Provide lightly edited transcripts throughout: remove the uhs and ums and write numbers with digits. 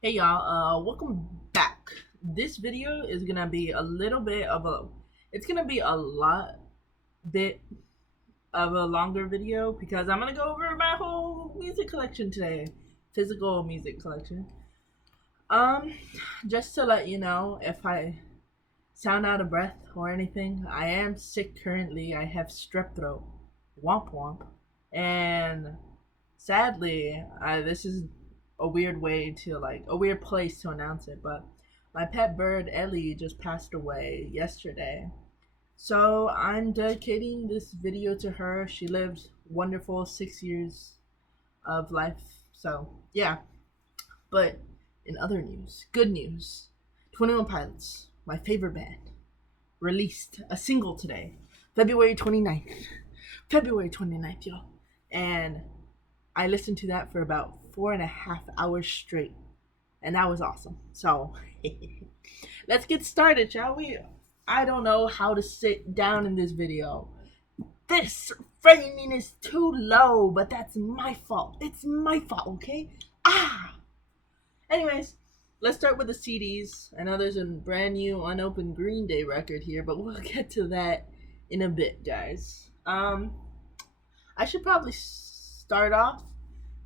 Hey y'all, welcome back. This video is gonna be a little bit of a, it's gonna be a lot bit of a longer video because I'm gonna go over my whole music collection today, physical music collection. Um, just to let you know, if I sound out of breath or anything, I am sick currently. I have strep throat, womp womp, and sadly, this is a weird way to a weird place to announce it, but my pet bird Ellie just passed away yesterday. So I'm dedicating this video to her. She lived wonderful 6 years of life. So yeah. But in other news, good news. 21 Pilots, my favorite band, released a single today, February 29th. February 29th, y'all. And I listened to that for about 4.5 hours straight, and that was awesome. So, let's get started, shall we? I don't know how to sit down in this video. This framing is too low, but that's my fault. It's my fault, okay? Anyways, let's start with the CDs. I know there's a brand new unopened Green Day record here, but we'll get to that in a bit, guys. I should probably start off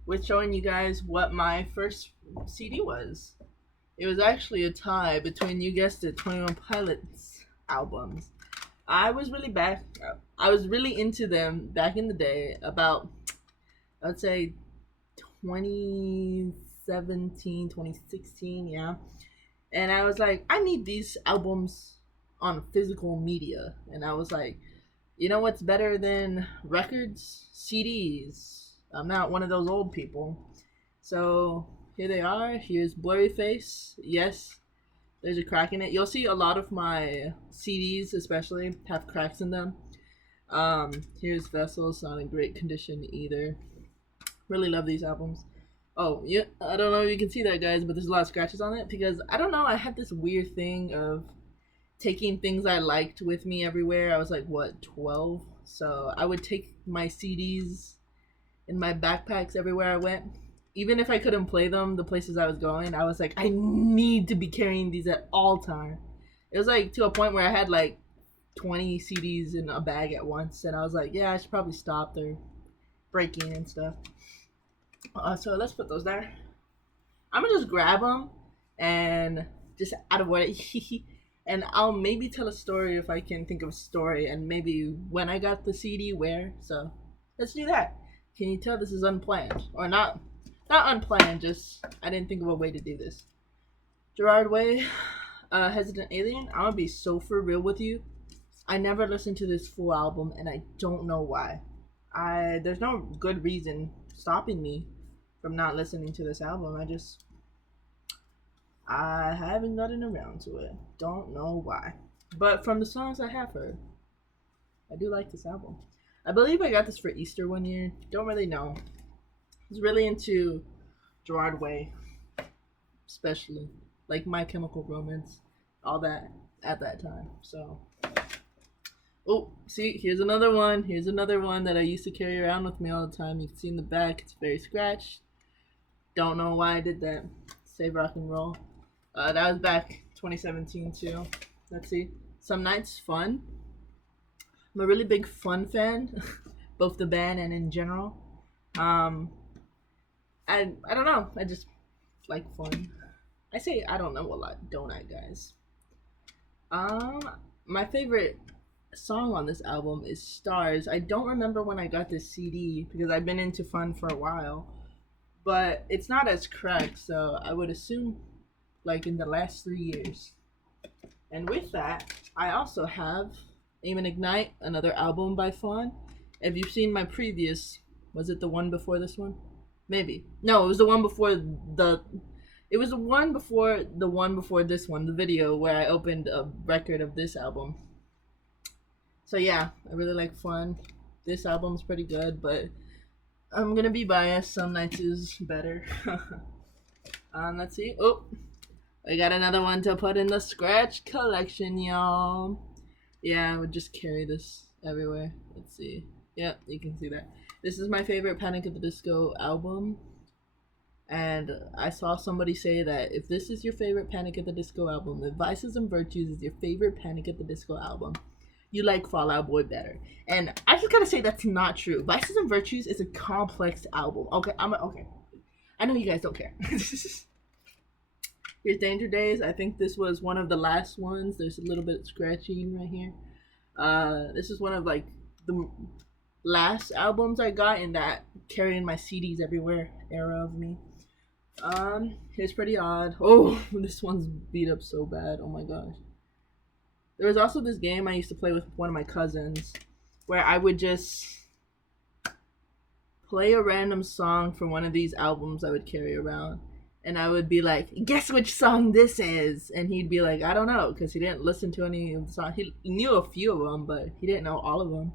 with showing you guys what my first CD was. It was actually a tie between, you guessed it, 21 Pilots albums. I was really into them back in the day, about, I'd say 2017, 2016, yeah. And I was like, I need these albums on physical media. And I was like, you know what's better than records? CDs. I'm not one of those old people. So here they are. Here's Blurry Face. Yes, there's a crack in it. You'll see a lot of my CDs, especially, have cracks in them. Here's Vessels, not in great condition either. Really love these albums. Oh, yeah, I don't know if you can see that, guys, but there's a lot of scratches on it because, I don't know, I had this weird thing of taking things I liked with me everywhere. I was like, what, 12? So I would take my CDs in my backpacks everywhere I went. Even if I couldn't play them the places I was going, I was like, I need to be carrying these at all time. It was like to a point where I had like 20 CDs in a bag at once, and I was like, yeah, I should probably stop. They're breaking and stuff. So let's put those there. I'm gonna just grab them and just out of way. And I'll maybe tell a story if I can think of a story, and maybe when I got the CD, where. So let's do that. Can you tell this is unplanned or not? Not unplanned. Just I didn't think of a way to do this. Gerard Way, Hesitant Alien. I'm gonna be so for real with you. I never listened to this full album, and I don't know why. There's no good reason stopping me from not listening to this album. I haven't gotten around to it. Don't know why. But from the songs I have heard, I do like this album. I believe I got this for Easter one year. Don't really know. I was really into Gerard Way, especially. Like My Chemical Romance, all that at that time. So, oh, see, here's another one. Here's another one that I used to carry around with me all the time. You can see in the back, it's very scratched. Don't know why I did that. Save rock and roll. That was back 2017 too. Let's see. Some Nights Fun. I'm a really big Fun fan, both the band and in general. I don't know. I just like Fun. I say I don't know a lot, don't I, guys? Um, my favorite song on this album is Stars. I don't remember when I got this CD because I've been into Fun for a while, but it's not as cracked, so I would assume like in the last 3 years. And with that, I also have Aim and Ignite, another album by Fawn. If you've seen my previous, was it the one before this one? Maybe. No, it was the one before it was the one before this one, the video where I opened a record of this album. So yeah, I really like Fun. This album's pretty good, but I'm gonna be biased. Some Nights is better. Let's see. Oh, I got another one to put in the scratch collection, y'all. Yeah, I would just carry this everywhere. Let's see. Yeah, you can see that. This is my favorite Panic at the Disco album. And I saw somebody say that if this is your favorite Panic at the Disco album, if Vices and Virtues is your favorite Panic at the Disco album, you like Fall Out Boy better. And I just gotta say that's not true. Vices and Virtues is a complex album. Okay, okay. I know you guys don't care. Here's Danger Days. I think this was one of the last ones. There's a little bit of scratching right here. This is one of like the last albums I got in that carrying my CDs everywhere era of me. Here's Pretty Odd. Oh, this one's beat up so bad. Oh my gosh. There was also this game I used to play with one of my cousins where I would just play a random song from one of these albums I would carry around. And I would be like, guess which song this is? And he'd be like, I don't know, because he didn't listen to any of the songs. He knew a few of them, but he didn't know all of them.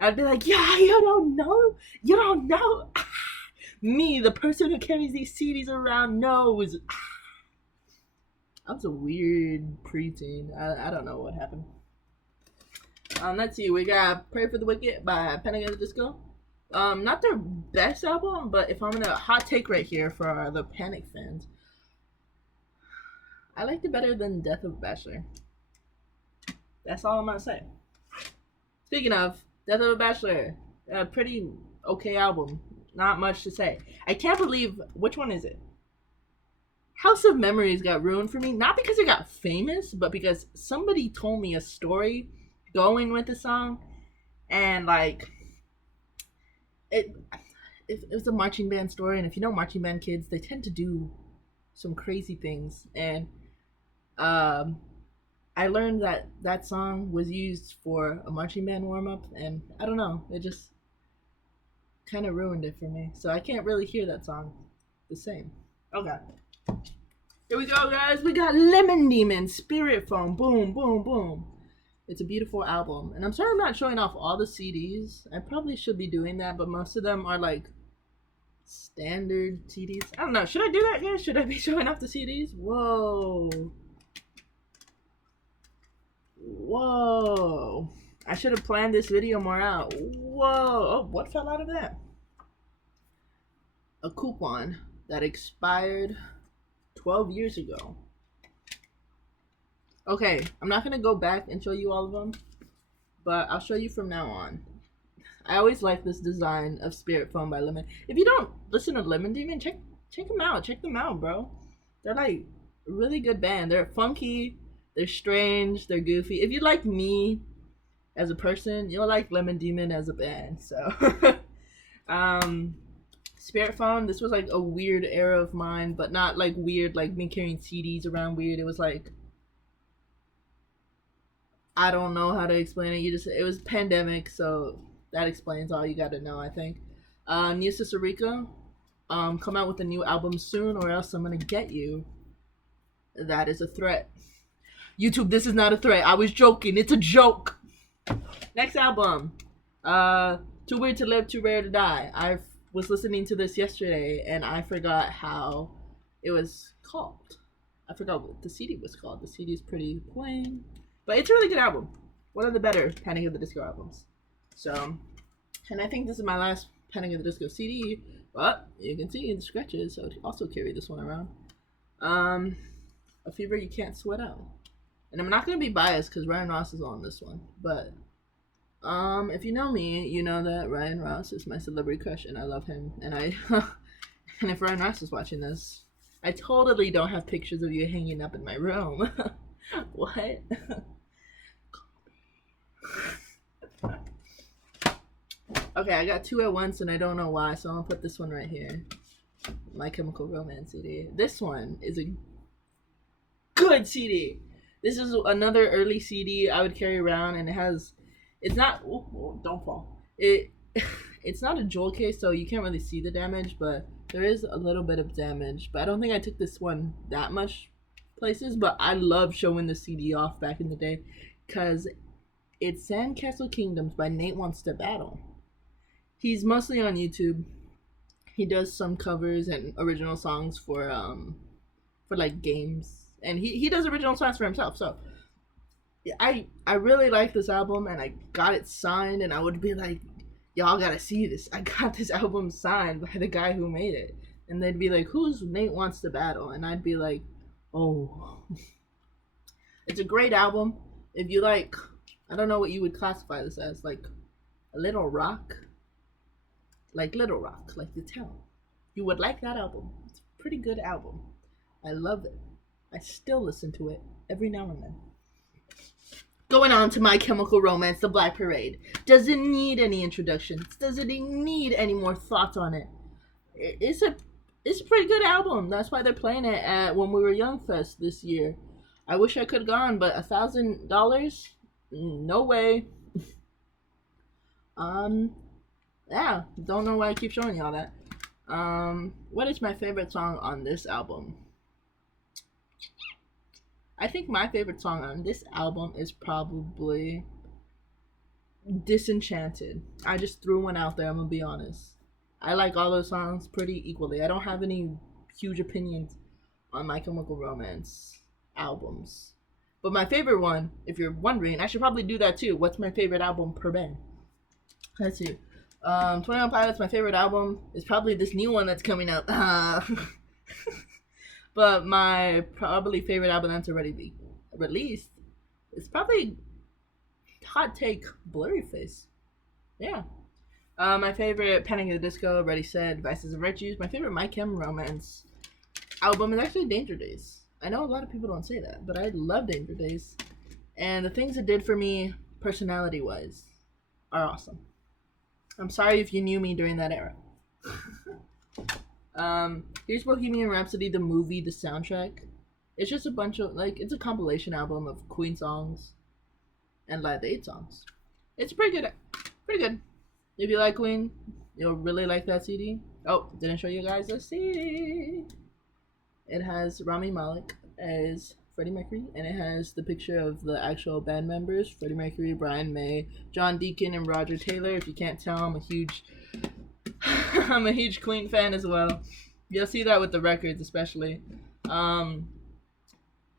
I'd be like, yeah, you don't know? You don't know? Me, the person who carries these CDs around, knows. I was a weird preteen. I don't know what happened. Let's see. We got Pray for the Wicked by Panic at the Disco. Not their best album, but if I'm gonna hot take right here for the Panic fans, I liked it better than Death of a Bachelor. That's all I'm gonna say. Speaking of Death of a Bachelor, a pretty okay album. Not much to say. I can't believe, which one is it? House of Memories got ruined for me, not because it got famous, but because somebody told me a story going with the song, and like it was a marching band story, and if you know marching band kids, they tend to do some crazy things, and I learned that that song was used for a marching band warm-up, and I don't know, it just kind of ruined it for me, so I can't really hear that song the same. Okay, here we go, guys. We got Lemon Demon, Spirit Phone. Boom, boom, boom. It's a beautiful album, and I'm sorry I'm not showing off all the CDs. I probably should be doing that, but most of them are like standard CDs. I don't know, should I do that, guys? Should I be showing off the CDs? Whoa, I should have planned this video more out. Whoa, oh, what fell out of that? A coupon that expired 12 years ago. Okay, I'm not gonna go back and show you all of them, but I'll show you from now on. I always like this design of Spirit Phone by Lemon. If you don't listen to Lemon Demon, check them out. Check them out, bro. They're like a really good band. They're funky, they're strange, they're goofy. If you like me as a person, you'll like Lemon Demon as a band. So Spirit Phone, this was like a weird era of mine, but not like weird like me carrying CDs around weird. It was like, I don't know how to explain it. It was pandemic, so that explains all you gotta know, I think. New Rica, come out with a new album soon, or else I'm gonna get you. That is a threat. YouTube, this is not a threat. I was joking. It's a joke. Next album, Too Weird to Live, Too Rare to Die. I was listening to this yesterday, and I forgot how it was called. I forgot what the CD was called. The CD is pretty plain, but it's a really good album. One of the better Panic at the Disco albums. So, and I think this is my last Panic at the Disco CD, but you can see the scratches, so I would also carry this one around. A Fever You Can't Sweat Out. And I'm not going to be biased because Ryan Ross is on this one, but if you know me, you know that Ryan Ross is my celebrity crush, and I love him, and and if Ryan Ross is watching this, I totally don't have pictures of you hanging up in my room. What? Okay, I got two at once and I don't know why, so I'm gonna put this one right here. My Chemical Romance CD. This one is a good CD. This is another early CD I would carry around, and it's not, don't fall. It's not a jewel case, so you can't really see the damage, but there is a little bit of damage. But I don't think I took this one that much places, but I love showing the CD off back in the day, because it's Sandcastle Kingdoms by Nate Wants to Battle. He's mostly on YouTube. He does some covers and original songs for like games, and he does original songs for himself. So I really like this album, and I got it signed, and I would be like, y'all gotta see this. I got this album signed by the guy who made it. And they'd be like, "Who's Nate Wants to Battle?" And I'd be like, "Oh." It's a great album. If you like, I don't know what you would classify this as, like a little rock, like Little Rock, like the town. You would like that album. It's a pretty good album. I love it. I still listen to it every now and then. Going on to My Chemical Romance, The Black Parade. Does it need any introductions? Does it need any more thoughts on it? It's a pretty good album. That's why they're playing it at When We Were Young Fest this year. I wish I could have gone, but $1,000? No way. Yeah, don't know why I keep showing y'all that. What is my favorite song on this album? I think my favorite song on this album is probably Disenchanted. I just threw one out there, I'm gonna be honest. I like all those songs pretty equally. I don't have any huge opinions on My Chemical Romance albums. But my favorite one, if you're wondering, I should probably do that too. What's my favorite album per band? Let's see. 21 Pilots, my favorite album, is probably this new one that's coming out. But my probably favorite album that's already been released is probably, hot take, Blurry Face. Yeah. My favorite Panic at the Disco, already said, Vices and Virtues. My favorite My Chem Romance album is actually Danger Days. I know a lot of people don't say that, but I love Danger Days. And the things it did for me, personality-wise, are awesome. I'm sorry if you knew me during that era. Here's Bohemian Rhapsody, the movie, the soundtrack. It's just a bunch of, like, it's a compilation album of Queen songs and Live Aid songs. It's pretty good. Pretty good. If you like Queen, you'll really like that CD. Oh, didn't show you guys the CD. It has Rami Malek as Freddie Mercury, and it has the picture of the actual band members: Freddie Mercury, Brian May, John Deacon, and Roger Taylor. If you can't tell, I'm a huge Queen fan as well. You'll see that with the records, especially.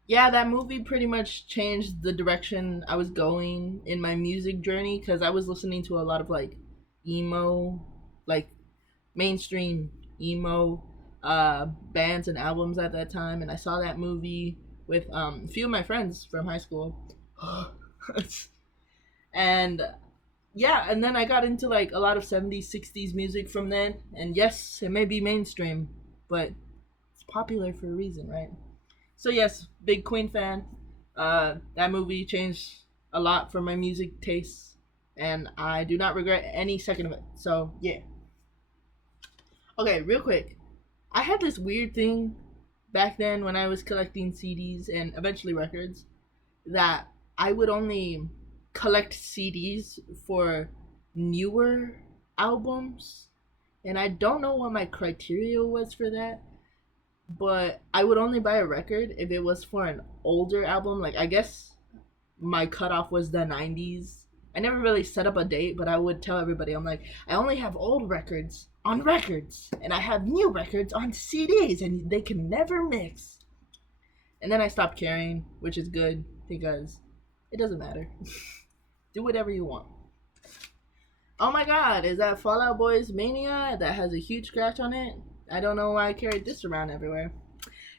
Yeah, that movie pretty much changed the direction I was going in my music journey, because I was listening to a lot of, like, emo, like, mainstream emo bands and albums at that time, and I saw that movie with a few of my friends from high school. And yeah, and then I got into, like, a lot of 70s, 60s music from then, and yes, it may be mainstream, but it's popular for a reason, right? So yes, big Queen fan. That movie changed a lot for my music tastes, and I do not regret any second of it. So yeah. Okay, real quick. I had this weird thing back then when I was collecting CDs and eventually records, that I would only collect CDs for newer albums, and I don't know what my criteria was for that, but I would only buy a record if it was for an older album. Like, I guess my cutoff was the 90s. I never really set up a date, but I would tell everybody, I'm like, I only have old records on records, and I have new records on CDs, and they can never mix. And then I stopped caring, which is good, because it doesn't matter. Do whatever you want. Oh my god, is that Fall Out Boy's Mania that has a huge scratch on it? I don't know why I carried this around everywhere.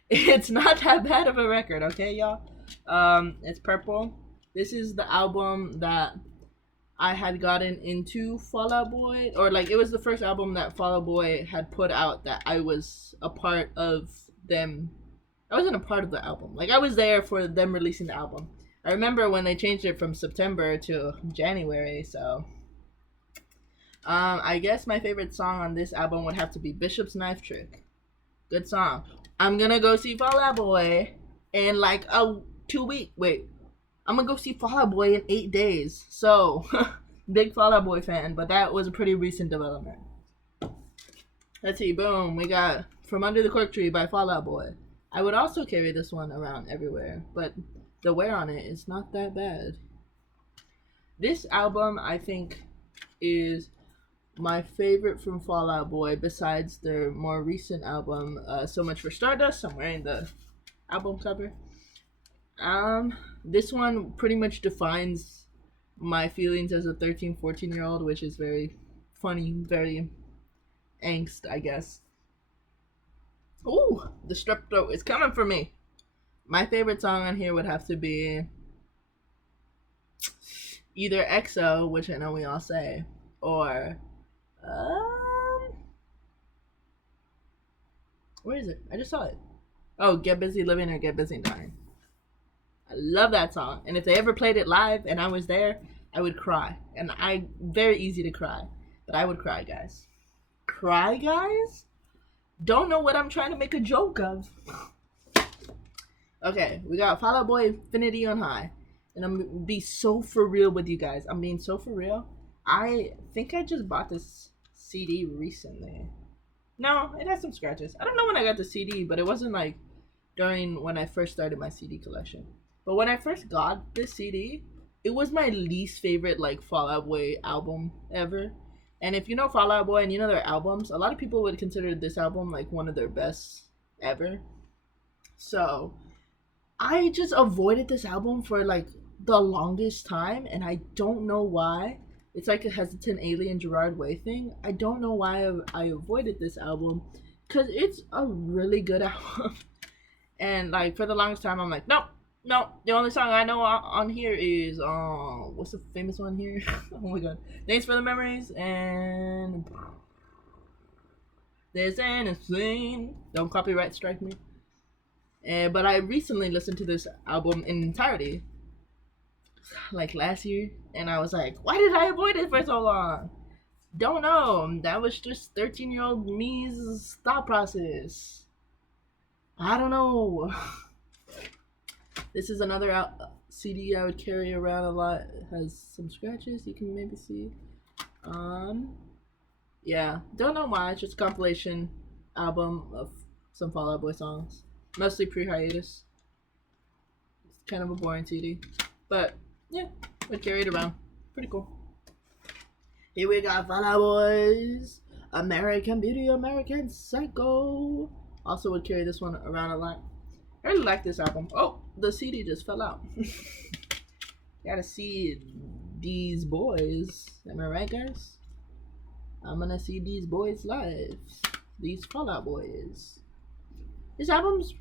It's not that bad of a record, okay, y'all? It's purple. This is the album that I had gotten into Fall Out Boy, or, like, it was the first album that Fall Out Boy had put out that I was a part of them. I wasn't a part of the album. Like, I was there for them releasing the album. I remember when they changed it from September to January, so I guess my favorite song on this album would have to be Bishop's Knife Trick. Good song. I'm gonna go see Fall Out Boy in, like, 2 weeks. Wait, I'm gonna go see Fall Out Boy in 8 days. So, big Fall Out Boy fan, but that was a pretty recent development. Let's see, boom, we got From Under the Cork Tree by Fall Out Boy. I would also carry this one around everywhere, but the wear on it is not that bad. This album, I think, is my favorite from Fall Out Boy, besides their more recent album, So Much for Stardust. I'm wearing the album cover. This one pretty much defines my feelings as a 13, 14-year-old, which is very funny, very angst, I guess. Ooh, the strep throat is coming for me. My favorite song on here would have to be either EXO, which I know we all say, or where is it? I just saw it. Oh, Get Busy Living or Get Busy Dying. I love that song. And if they ever played it live and I was there, I would cry. And very easy to cry. But I would cry, guys. Cry, guys? Don't know what I'm trying to make a joke of. Okay, we got Fall Out Boy Infinity on High. And I'm gonna be so for real with you guys. I'm being so for real. I think I just bought this CD recently. No, it has some scratches. I don't know when I got the CD, but it wasn't like during when I first started my CD collection. But when I first got this CD, it was my least favorite like Fall Out Boy album ever. And if you know Fall Out Boy and you know their albums, a lot of people would consider this album like one of their best ever. So I just avoided this album for like the longest time, and I don't know why. It's like a hesitant Alien Gerard Way thing. I don't know why I avoided this album, because it's a really good album. And like for the longest time, I'm like, no. The only song I know on here is what's the famous one here? Oh my god, Thanks for the Memories and There's Anything. Don't copyright strike me. But I recently listened to this album in entirety, like last year, and I was like, why did I avoid it for so long? Don't know. That was just 13-year-old me's thought process. I don't know. This is another CD I would carry around a lot. It has some scratches you can maybe see. Yeah, don't know why. It's just a compilation album of some Fall Out Boy songs, mostly pre-hiatus. It's kind of a boring CD, but yeah, would carry it around. Pretty cool. Here we got Fall Out Boys, American Beauty, American Psycho. Also would carry this one around a lot. I really like this album. Oh, the CD just fell out. Gotta see these boys. Am I right, guys? I'm gonna see these boys live. These Fall Out Boys. This album's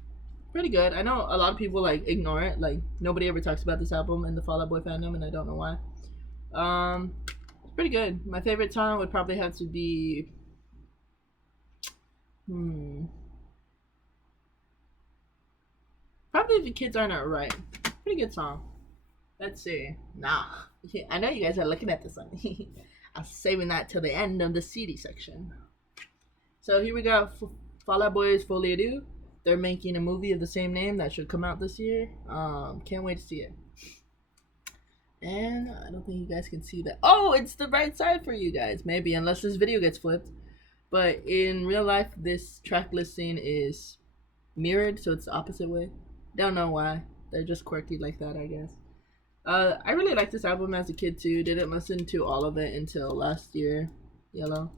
pretty good. I know a lot of people like ignore it. Like nobody ever talks about this album in the Fall Out Boy fandom, and I don't know why. It's pretty good. My favorite song would probably have to be probably If the Kids Aren't Alright. Pretty good song. Let's see. I know you guys are looking at this one. I'm saving that till the end of the CD section. So here we got Fall Out Boy's Folie à Deux. They're making a movie of the same name that should come out this year. Can't wait to see it. And I don't think you guys can see that. Oh, it's the right side for you guys. Maybe, unless this video gets flipped. But in real life, this track listing is mirrored, so it's the opposite way. Don't know why. They're just quirky like that, I guess. I really liked this album as a kid too. Didn't listen to all of it until last year. Yellow.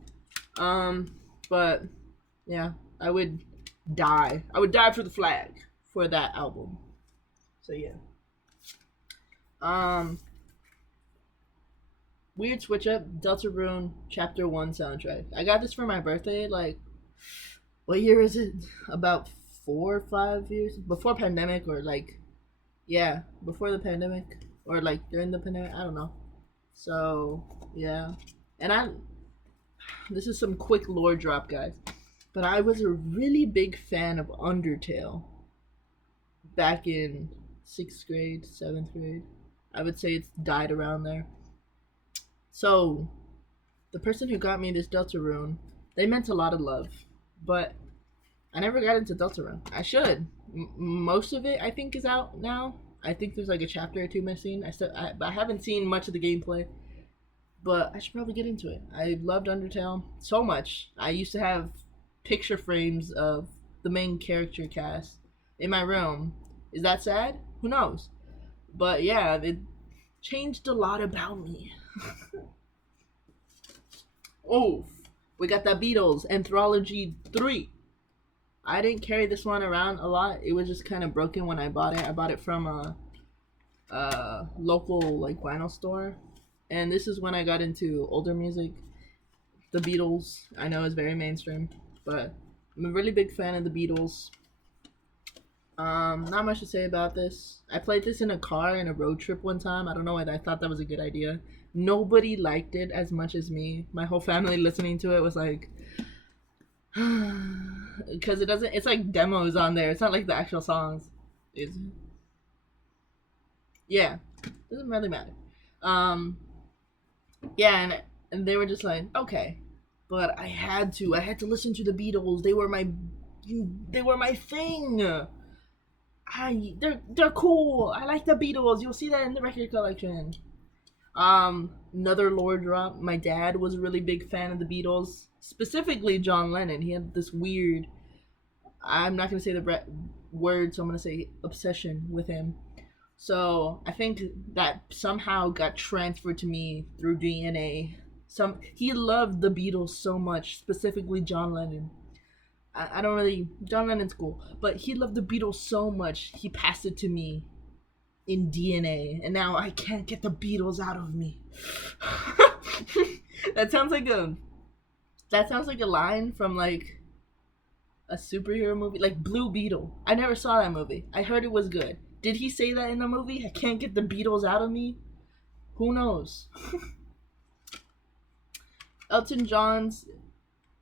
But yeah, I would die for the flag for that album. So yeah. Weird Switch Up, Deltarune Chapter 1 soundtrack. I got this for my birthday, like, what year is it? About 4 or 5 years? Before pandemic, or like, yeah, before the pandemic, or like during the pandemic, I don't know. So, yeah. And this is some quick lore drop, guys. But I was a really big fan of Undertale back in 6th grade, 7th grade. I would say it's died around there. So, the person who got me this Deltarune, they meant a lot of love, but I never got into Deltarune. I should. Most of it, I think, is out now. I think there's like a chapter or two missing. I haven't seen much of the gameplay, but I should probably get into it. I loved Undertale so much. I used to have picture frames of the main character cast in my room. Is that sad? Who knows? But yeah, it changed a lot about me. Oh, we got the Beatles Anthology 3. I didn't carry this one around a lot. It was just kind of broken when I bought it. I bought it from a local like vinyl store, and this is when I got into older music. The Beatles, I know, is very mainstream, but I'm a really big fan of the Beatles. Not much to say about this. I played this in a car in a road trip one time. I don't know why I thought that was a good idea. Nobody liked it as much as me. My whole family listening to it was like, because it doesn't. It's like demos on there. It's not like the actual songs. Is yeah, doesn't really matter. Um, yeah, and they were just like, okay, but I had to listen to the Beatles. They were my thing. They're cool. I like the Beatles. You'll see that in the record collection. Another lore drop. My dad was a really big fan of the Beatles, specifically John Lennon. He had this weird. I'm not gonna say the word, so I'm gonna say obsession with him. So I think that somehow got transferred to me through DNA. He loved the Beatles so much, specifically John Lennon. I don't really John Lennon's cool, but he loved the Beatles so much he passed it to me in DNA, and now I can't get the Beatles out of me. that sounds like a that sounds like a line from like a superhero movie, like Blue Beetle. I never saw that movie. I heard it was good. Did he say that in the movie? I can't get the Beatles out of me? Who knows? Elton John's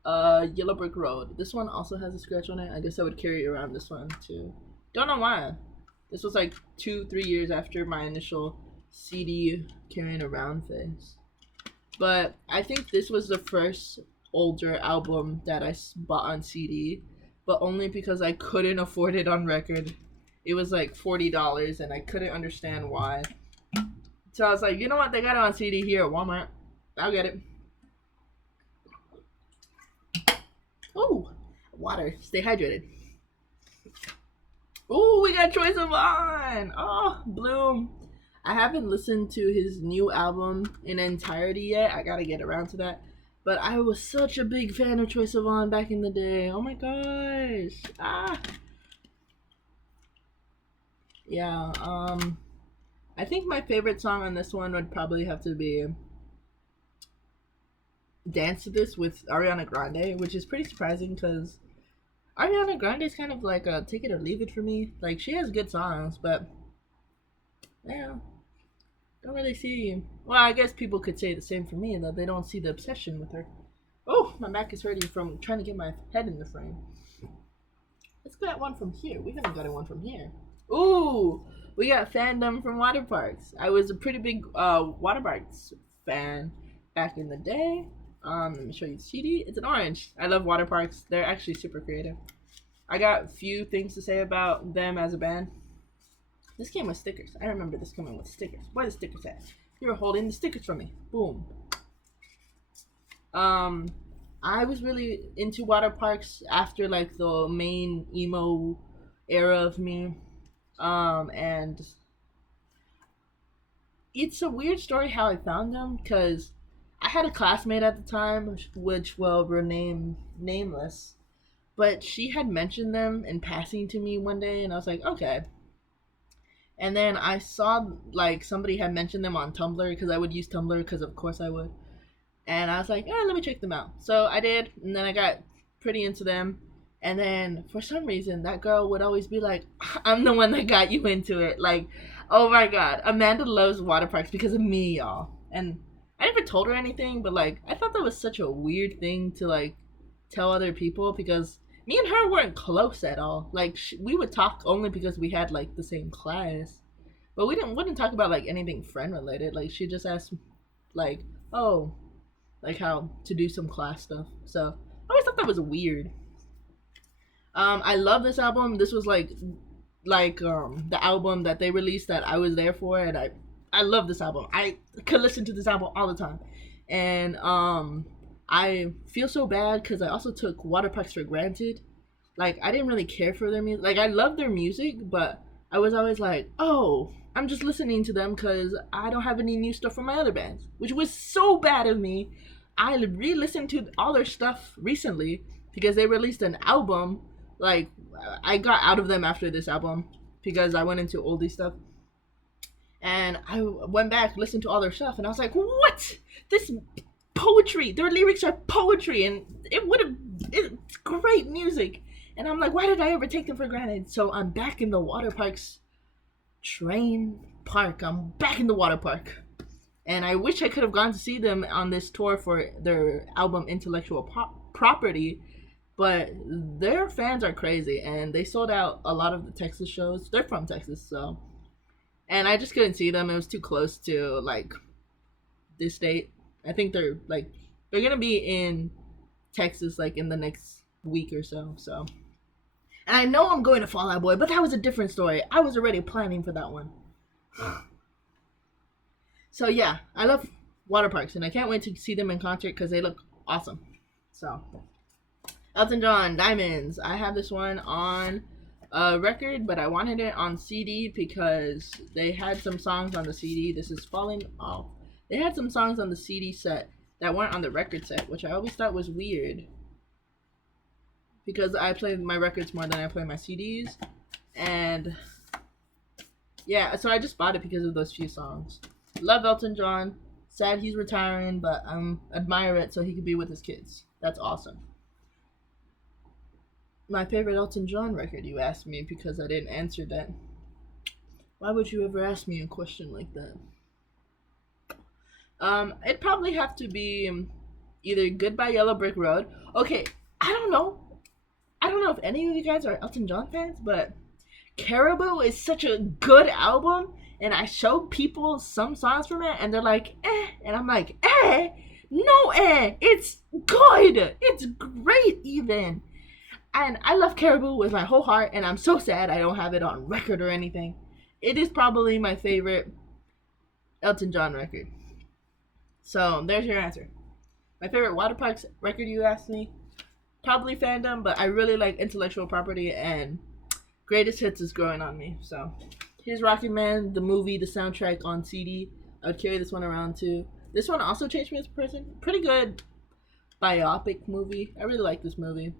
Yellow Brick Road. This one also has a scratch on it. I guess I would carry around this one too. Don't know why. This was like 2-3 years after my initial CD carrying around phase. But I think this was the first older album that I bought on CD, but only because I couldn't afford it on record. It was like $40 and I couldn't understand why. So I was like, you know what? They got it on CD here at Walmart. I'll get it. Ooh, water. Stay hydrated. Ooh, we got Troye Sivan. Oh, Bloom. I haven't listened to his new album in entirety yet. I gotta get around to that. But I was such a big fan of Troye Sivan back in the day. Oh my gosh. Yeah, I think my favorite song on this one would probably have to be Dance to This with Ariana Grande, which is pretty surprising because Ariana Grande is kind of like a take it or leave it for me. Like, she has good songs, but yeah, don't really see. Well, I guess people could say the same for me, that they don't see the obsession with her. Oh, my back is hurting from trying to get my head in the frame. Let's get one from here. We haven't got one from here. Ooh, we got fandom from water parks. I was a pretty big water parks fan back in the day. Let me show you the CD. It's an orange. I love water parks. They're actually super creative. I got few things to say about them as a band. This came with stickers. I remember this coming with stickers. Where are the stickers at? You were holding the stickers from me. Boom. I was really into water parks after like the main emo era of me. And it's a weird story how I found them, because I had a classmate at the time, which will remain nameless, but she had mentioned them in passing to me one day, and I was like, okay. And then I saw like somebody had mentioned them on Tumblr, because I would use Tumblr, because of course I would. And I was like, let me check them out. So I did, and then I got pretty into them. And then, for some reason, that girl would always be like, I'm the one that got you into it. Like, oh my god, Amanda loves water parks because of me, y'all. And I never told her anything, but, like, I thought that was such a weird thing to, like, tell other people, because me and her weren't close at all. Like, we would talk only because we had, like, the same class. But we wouldn't talk about, like, anything friend-related. Like, she just asked, like, oh, like, how to do some class stuff. So, I always thought that was weird. I love this album. This was like the album that they released that I was there for, and I love this album. I could listen to this album all the time. And I feel so bad because I also took water parks for granted. Like, I didn't really care for their music. Like, I love their music, but I was always like, oh, I'm just listening to them because I don't have any new stuff from my other bands, which was so bad of me. I re-listened to all their stuff recently because they released an album. Like, I got out of them after this album because I went into oldie stuff. And I went back, listened to all their stuff, and I was like, what? This poetry, their lyrics are poetry, and it it's great music. And I'm like, why did I ever take them for granted? So I'm back in the water parks. Train Park. I'm back in the water park. And I wish I could have gone to see them on this tour for their album Intellectual Property. But their fans are crazy. And they sold out a lot of the Texas shows. They're from Texas, so. And I just couldn't see them. It was too close to, like, this date. I think they're going to be in Texas, like, in the next week or so. So. And I know I'm going to Fall Out Boy, but that was a different story. I was already planning for that one. So, yeah, I love water parks, and I can't wait to see them in concert because they look awesome. So, Elton John, Diamonds. I have this one on a record, but I wanted it on CD because they had some songs on the CD. This is Falling Off. They had some songs on the CD set that weren't on the record set, which I always thought was weird. Because I play my records more than I play my CDs. And, yeah, so I just bought it because of those few songs. Love Elton John. Sad he's retiring, but I admire it so he could be with his kids. That's awesome. My favorite Elton John record, you asked me, because I didn't answer that. Why would you ever ask me a question like that? It'd probably have to be either Goodbye Yellow Brick Road. Okay, I don't know if any of you guys are Elton John fans, but Caribou is such a good album. And I showed people some songs from it, and they're like, eh. And I'm like, eh? No, eh. It's good. It's great, even. And I love Caribou with my whole heart, and I'm so sad I don't have it on record or anything. It is probably my favorite Elton John record. So, there's your answer. My favorite Water Parks record, you asked me? Probably Fandom, but I really like Intellectual Property, and Greatest Hits is growing on me, so... Here's Rocket Man, the movie, the soundtrack on CD. I would carry this one around too. This one also changed me as a person. Pretty good biopic movie. I really like this movie.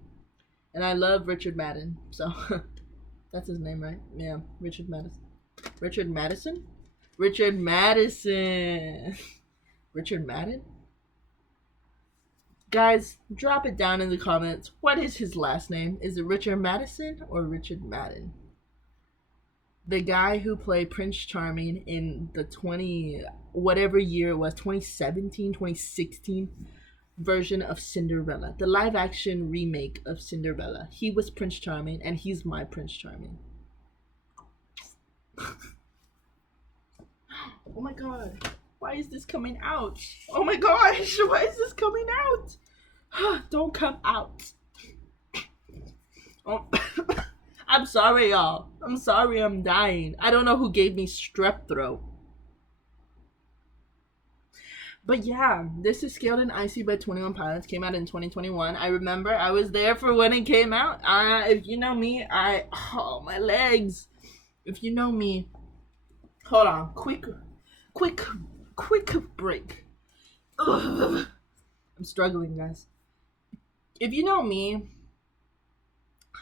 And I love Richard Madden. So, that's his name, right? Yeah, Richard Madison. Richard Madison? Richard Madison. Richard Madden? Guys, drop it down in the comments. What is his last name? Is it Richard Madison or Richard Madden? The guy who played Prince Charming in the 2017, 2016 version of Cinderella. The live action remake of Cinderella. He was Prince Charming, and he's my Prince Charming. Oh my god. Why is this coming out? Oh my gosh, why is this coming out? Don't come out. Oh. I'm sorry, y'all. I'm sorry I'm dying. I don't know who gave me strep throat. But yeah, this is Scaled and Icy by 21 Pilots. Came out in 2021. I remember I was there for when it came out. If you know me, oh, my legs. If you know me, hold on. Quick break. Ugh. I'm struggling, guys. If you know me,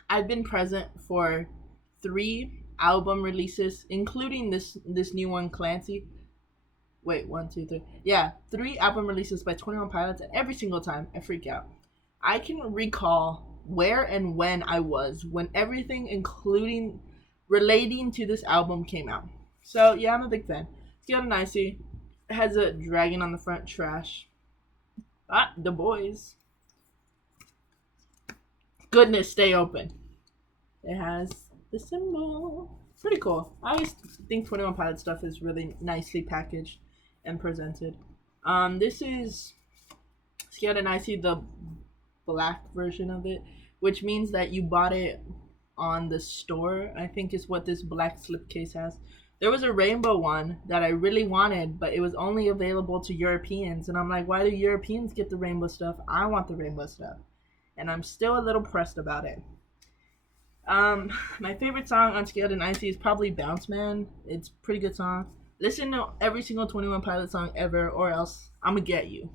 I've been present for 3 album releases, including this new one, Clancy. Wait, 1, 2, 3. Yeah, 3 album releases by 21 Pilots, and every single time I freak out. I can recall where and when I was when everything, including relating to this album, came out. So yeah, I'm a big fan. Scaled and Icy. It has a dragon on the front. Trash. The boys. Goodness, stay open. It has the symbol. Pretty cool. I always think 21 Pilot stuff is really nicely packaged and presented. This is Scaled and Icy, the black version of it, which means that you bought it on the store, I think is what this black slipcase has. There was a rainbow one that I really wanted, but it was only available to Europeans. And I'm like, why do Europeans get the rainbow stuff? I want the rainbow stuff. And I'm still a little pressed about it. My favorite song on Scaled and Icy is probably Bounce Man. It's a pretty good song. Listen to every single 21 Pilot song ever, or else I'm gonna get you.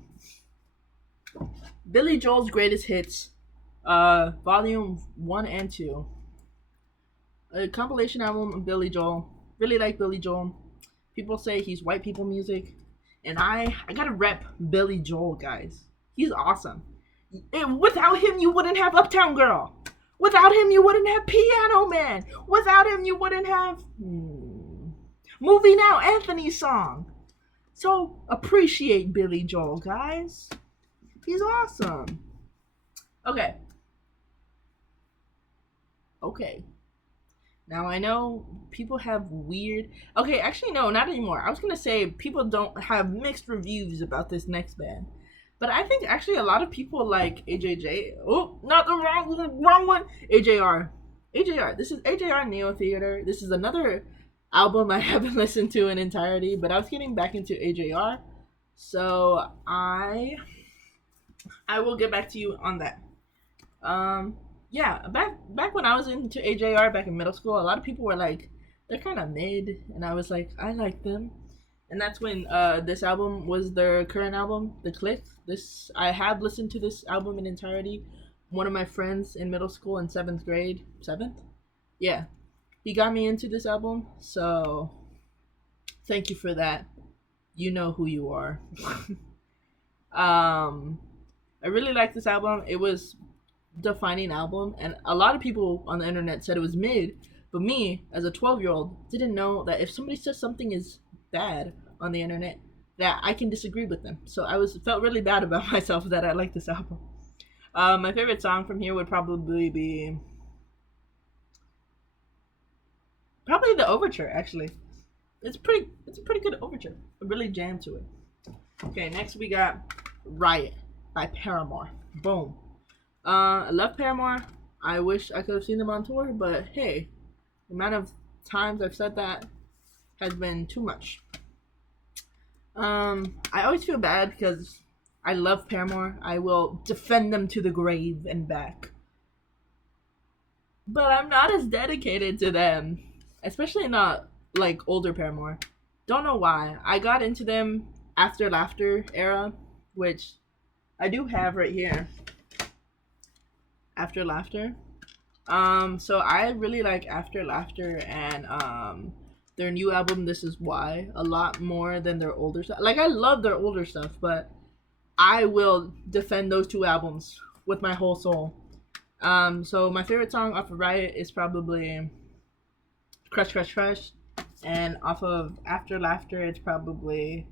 Billy Joel's Greatest Hits, Volume 1 and 2. A compilation album of Billy Joel. Really like Billy Joel. People say he's white people music. And I gotta rep Billy Joel, guys. He's awesome. Without him, you wouldn't have Uptown Girl. Without him, you wouldn't have Piano Man. Without him, you wouldn't have Movie Now, Anthony's song. So appreciate Billy Joel, guys. He's awesome. Okay. Now I know people have weird. Okay, actually no, not anymore. I was gonna say people don't have mixed reviews about this next band, but I think actually a lot of people like AJJ. Oh, not the wrong one. AJR. AJR. This is AJR Neo Theater. This is another album I haven't listened to in entirety, but I was getting back into AJR, so I will get back to you on that. Yeah, back when I was into AJR back in middle school, a lot of people were like, they're kind of mid, and I was like, I like them. And that's when this album was their current album, The Click. I have listened to this album in entirety. One of my friends in middle school in 7th grade, 7th? Yeah, he got me into this album, so thank you for that. You know who you are. I really like this album. It was defining album, and a lot of people on the internet said it was mid, but me as a 12-year-old didn't know that if somebody says something is bad on the internet, that I can disagree with them. So I felt really bad about myself that I like this album. My favorite song from here would probably be the overture. Actually, it's a pretty good overture. I really jammed to it. Okay, next we got Riot by Paramore. Boom. I love Paramore. I wish I could have seen them on tour, but hey, the amount of times I've said that has been too much. I always feel bad because I love Paramore. I will defend them to the grave and back. But I'm not as dedicated to them, especially not like older Paramore. Don't know why. I got into them after Laughter era, which I do have right here. After Laughter. So I really like After Laughter and their new album This Is Why a lot more than their older stuff. Like I love their older stuff, but I will defend those two albums with my whole soul. So my favorite song off of Riot is probably Crush Crush Crush, and off of After Laughter it's probably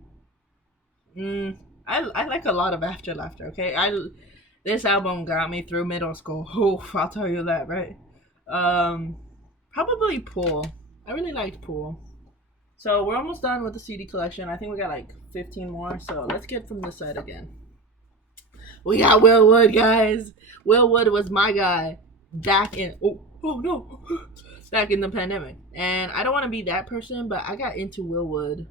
I like a lot of After Laughter. Okay, this album got me through middle school. Oof, I'll tell you that, right? Probably Pool. I really liked Pool. So we're almost done with the CD collection. I think we got like 15 more. So let's get from this side again. We got Will Wood, guys. Will Wood was my guy back in back in the pandemic. And I don't want to be that person, but I got into Will Wood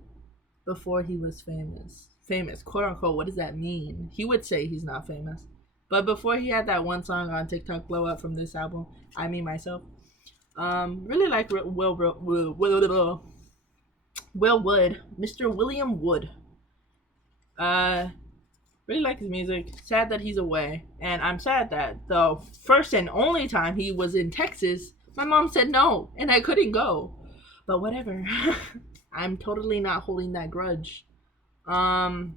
before he was famous. Famous, quote unquote. What does that mean? He would say he's not famous. But before he had that one song on TikTok blow up from this album, I Me Myself, really like Will Wood, Mr. William Wood. Really like his music. Sad that he's away, and I'm sad that the first and only time he was in Texas, my mom said no, and I couldn't go. But whatever, I'm totally not holding that grudge. I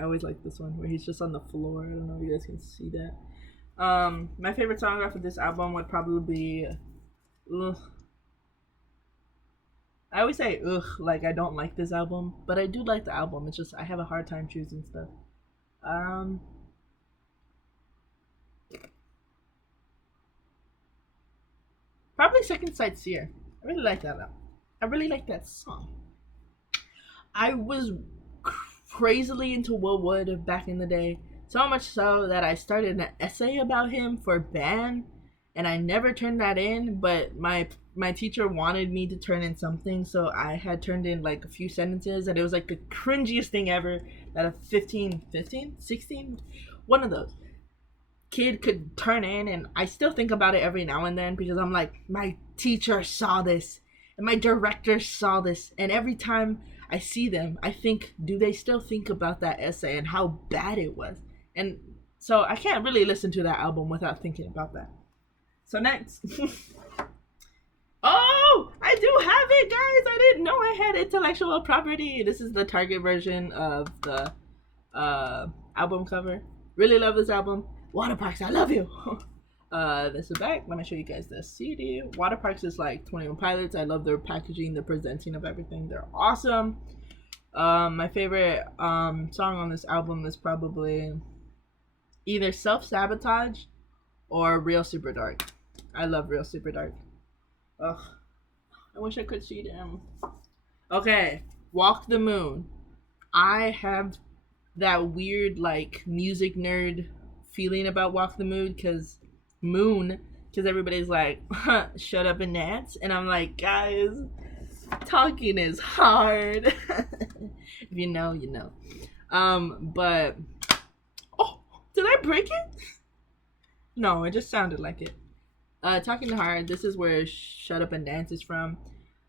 always like this one where he's just on the floor. I don't know if you guys can see that. My favorite song off of this album would probably be I always say like I don't like this album, but I do like the album. It's just I have a hard time choosing stuff. Probably Second Sight Seer. I really like that album. I really like that song. I was crazily into Will Wood back in the day, so much so that I started an essay about him for band, and I never turned that in, but my teacher wanted me to turn in something, so I had turned in like a few sentences, and it was like the cringiest thing ever that a 16 one of those kid could turn in, and I still think about it every now and then because I'm like, my teacher saw this and my director saw this, and every time I see them, I think, do they still think about that essay and how bad it was? And so I can't really listen to that album without thinking about that. So next. Oh, I do have it, guys. I didn't know I had intellectual property. This is the Target version of the album cover. Really love this album. Water Parks, I love you. This is back. Let me show you guys the CD. Water Parks is like 21 Pilots. I love their packaging, the presenting of everything. They're awesome. My favorite song on this album is probably either Self Sabotage or Real Super Dark. I love Real Super Dark. Ugh. I wish I could see them. Okay, Walk the Moon. I have that weird, like, music nerd feeling about Walk the Moon because everybody's like, shut up and dance. And I'm like, guys, talking is hard. If you know, you know. But, oh, did I break it? No, it just sounded like it. Talking hard, this is where Shut Up and Dance is from.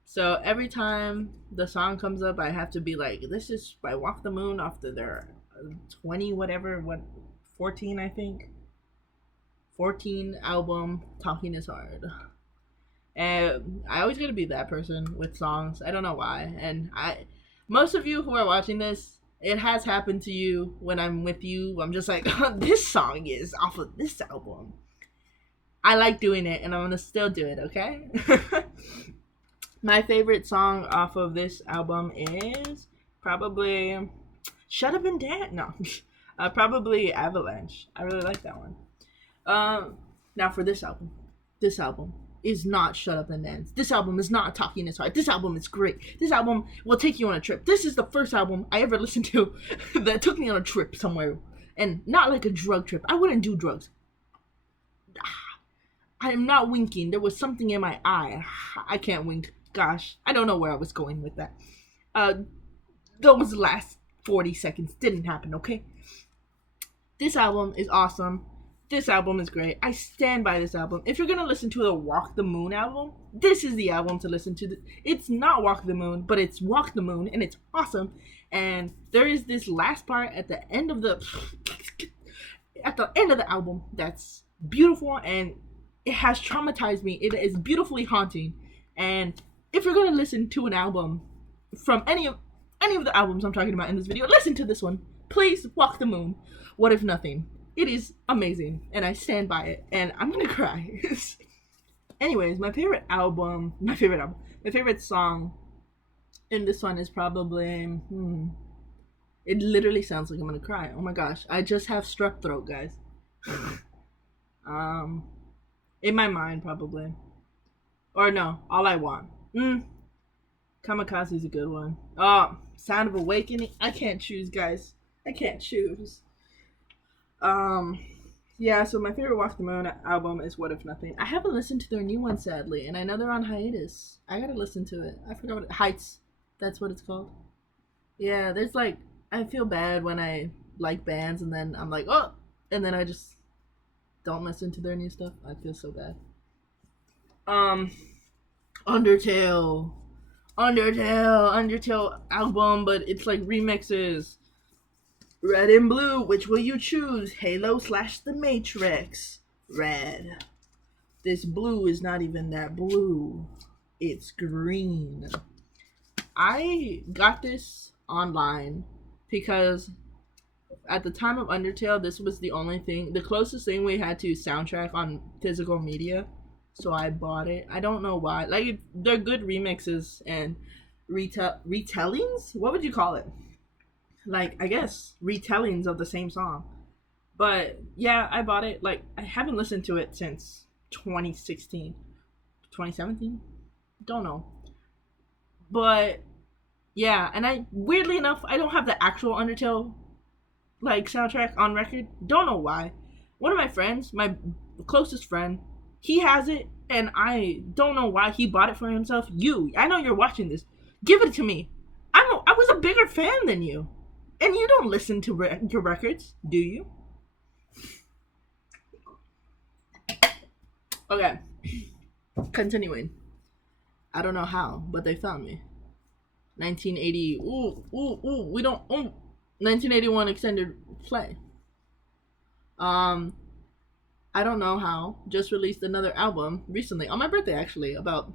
So every time the song comes up, I have to be like, this is by Walk the Moon off their 20 whatever, 14 I think. 14 album, Talking is Hard. And I always gotta be that person with songs. I don't know why. And most of you who are watching this, it has happened to you when I'm with you. I'm just like, oh, this song is off of this album. I like doing it, and I'm gonna still do it, okay? My favorite song off of this album is probably Shut Up and Dance. No, probably Avalanche. I really like that one. Now for this album is not Shut Up and Dance. This album is not Talking is Hard. This album is great. This album will take you on a trip. This is the first album I ever listened to that took me on a trip somewhere, and not like a drug trip. I wouldn't do drugs. I am not winking. There was something in my eye. I can't wink. Gosh, I don't know where I was going with that. Those last 40 seconds didn't happen, okay? This album is awesome. This album is great. I stand by this album. If you're going to listen to the Walk the Moon album, this is the album to listen to. It's not Walk the Moon, but it's Walk the Moon, and it's awesome. And there is this last part at the end of the album that's beautiful, and it has traumatized me. It is beautifully haunting. And if you're going to listen to an album from any of the albums I'm talking about in this video, listen to this one. Please, Walk the Moon. What If Nothing? It is amazing, and I stand by it, and I'm gonna cry. Anyways, my favorite song in this one is probably, it literally sounds like I'm gonna cry. Oh my gosh, I just have strep throat, guys. In my mind, probably. Or no, All I Want. Kamikaze is a good one. Oh, Sound of Awakening. I can't choose, guys. I can't choose. Yeah, so my favorite Walk the Moon album is What If Nothing. I haven't listened to their new one, sadly, and I know they're on hiatus. I gotta listen to it. I forgot what Heights. That's what it's called. Yeah, there's like, I feel bad when I like bands and then I'm like, oh, and then I just don't listen to their new stuff. I feel so bad. Undertale album, but it's like remixes. Red and Blue, which will you choose? Halo / The Matrix. Red. This blue is not even that blue. It's green. I got this online because at the time of Undertale, this was the closest thing we had to soundtrack on physical media. So I bought it. I don't know why. Like, they're good remixes and retellings? What would you call it? Like, I guess retellings of the same song. But yeah, I bought it. Like, I haven't listened to it since 2016, 2017, don't know. But yeah, and weirdly enough, I don't have the actual Undertale like soundtrack on record. Don't know why. One of my friends, my closest friend, he has it, and I don't know why he bought it for himself. I know you're watching this. Give it to me. I was a bigger fan than you. And you don't listen to your records, do you? Okay. Continuing. I don't know how, but they found me. 1980. We don't. 1981 extended play. I don't know how. Just released another album recently on my birthday, actually, about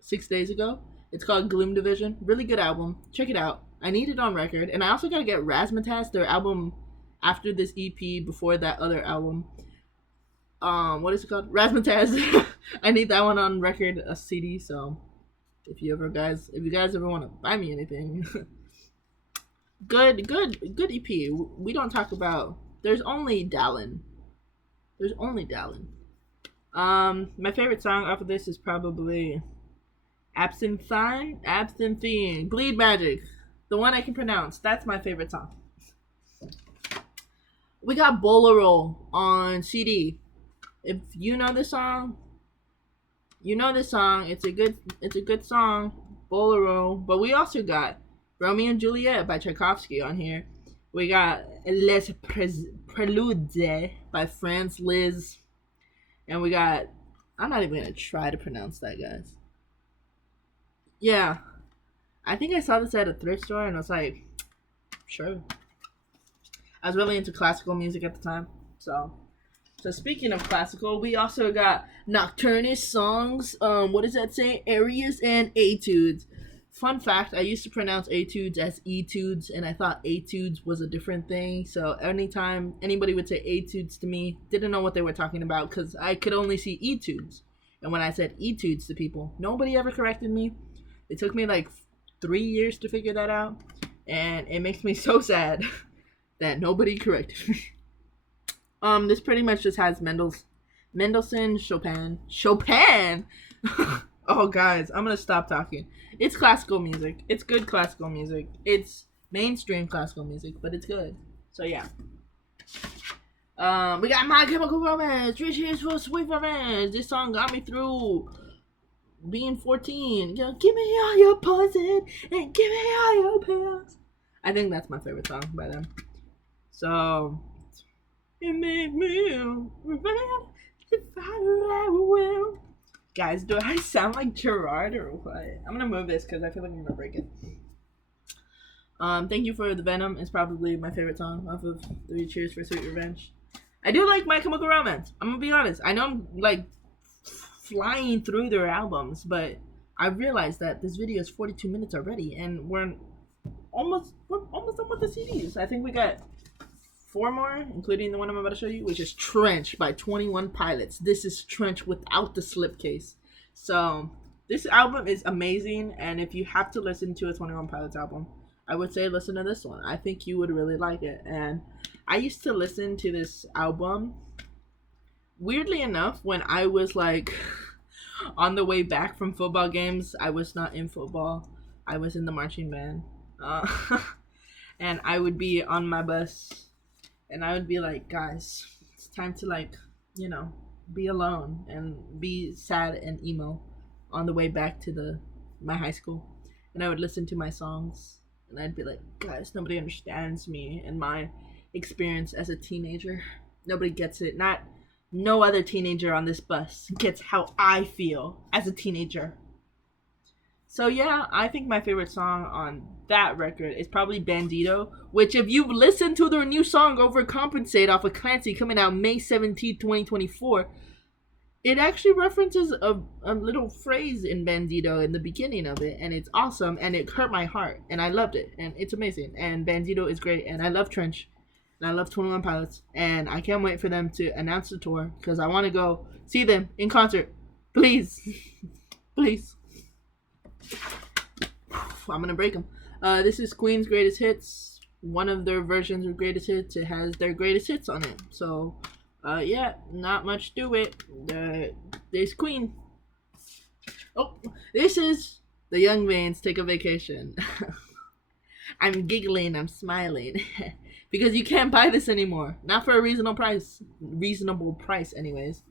6 days ago. It's called Gloom Division. Really good album. Check it out. I need it on record, and I also gotta get Razzmatazz, their album after this EP, before that other album. What is it called? Razzmatazz. I need that one on record, a CD. So if you guys ever want to buy me anything, good EP. We don't talk about. There's only Dallin. My favorite song off of this is probably Absinthe, Bleed Magic, the one I can pronounce. That's my favorite song. We got Bolero on CD. If you know this song, you know this song. It's a good song, Bolero. But we also got Romeo and Juliet by Tchaikovsky on here. We got Les Preludes by Franz Liszt. And we got, I'm not even going to try to pronounce that, guys. Yeah. I think I saw this at a thrift store and I was like, sure. I was really into classical music at the time. So speaking of classical, we also got Nocturnus songs. What does that say? Arias and etudes. Fun fact, I used to pronounce etudes as etudes, and I thought etudes was a different thing. So anytime anybody would say etudes to me, didn't know what they were talking about because I could only see etudes. And when I said etudes to people, nobody ever corrected me. It took me like 3 years to figure that out, and it makes me so sad that nobody corrected me. This pretty much just has Mendelssohn, Chopin. Oh, guys, I'm gonna stop talking. It's classical music. It's good classical music. It's mainstream classical music, but it's good. So yeah. We got My Chemical Romance, 3 Cheers for Sweet Revenge. This song got me through being 14. Yo, give me all your poison and give me all your pills. I think that's my favorite song by them. So it made me revenge if I ever will. Guys, do I sound like Gerard or what? I'm gonna move this because I feel like I'm gonna break it. Thank You for the Venom is probably my favorite song off of 3 Cheers for Sweet Revenge. I do like My Chemical Romance. I'm gonna be honest. I know I'm like flying through their albums, but I realized that this video is 42 minutes already, and we're almost done with the CDs. I think we got 4 more, including the one I'm about to show you, which is Trench by 21 Pilots. This is Trench without the slipcase. So this album is amazing, and if you have to listen to a 21 Pilots album, I would say listen to this one. I think you would really like it. And I used to listen to this album, weirdly enough, when I was like on the way back from football games. I was not in football. I was in the marching band. And I would be on my bus and I would be like, guys, it's time to like, be alone and be sad and emo on the way back to my high school. And I would listen to my songs and I'd be like, guys, nobody understands me and my experience as a teenager. Nobody gets it. No other teenager on this bus gets how I feel as a teenager. So yeah, I think my favorite song on that record is probably Bandito, which if you've listened to their new song Overcompensate off of Clancy coming out May 17th, 2024, it actually references a little phrase in Bandito in the beginning of it, and it's awesome, and it hurt my heart, and I loved it, and it's amazing, and Bandito is great, and I love Trench, and I love 21 Pilots, and I can't wait for them to announce the tour, because I want to go see them in concert. Please. Please. I'm gonna break them. This is Queen's Greatest Hits. One of their versions of Greatest Hits. It has their Greatest Hits on it. So, yeah, not much to it. There's Queen. Oh, this is The Young Vanes Take a Vacation. I'm giggling, I'm smiling. Because you can't buy this anymore. Not for a reasonable price. Reasonable price, anyways.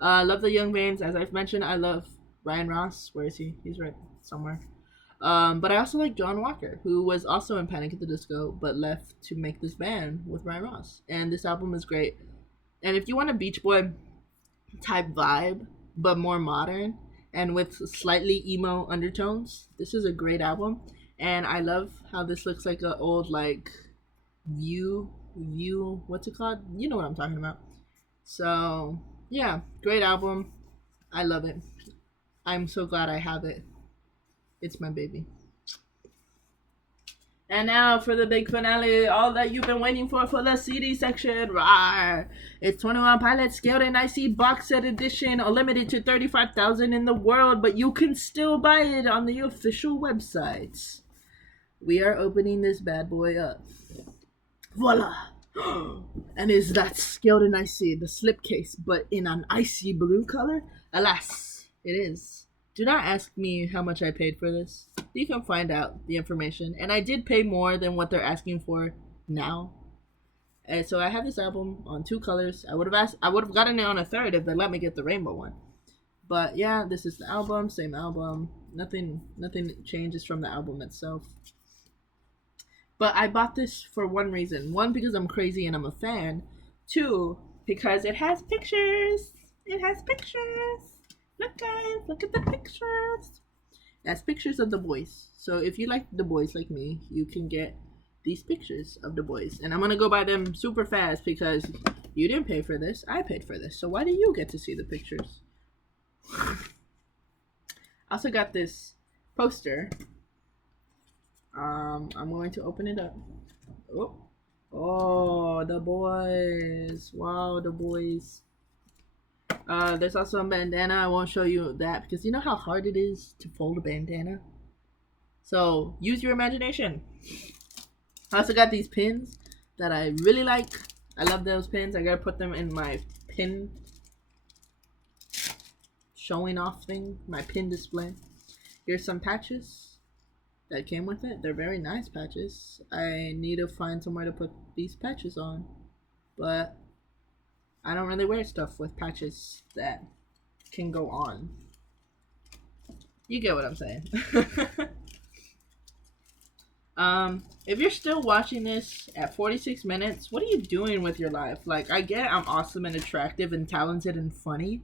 Love The Young Vanes. As I've mentioned, I love Ryan Ross. Where is he? He's right somewhere. But I also like John Walker, who was also in Panic at the Disco, but left to make this band with Ryan Ross. And this album is great. And if you want a Beach Boy type vibe, but more modern, and with slightly emo undertones, this is a great album. And I love how this looks like an old, like, view, what's it called? You know what I'm talking about. So, yeah, great album. I love it. I'm so glad I have it. It's my baby. And now for the big finale, all that you've been waiting for the CD section. Rawr! It's 21 Pilots Scaled and Icy Box Set Edition, limited to 35,000 in the world, but you can still buy it on the official websites. We are opening this bad boy up. Voila! And is that Scaled and Icy, the slipcase, but in an icy blue color? Alas, it is. Do not ask me how much I paid for this. You can find out the information. And I did pay more than what they're asking for now. And so I have this album on 2 colors. I would have gotten it on a third if they let me get the rainbow one. But yeah, this is the album, same album. Nothing changes from the album itself. But I bought this for one reason. 1, because I'm crazy and I'm a fan. 2, because it has pictures. It has pictures. Look, guys, look at the pictures. That's pictures of the boys. So if you like the boys like me, you can get these pictures of the boys. And I'm going to go buy them super fast because you didn't pay for this. I paid for this. So why do you get to see the pictures? I also got this poster. I'm going to open it up. Oh, the boys. Wow, the boys. There's also a bandana. I won't show you that because you know how hard it is to fold a bandana? So use your imagination. I also got these pins that I really like. I love those pins. I gotta put them in my pin showing off thing, my pin display. Here's some patches that came with it. They're very nice patches. I need to find somewhere to put these patches on, but I don't really wear stuff with patches that can go on. You get what I'm saying. If you're still watching this at 46 minutes, what are you doing with your life? Like, I get I'm awesome and attractive and talented and funny,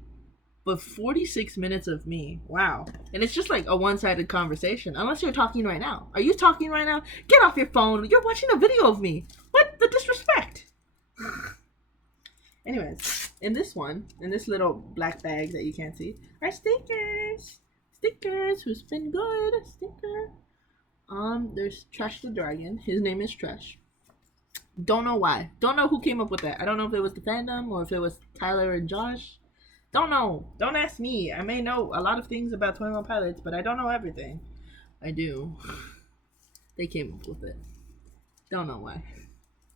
but 46 minutes of me, wow. And it's just like a one-sided conversation, unless you're talking right now. Are you talking right now? Get off your phone. You're watching a video of me. What the disrespect? Anyways, in this little black bag that you can't see, are stickers. Stickers, who's been good? Sticker. There's Trash the Dragon. His name is Trash. Don't know why. Don't know who came up with that. I don't know if it was the fandom or if it was Tyler and Josh. Don't know. Don't ask me. I may know a lot of things about 21 Pilots, but I don't know everything. I do. They came up with it. Don't know why.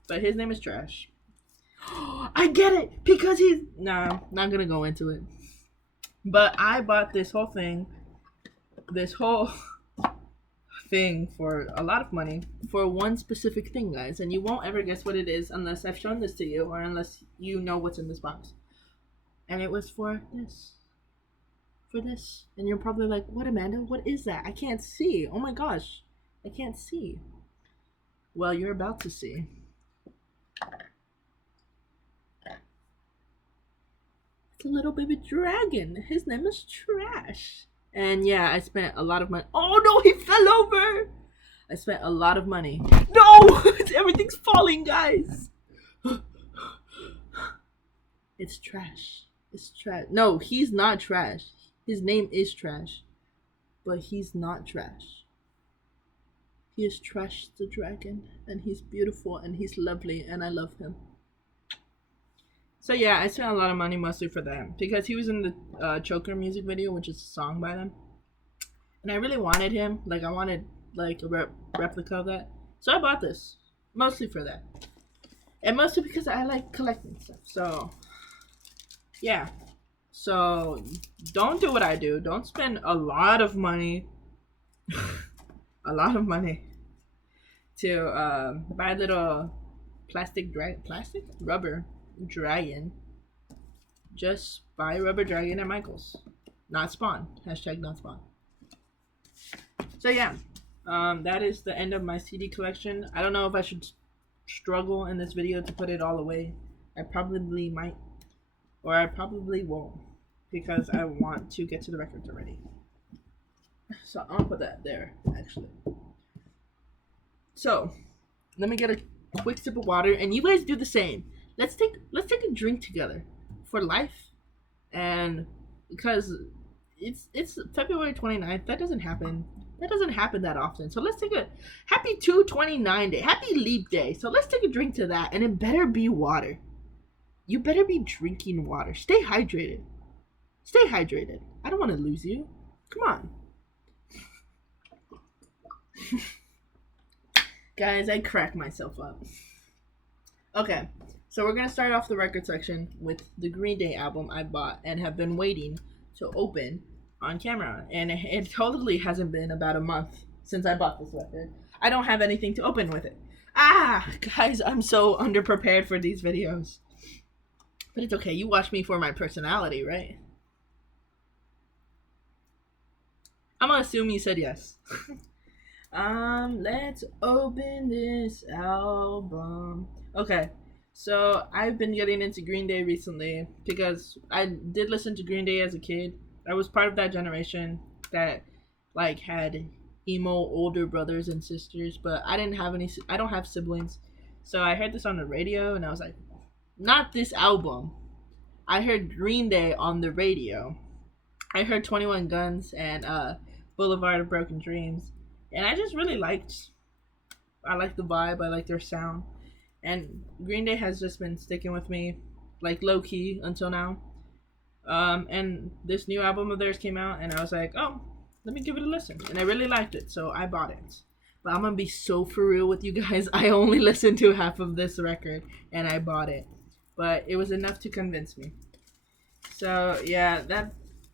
But his name is Trash. I get it! Because he's... Nah, not gonna go into it. But I bought this whole thing for a lot of money for one specific thing, guys. And you won't ever guess what it is unless I've shown this to you or unless you know what's in this box. And it was for this. For this. And you're probably like, what, Amanda? What is that? I can't see. Oh my gosh. I can't see. Well, you're about to see. It's a little baby dragon. His name is Trash. And yeah, I spent a lot of money. Oh no, he fell over. I spent a lot of money. No, everything's falling, guys. It's Trash. It's Trash. No, he's not Trash. His name is Trash. But he's not Trash. He is Trash the Dragon. And he's beautiful and he's lovely and I love him. So yeah, I spent a lot of money mostly for that. Because he was in the Choker music video, which is a song by them. And I really wanted him. Like, I wanted like a replica of that. So I bought this. Mostly for that. And mostly because I like collecting stuff. So, yeah. So, don't do what I do. Don't spend a lot of money. A lot of money. To buy a little rubber dragon. Just buy rubber dragon at Michael's. Not Spawn. Hashtag not Spawn. So yeah. That is the end of my CD collection. I don't know if I should struggle in this video to put it all away. I probably might. Or I probably won't. Because I want to get to the records already. So I'll put that there, actually. So, let me get a quick sip of water, and you guys do the same. Let's take a drink together for life, and because it's February 29th, that doesn't happen That doesn't happen that often. So let's take a happy 229 day. Happy leap day. So let's take a drink to that. And it better be water. You better be drinking water. Stay hydrated. Stay hydrated. I don't want to lose you. Come on. Guys, I crack myself up. Okay, so we're going to start off the record section with the Green Day album I bought and have been waiting to open on camera. And it totally hasn't been about a month since I bought this record. I don't have anything to open with it. Guys, I'm so underprepared for these videos. But it's okay. You watch me for my personality, right? I'm going to assume you said yes. Let's open this album. Okay, so I've been getting into Green Day recently because I did listen to Green Day as a kid. I was part of that generation that like had emo older brothers and sisters, but I don't have siblings. So I heard this on the radio and I was like, not this album. I heard Green Day on the radio. I heard 21 Guns and Boulevard of Broken Dreams. And I just really liked the vibe, I like their sound. And Green Day has just been sticking with me, like low key until now. And this new album of theirs came out, and I was like, oh, let me give it a listen. And I really liked it, so I bought it. But I'm gonna be so for real with you guys. I only listened to half of this record, and I bought it. But it was enough to convince me. So yeah,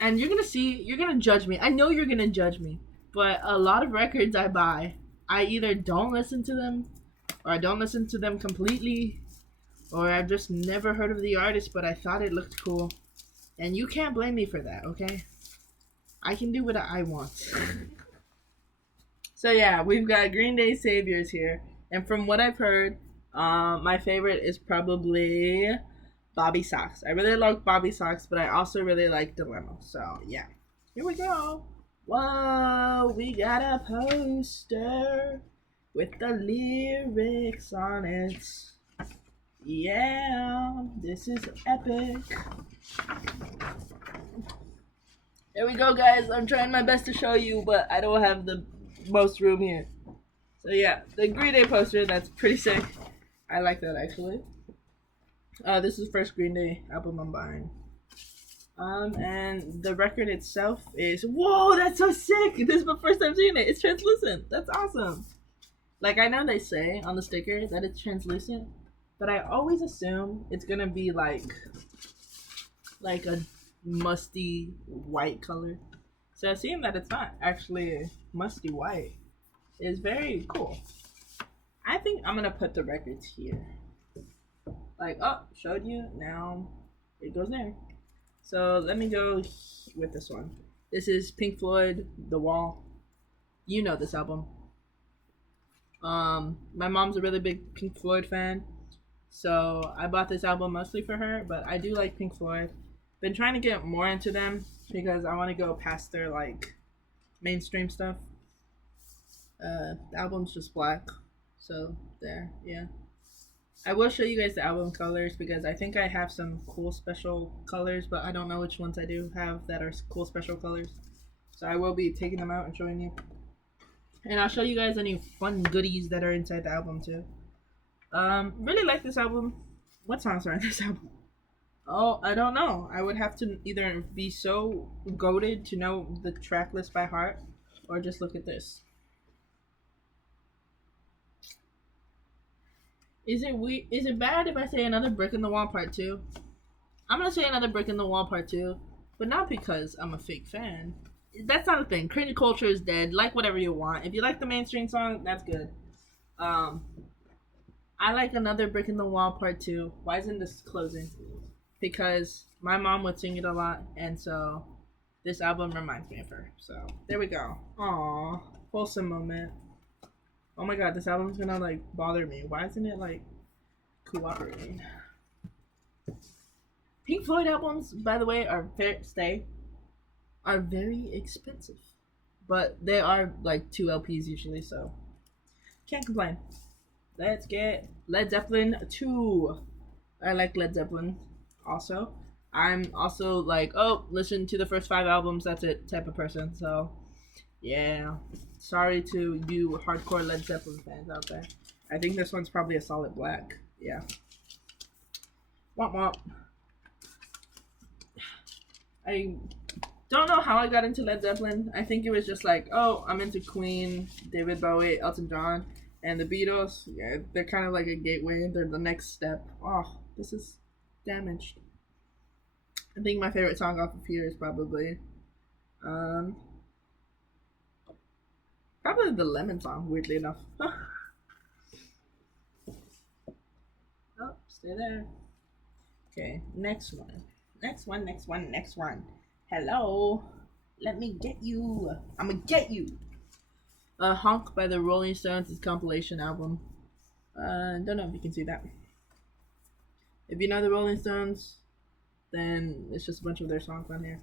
and you're gonna judge me. I know you're gonna judge me. But a lot of records I buy, I either don't listen to them, or I don't listen to them completely, or I've just never heard of the artist, but I thought it looked cool. And you can't blame me for that, okay? I can do what I want. So yeah, we've got Green Day Saviors here. And from what I've heard, my favorite is probably Bobby Sox. I really like Bobby Sox, but I also really like Dilemma. So yeah, here we go. Whoa, we got a poster with the lyrics on it. Yeah, this is epic. There we go, guys. I'm trying my best to show you, but I don't have the most room here. So yeah, the Green Day poster, that's pretty sick. I like that, actually. This is the first Green Day album I'm buying. And the record itself is, whoa, that's so sick. This is my first time seeing it. It's translucent. That's awesome. Like, I know they say on the sticker that it's translucent, but I always assume it's gonna be like a musty white color. So seeing that it's not actually musty white is very cool. I think I'm gonna put the records here. Like, oh, showed you, now it goes there. So let me go with this one. This is Pink Floyd, The Wall. You know this album. My mom's a really big Pink Floyd fan, so I bought this album mostly for her, but I do like Pink Floyd. Been trying to get more into them because I want to go past their like mainstream stuff. The album's just black, so there, yeah. I will show you guys the album colors because I think I have some cool special colors, but I don't know which ones I do have that are cool special colors. So I will be taking them out and showing you. And I'll show you guys any fun goodies that are inside the album too. Really like this album. What songs are in this album? Oh, I don't know. I would have to either be so goated to know the track list by heart, or just look at this. Is it bad if I say Another Brick in the Wall Part 2? I'm gonna say Another Brick in the Wall Part 2, but not because I'm a fake fan. That's not a thing. Cringe culture is dead. Like whatever you want. If you like the mainstream song, that's good. I like Another Brick in the Wall Part 2. Why isn't this closing? Because my mom would sing it a lot, and so this album reminds me of her. So there we go. Aww, wholesome moment. Oh my god, this album's gonna like bother me. Why isn't it like cooperating? Pink Floyd albums, by the way, are very expensive, but they are like 2 LPs usually, so can't complain. Let's get Led Zeppelin 2. I like Led Zeppelin also. I'm also like, oh, listen to the first 5 albums, that's it type of person. So Yeah. Sorry to you hardcore Led Zeppelin fans out there. I think this one's probably a solid black. Yeah. Womp womp. I don't know how I got into Led Zeppelin. I think it was just like, oh, I'm into Queen, David Bowie, Elton John, and the Beatles. Yeah, they're kind of like a gateway. They're the next step. Oh, this is damaged. I think my favorite song off of here is um, probably the Lemon song. Weirdly enough. Oh, stay there. Okay, next one. Next one. Hello. Let me get you. I'ma get you. Honk by the Rolling Stones is compilation album. Don't know if you can see that. If you know the Rolling Stones, then it's just a bunch of their songs on here.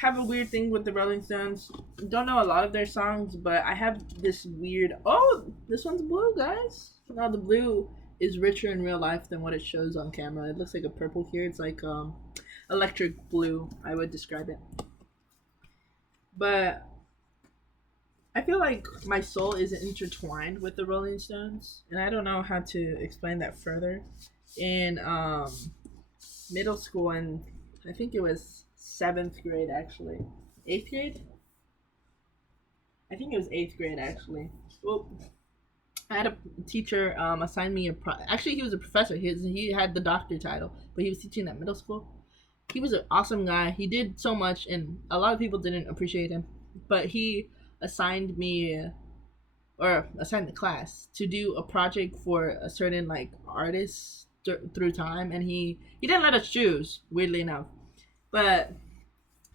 Have a weird thing with the Rolling Stones. Don't know a lot of their songs, but I have this weird. Oh, this one's blue, guys. No, the blue is richer in real life than what it shows on camera. It looks like a purple here. It's like electric blue, I would describe it. But I feel like my soul is intertwined with the Rolling Stones, and I don't know how to explain that further. In middle school, and I think it was 7th grade actually, 8th grade. I think it was 8th grade actually. Well, I had a teacher assign me actually he was a professor. He had the doctor title, but he was teaching at middle school. He was an awesome guy. He did so much, and a lot of people didn't appreciate him. But he assigned me, or assigned the class to do a project for a certain like artist through time, and he didn't let us choose. Weirdly enough, but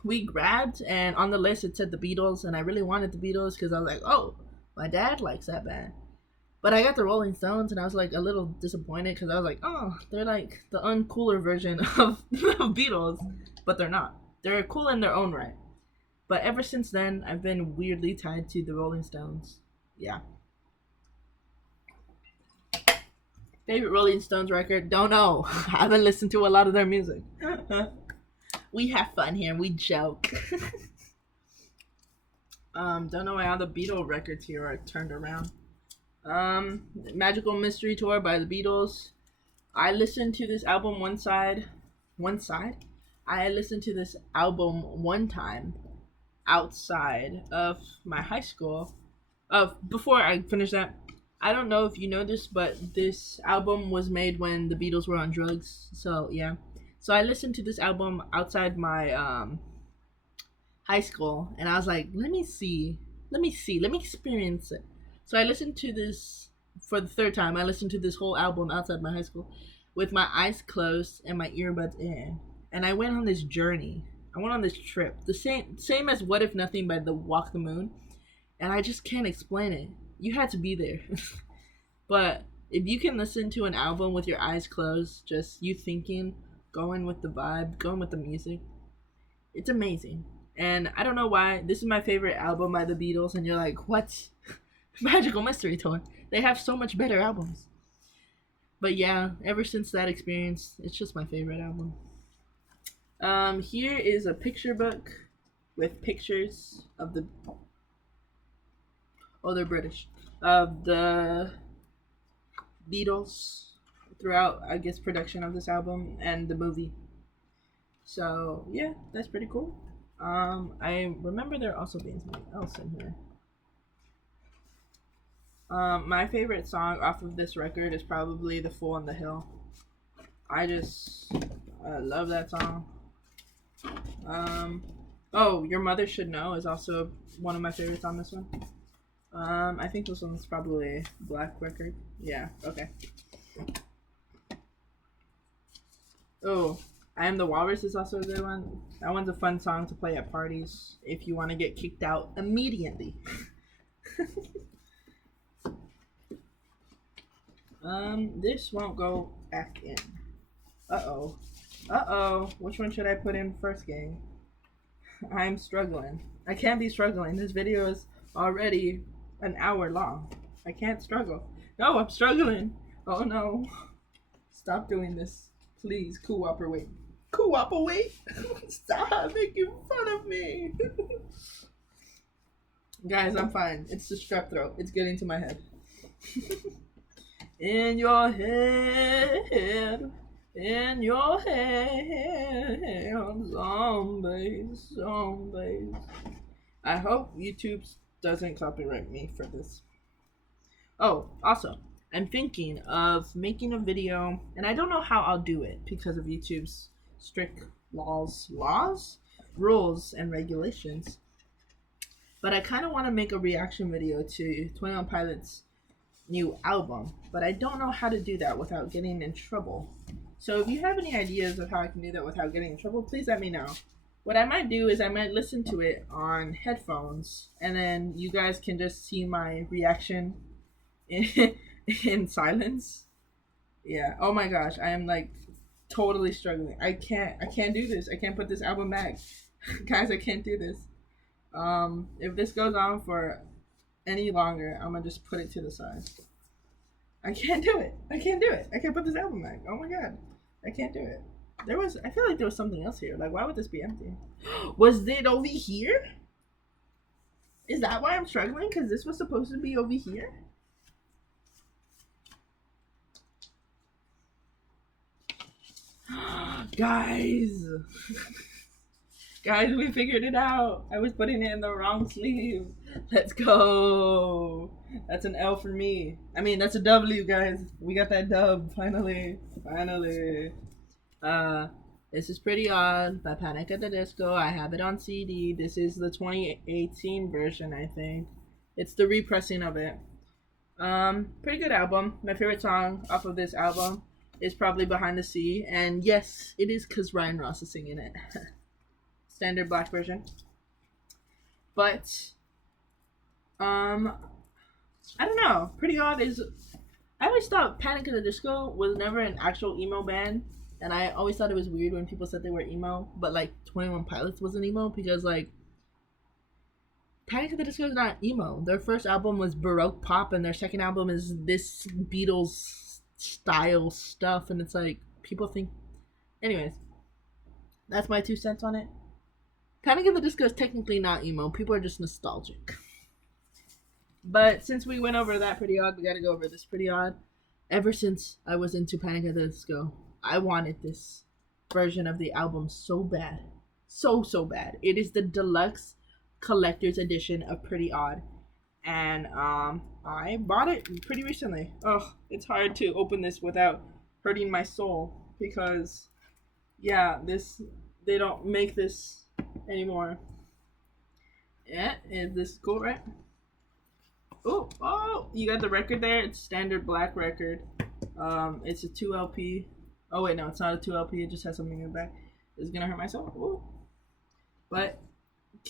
we grabbed, and on the list it said the Beatles, and I really wanted the Beatles because I was like, oh, my dad likes that band. But I got the Rolling Stones, and I was like a little disappointed because I was like, oh, they're like the uncooler version of the Beatles, but they're not. They're cool in their own right. But ever since then, I've been weirdly tied to the Rolling Stones. Yeah. Favorite Rolling Stones record? Don't know. I haven't listened to a lot of their music. We have fun here. We joke. Don't know why all the Beatles records here are turned around. Magical Mystery Tour by the Beatles. I listened to this album one side. I listened to this album one time outside of my high school. Before I finish that, I don't know if you know this, but this album was made when the Beatles were on drugs. So yeah. So I listened to this album outside my high school, and I was like, let me experience it. So I listened to this for the third time. I listened to this whole album outside my high school with my eyes closed and my earbuds in. And I went on this journey. I went on this trip. The same as What If Nothing by the Walk the Moon. And I just can't explain it. You had to be there. But if you can listen to an album with your eyes closed, just you thinking, going with the vibe, going with the music, it's amazing. And I don't know why. This is my favorite album by the Beatles. And you're like, what? Magical Mystery Tour. They have so much better albums. But yeah, ever since that experience, it's just my favorite album. Here is a picture book with pictures of the... Oh, they're British. Of the Beatles throughout, I guess, production of this album and the movie. So, yeah, that's pretty cool. I remember there also being something else in here. My favorite song off of this record is probably The Fool on the Hill. I just love that song. Oh, Your Mother Should Know is also one of my favorites on this one. I think this one's probably a black record. Yeah, okay. Oh, I Am the Walrus is also a good one. That one's a fun song to play at parties if you want to get kicked out immediately. This won't go back in. Uh-oh. Which one should I put in first, gang? I'm struggling. I can't be struggling. This video is already an hour long. I can't struggle. No, I'm struggling. Oh no. Stop doing this. Please cooperate. Cooperate. Stop making fun of me. Guys, I'm fine. It's the strep throat. It's getting to my head. In your head. In your head. Zombies. Zombies. I hope YouTube doesn't copyright me for this. Oh, also, I'm thinking of making a video, and I don't know how I'll do it because of YouTube's strict rules, and regulations. But I kind of want to make a reaction video to 21 Pilots' new album, but I don't know how to do that without getting in trouble. So if you have any ideas of how I can do that without getting in trouble, please let me know. What I might do is I might listen to it on headphones, and then you guys can just see my reaction in silence. Yeah. Oh my gosh, I am like totally struggling. I can't do this. I can't put this album back. Guys, I can't do this. If this goes on for any longer, I'm gonna just put it to the side. I can't do it. I can't do it. I can't put this album back. Oh my god. I can't do it. I feel like there was something else here. Like, why would this be empty? Was it over here? Is that why I'm struggling? Because this was supposed to be over here? Guys. Guys, we figured it out. I was putting it in the wrong sleeve. Let's go. That's an L for me. I mean, that's a W, guys. We got that dub. Finally. This is Pretty Odd by Panic at the Disco. I have it on CD. This is the 2018 version, I think. It's the repressing of it. Pretty good album. My favorite song off of this album is probably Behind the Sea. And yes, it is because Ryan Ross is singing it. Standard black version. But I don't know. Pretty Odd is, I always thought Panic at the Disco was never an actual emo band, and I always thought it was weird when people said they were emo, but like 21 Pilots wasn't emo, because like Panic at the Disco is not emo. Their first album was Baroque pop, and their second album is this Beatles style stuff, and it's like people think, anyways, that's my 2 cents on it. Panic at the Disco is technically not emo. People are just nostalgic. But since we went over that Pretty Odd, we gotta go over this Pretty Odd. Ever since I was into Panic at the Disco, I wanted this version of the album so bad. So bad. It is the deluxe collector's edition of Pretty Odd. And I bought it pretty recently. Oh, it's hard to open this without hurting my soul. Because, yeah, they don't make this anymore. Yeah, is this cool, right? Oh, you got the record there. It's standard black record. It's a 2 LP. Oh wait, no, it's not a 2 LP. It just has something in the back. It's gonna hurt myself. Ooh. But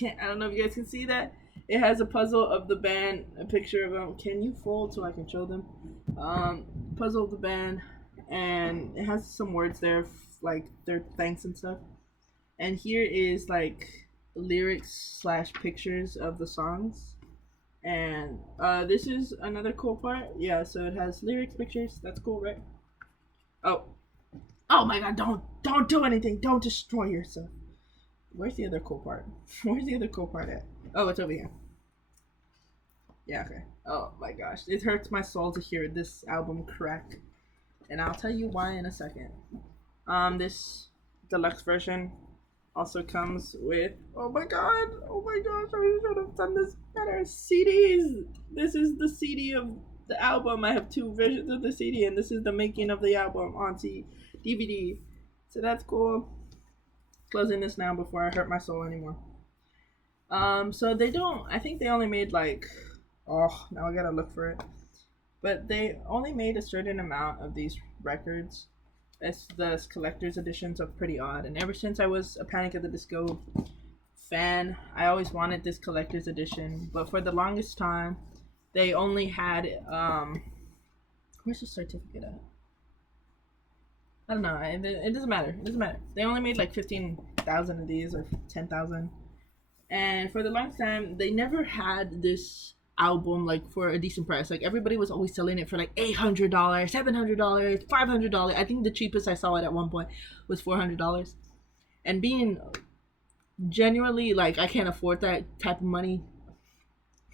I don't know if you guys can see that. It has a puzzle of the band, a picture of them. Can you fold so I can show them? Puzzle of the band, and it has some words there, like their thanks and stuff. And here is like lyrics / pictures of the songs. And this is another cool part. Yeah, so it has lyrics, pictures. That's cool, right? Oh my god, don't do anything. Don't destroy yourself. Where's the other cool part? Where's the other cool part at? Oh, it's over here. Yeah, okay. Oh my gosh. It hurts my soul to hear this album crack. And I'll tell you why in a second. This deluxe version also comes with, oh my gosh, I should have done this better. CDs. This is the CD of the album. I have 2 versions of the CD, and this is the making of the album on DVD. So that's cool. Closing this now before I hurt my soul anymore. So I think they only made like, now I gotta look for it. But they only made a certain amount of these records. It's the collector's editions of Pretty Odd, and ever since I was a Panic at the Disco fan, I always wanted this collector's edition. But for the longest time, they only had where's the certificate at? I don't know. It doesn't matter. They only made like 15,000 of these, or 10,000, and for the longest time, they never had this album like for a decent price. Like everybody was always selling it for like $800, $700, $500. I think the cheapest I saw it at one point was $400. And being genuinely like I can't afford that type of money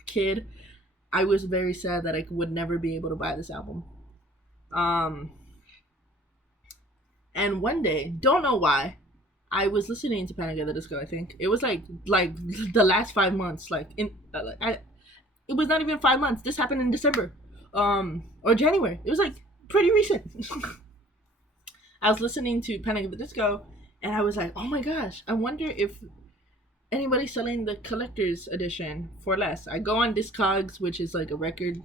kid, I was very sad that I would never be able to buy this album. Um, and one day, don't know why, I was listening to Panic at the Disco. I think it was like the last 5 months. Like it was not even 5 months. This happened in December, or January. It was like pretty recent. I was listening to Panic at the Disco, and I was like, oh my gosh, I wonder if anybody's selling the collector's edition for less. I go on Discogs, which is like a record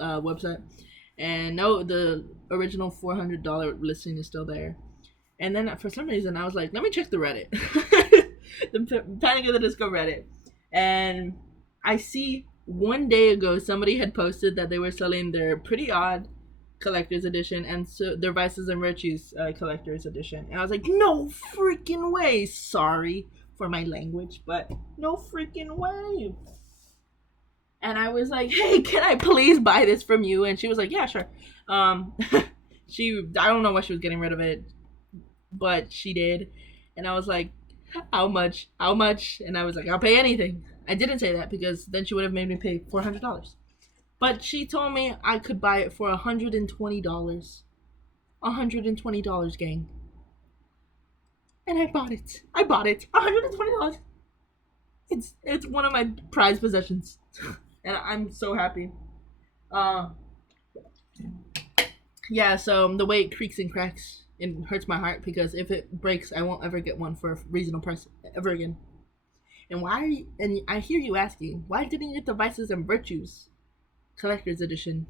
website, and no, the original $400 listing is still there. And then for some reason, I was like, let me check the Reddit, the Panic at the Disco Reddit, and I see one day ago somebody had posted that they were selling their Pretty Odd collector's edition and so their Vices and Virtues collector's edition, and I was like, no freaking way. Sorry for my language, but no freaking way. And I was like, hey, can I please buy this from you? And she was like, yeah, sure. I don't know why she was getting rid of it, but she did. And I was like, how much? And I was like, I'll pay anything. I didn't say that because then she would have made me pay $400. But she told me I could buy it for $120. $120, gang. And I bought it. $120. It's one of my prized possessions. And I'm so happy. Yeah, so the way it creaks and cracks, it hurts my heart because if it breaks, I won't ever get one for a reasonable price ever again. And and I hear you asking, why didn't you get the Vices and Virtues collector's edition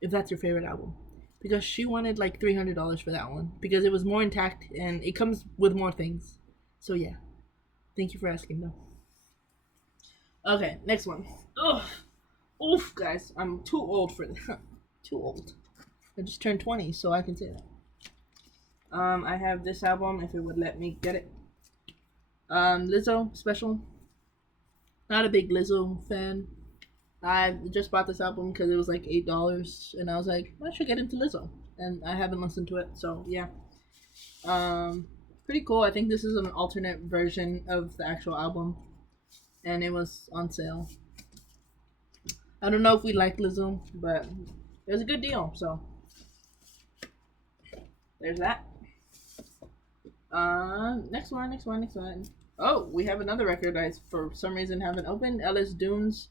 if that's your favorite album? Because she wanted like $300 for that one because it was more intact and it comes with more things. So yeah, thank you for asking though. Okay, next one. Ugh. Oof, guys, I'm too old for this. Too old. I just turned 20, so I can say that. I have this album, if it would let me get it. Lizzo Special. Not a big Lizzo fan. I just bought this album because it was like $8, and I was like, I should get into Lizzo, and I haven't listened to it, so yeah. Pretty cool. I think this is an alternate version of the actual album, and it was on sale. I don't know if we like Lizzo, but it was a good deal, so there's that. Next one. Oh, we have another record I for some reason haven't opened. Ellis Dunes.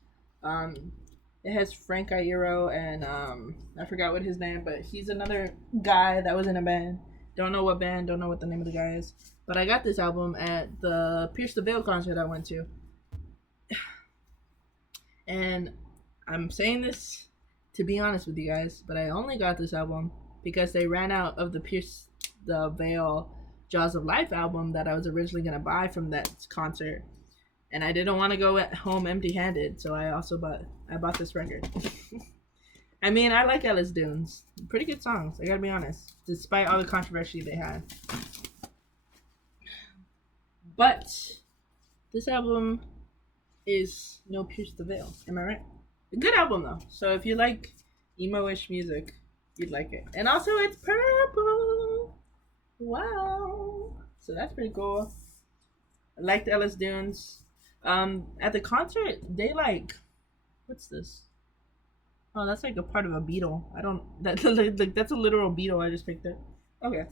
It has Frank Iero and I forgot what his name, but he's another guy that was in a band. Don't know what band, don't know what the name of the guy is. But I got this album at the Pierce the Veil concert I went to. And I'm saying this to be honest with you guys, but I only got this album because they ran out of the Pierce the Veil Jaws of Life album that I was originally going to buy from that concert. And I didn't want to go at home empty-handed, so I bought this record. I mean, I like Ellis Dunes. Pretty good songs, I gotta be honest, despite all the controversy they had. But this album is no Pierce the Veil, am I right? A good album though, so if you like emo-ish music, you'd like it. And also it's purple. Wow. So that's pretty cool. I liked Ellis Dunes. At the concert, they what's this? Oh, that's like a part of a beetle. That's a literal beetle I just picked up. Okay.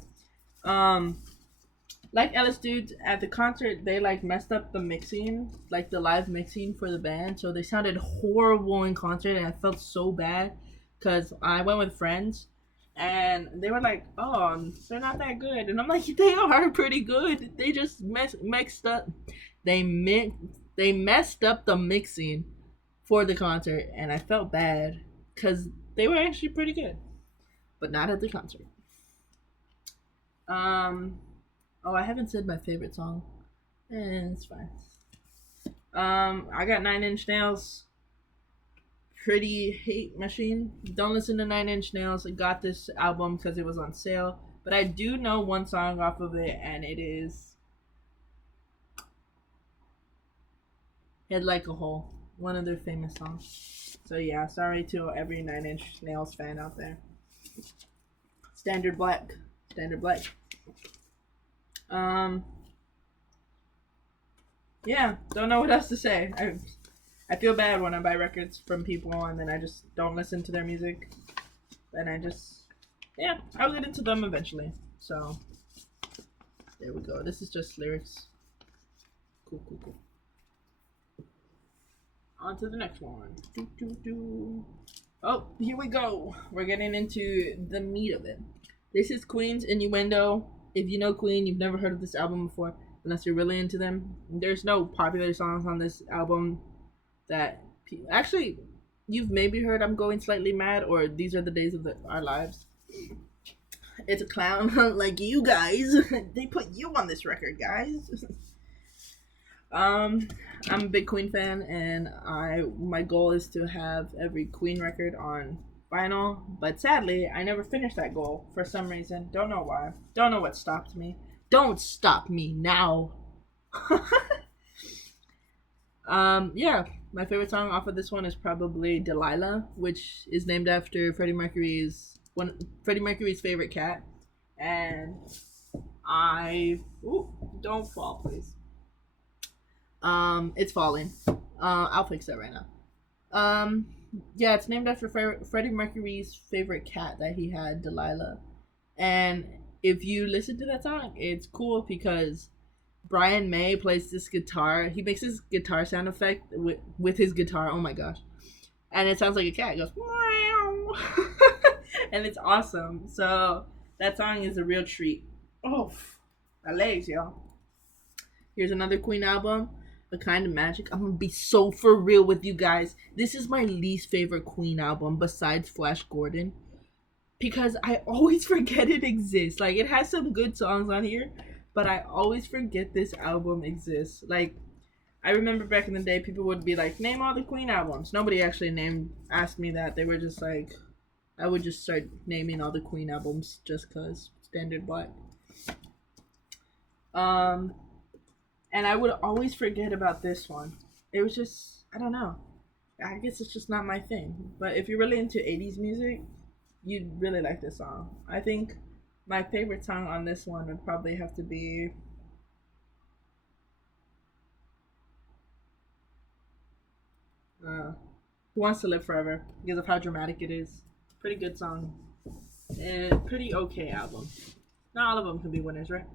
Like Ellis Dunes, at the concert, they messed up the mixing, the live mixing for the band, so they sounded horrible in concert, and I felt so bad, because I went with friends, and they were like, oh, they're not that good, and I'm like, they are pretty good, they just mixed up, they messed up the mixing for the concert, and I felt bad, because they were actually pretty good, but not at the concert. Oh, I haven't said my favorite song. It's fine. I got 9 Inch Nails. Pretty Hate Machine. Don't listen to 9 Inch Nails. I got this album because it was on sale. But I do know one song off of it, and it is Head Like a Hole. One of their famous songs. So yeah, sorry to every 9 Inch Nails fan out there. Standard Black. yeah, don't know what else to say. I feel bad when I buy records from people and then I just don't listen to their music. And I just, yeah, I'll get into them eventually. So, there we go. This is just lyrics. Cool, cool, cool. On to the next one. Doo, doo, doo. Oh, here we go. We're getting into the meat of it. This is Queen's Innuendo. If you know Queen, you've never heard of this album before, unless you're really into them. There's no popular songs on this album that actually you've maybe heard I'm Going Slightly Mad or These Are the Days of Our Lives. It's a clown like you guys. They put you on this record, guys. I'm a big Queen fan, and my goal is to have every Queen record on vinyl. But sadly, I never finished that goal for some reason. Don't know why. Don't know what stopped me. Don't stop me now. Yeah, my favorite song off of this one is probably Delilah, which is named after Freddie Mercury's favorite cat, and don't fall, please. It's falling. I'll fix that right now. Yeah, it's named after Freddie Mercury's favorite cat that he had, Delilah. And if you listen to that song, it's cool because Brian May plays this guitar. He makes this guitar sound effect with his guitar. Oh my gosh. And it sounds like a cat. It goes, meow. And it's awesome. So that song is a real treat. Oh, my legs, y'all. Here's another Queen album, A Kind of Magic. I'm gonna be so for real with you guys. This is my least favorite Queen album besides Flash Gordon, because I always forget it exists. Like, it has some good songs on here, but I always forget this album exists. Like, I remember back in the day, people would be like, name all the Queen albums. Nobody actually asked me that. They were just like, I would just start naming all the Queen albums just cause standard black. And I would always forget about this one. It was just, I don't know. I guess it's just not my thing. But if you're really into 80s music, you'd really like this song. I think my favorite song on this one would probably have to be Who Wants to Live Forever, because of how dramatic it is. Pretty good song. And pretty okay album. Not all of them can be winners, right?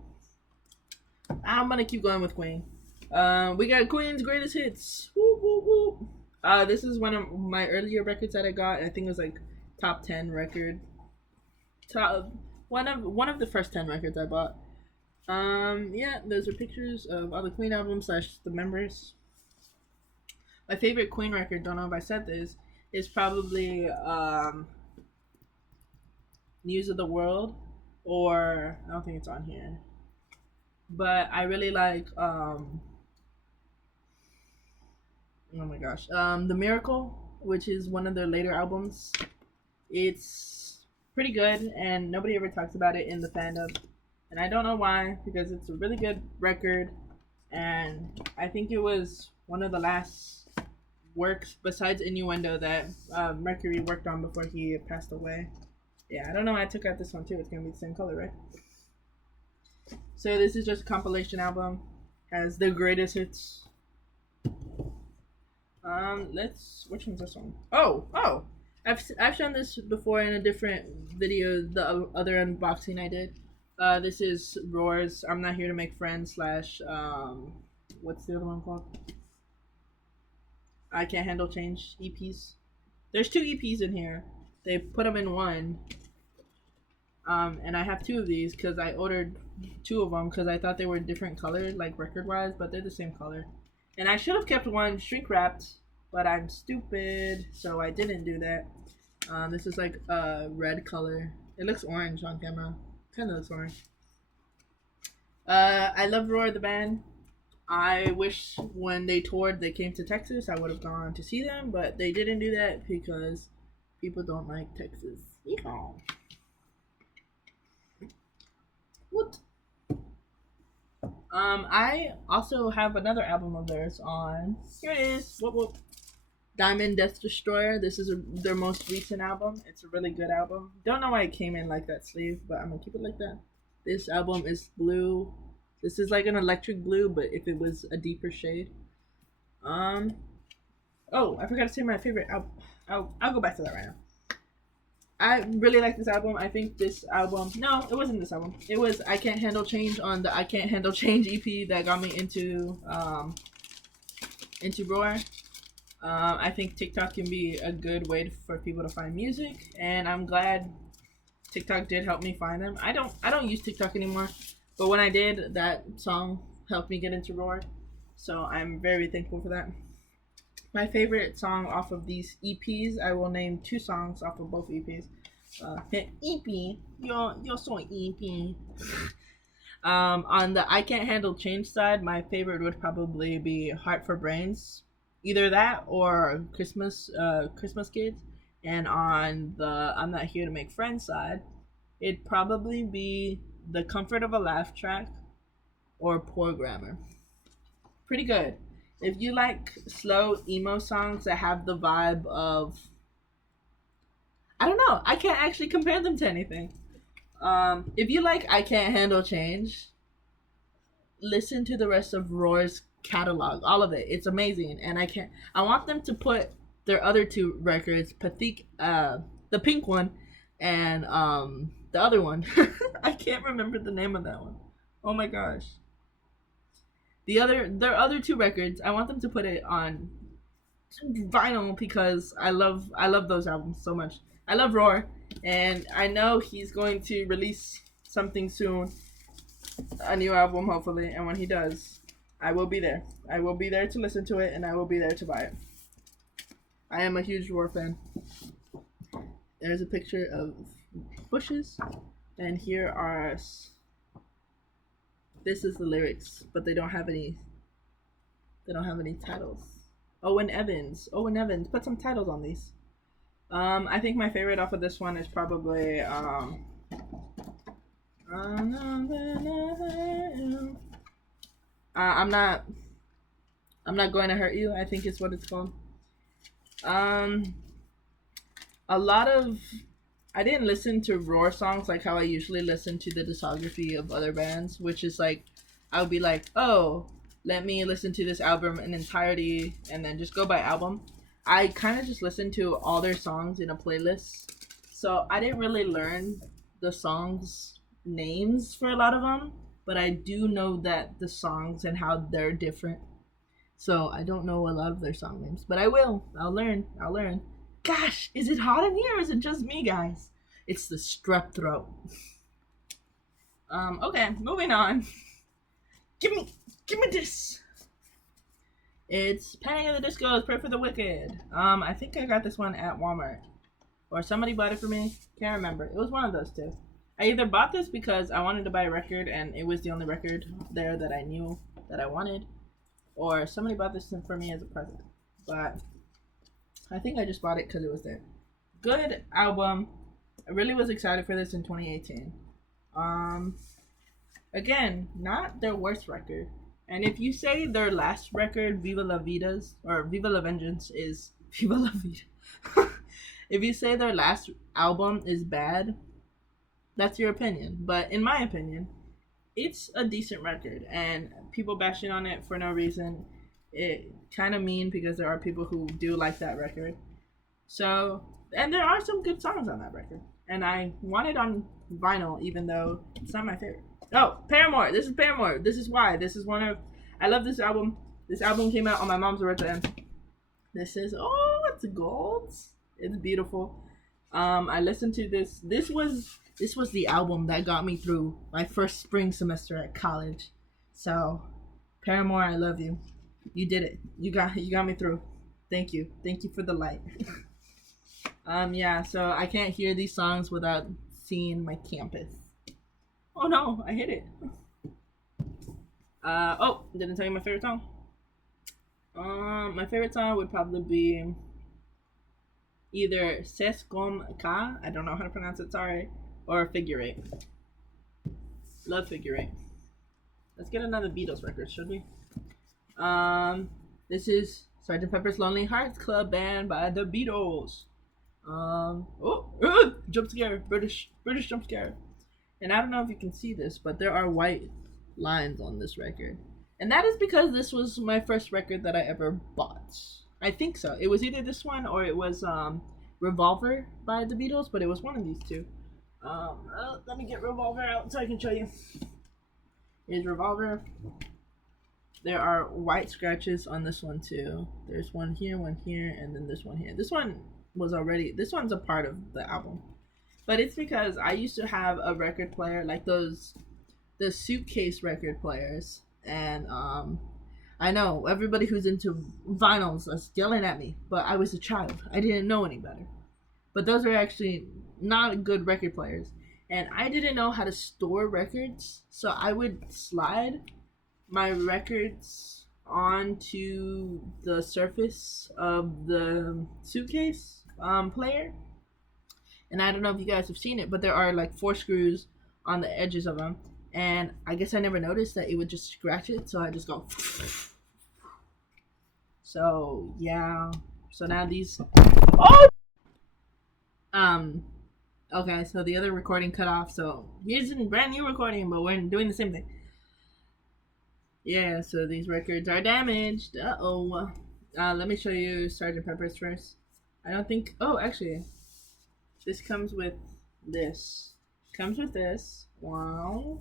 I'm gonna keep going with Queen. We got Queen's Greatest Hits. Woo, woo, woo. This is one of my earlier records that I got. I think it was like top 10 record. One of the first 10 records I bought. Yeah, those are pictures of all the Queen albums / the members. My favorite Queen record, don't know if I said this, is probably News of the World, or I don't think it's on here. But I really like oh my gosh, The Miracle, which is one of their later albums. It's pretty good, and nobody ever talks about it in the fandom, and I don't know why, because it's a really good record, and I think it was one of the last works besides Innuendo that Mercury worked on before he passed away. Yeah, I don't know why I took out this one too. It's gonna be the same color, right? So this is just a compilation album. Has the greatest hits. Which one's this one? Oh, I've shown this before in a different video. The other unboxing I did. This is Roar's I'm Not Here to Make Friends / what's the other one called? I Can't Handle Change EPs. There's 2 EPs in here. They put them in one. And I have 2 of these because I ordered 2 of them because I thought they were different colors, like record-wise, but they're the same color. And I should have kept one shrink-wrapped, but I'm stupid, so I didn't do that. This is like a red color. It looks orange on camera. Kind of looks orange. I love Roar the band. I wish when they toured, they came to Texas, I would have gone to see them, but they didn't do that because people don't like Texas. Yeehaw. What? I also have another album of theirs on. Here it is. Whoop whoop. Diamond Death Destroyer. This is their most recent album. It's a really good album. Don't know why it came in like that sleeve, but I'm gonna keep it like that. This album is blue. This is like an electric blue, but if it was a deeper shade. Um. Oh, I forgot to say my favorite album. I'll go back to that right now. I really like this album. I think this album. No, it wasn't this album. It was I Can't Handle Change on the I Can't Handle Change EP that got me into Roar. I think TikTok can be a good way for people to find music, and I'm glad TikTok did help me find them. I don't use TikTok anymore, but when I did, that song helped me get into Roar, so I'm very thankful for that. My favorite song off of these EPs, I will name two songs off of both EPs. EP, you're so EP. On the I Can't Handle Change side, my favorite would probably be Heart for Brains, either that or Christmas Kids. And on the I'm Not Here to Make Friends side, it'd probably be The Comfort of a Laugh track or Poor Grammar. Pretty good. If you like slow emo songs that have the vibe of, I don't know, I can't actually compare them to anything. If you like I Can't Handle Change, listen to the rest of Roar's catalog, all of it. It's amazing, and I want them to put their other two records, Pathetic, the pink one, and the other one. I can't remember the name of that one. Oh my gosh. Their other two records, I want them to put it on vinyl because I love those albums so much. I love Roar, and I know he's going to release something soon, a new album hopefully, and when he does, I will be there. I will be there to listen to it, and I will be there to buy it. I am a huge Roar fan. There's a picture of bushes, and here are this is the lyrics, but they don't have any titles. Owen Evans, put some titles on these. I think my favorite off of this one is probably I'm not going to hurt you, I think is what it's called. A lot of I didn't listen to Roar songs like how I usually listen to the discography of other bands, which is like, I would be like, oh, let me listen to this album in entirety and then just go by album. I kind of just listened to all their songs in a playlist. So I didn't really learn the songs' names for a lot of them, but I do know that the songs and how they're different. So I don't know a lot of their song names, but I will. I'll learn. Gosh, is it hot in here or is it just me, guys? It's the strep throat. Okay, moving on. Give me this. It's Panic at the Disco's Pray for the Wicked. I think I got this one at Walmart. Or somebody bought it for me. Can't remember. It was one of those two. I either bought this because I wanted to buy a record and it was the only record there that I knew that I wanted. Or somebody bought this for me as a present. But I think I just bought it because it was there. Good album. I really was excited for this in 2018. Again, not their worst record. And if you say their last record, Viva La Vida's, or Viva La Vengeance, is Viva La Vida. If you say their last album is bad, that's your opinion. But in my opinion, it's a decent record. And people bashing on it for no reason, it kind of mean because there are people who do like that record. So, and there are some good songs on that record. And I want it on vinyl, even though it's not my favorite. Oh, Paramore. This is Paramore. This is why. This is one of... I love this album. This album came out on my mom's birthday. This is... Oh, it's gold. It's beautiful. I listened to this. This was the album that got me through my first spring semester at college. So, Paramore, I love you. You did it. You got me through. Thank you. Thank you for the light. Yeah, so I can't hear these songs without seeing my campus. Oh no, I hit it. Oh, didn't tell you my favorite song. My favorite song would probably be either C'est Comme Ka, I don't know how to pronounce it, sorry, or Figure Eight. Love Figure Eight. Let's get another Beatles record, should we? This is Sgt. Pepper's Lonely Hearts Club Band by the Beatles. Jump scare, British jump scare. And I don't know if you can see this, but there are white lines on this record. And that is because this was my first record that I ever bought. I think so. It was either this one or it was Revolver by the Beatles, but it was one of these two. Let me get Revolver out so I can show you. Here's Revolver. There are white scratches on this one too. There's one here, and then this one here. This one's a part of the album. But it's because I used to have a record player, like the suitcase record players. And I know everybody who's into vinyls is yelling at me, but I was a child. I didn't know any better. But those are actually not good record players. And I didn't know how to store records, so I would slide my records onto the surface of the suitcase player. And I don't know if you guys have seen it, but there are like 4 screws on the edges of them. And I guess I never noticed that it would just scratch it, so I just go. So yeah. So now these. Oh. Okay, so the other recording cut off. So here's a brand new recording, but we're doing the same thing. Yeah. So these records are damaged. Let me show you Sgt. Pepper's first. I don't think. Oh, actually, this comes with this. Wow.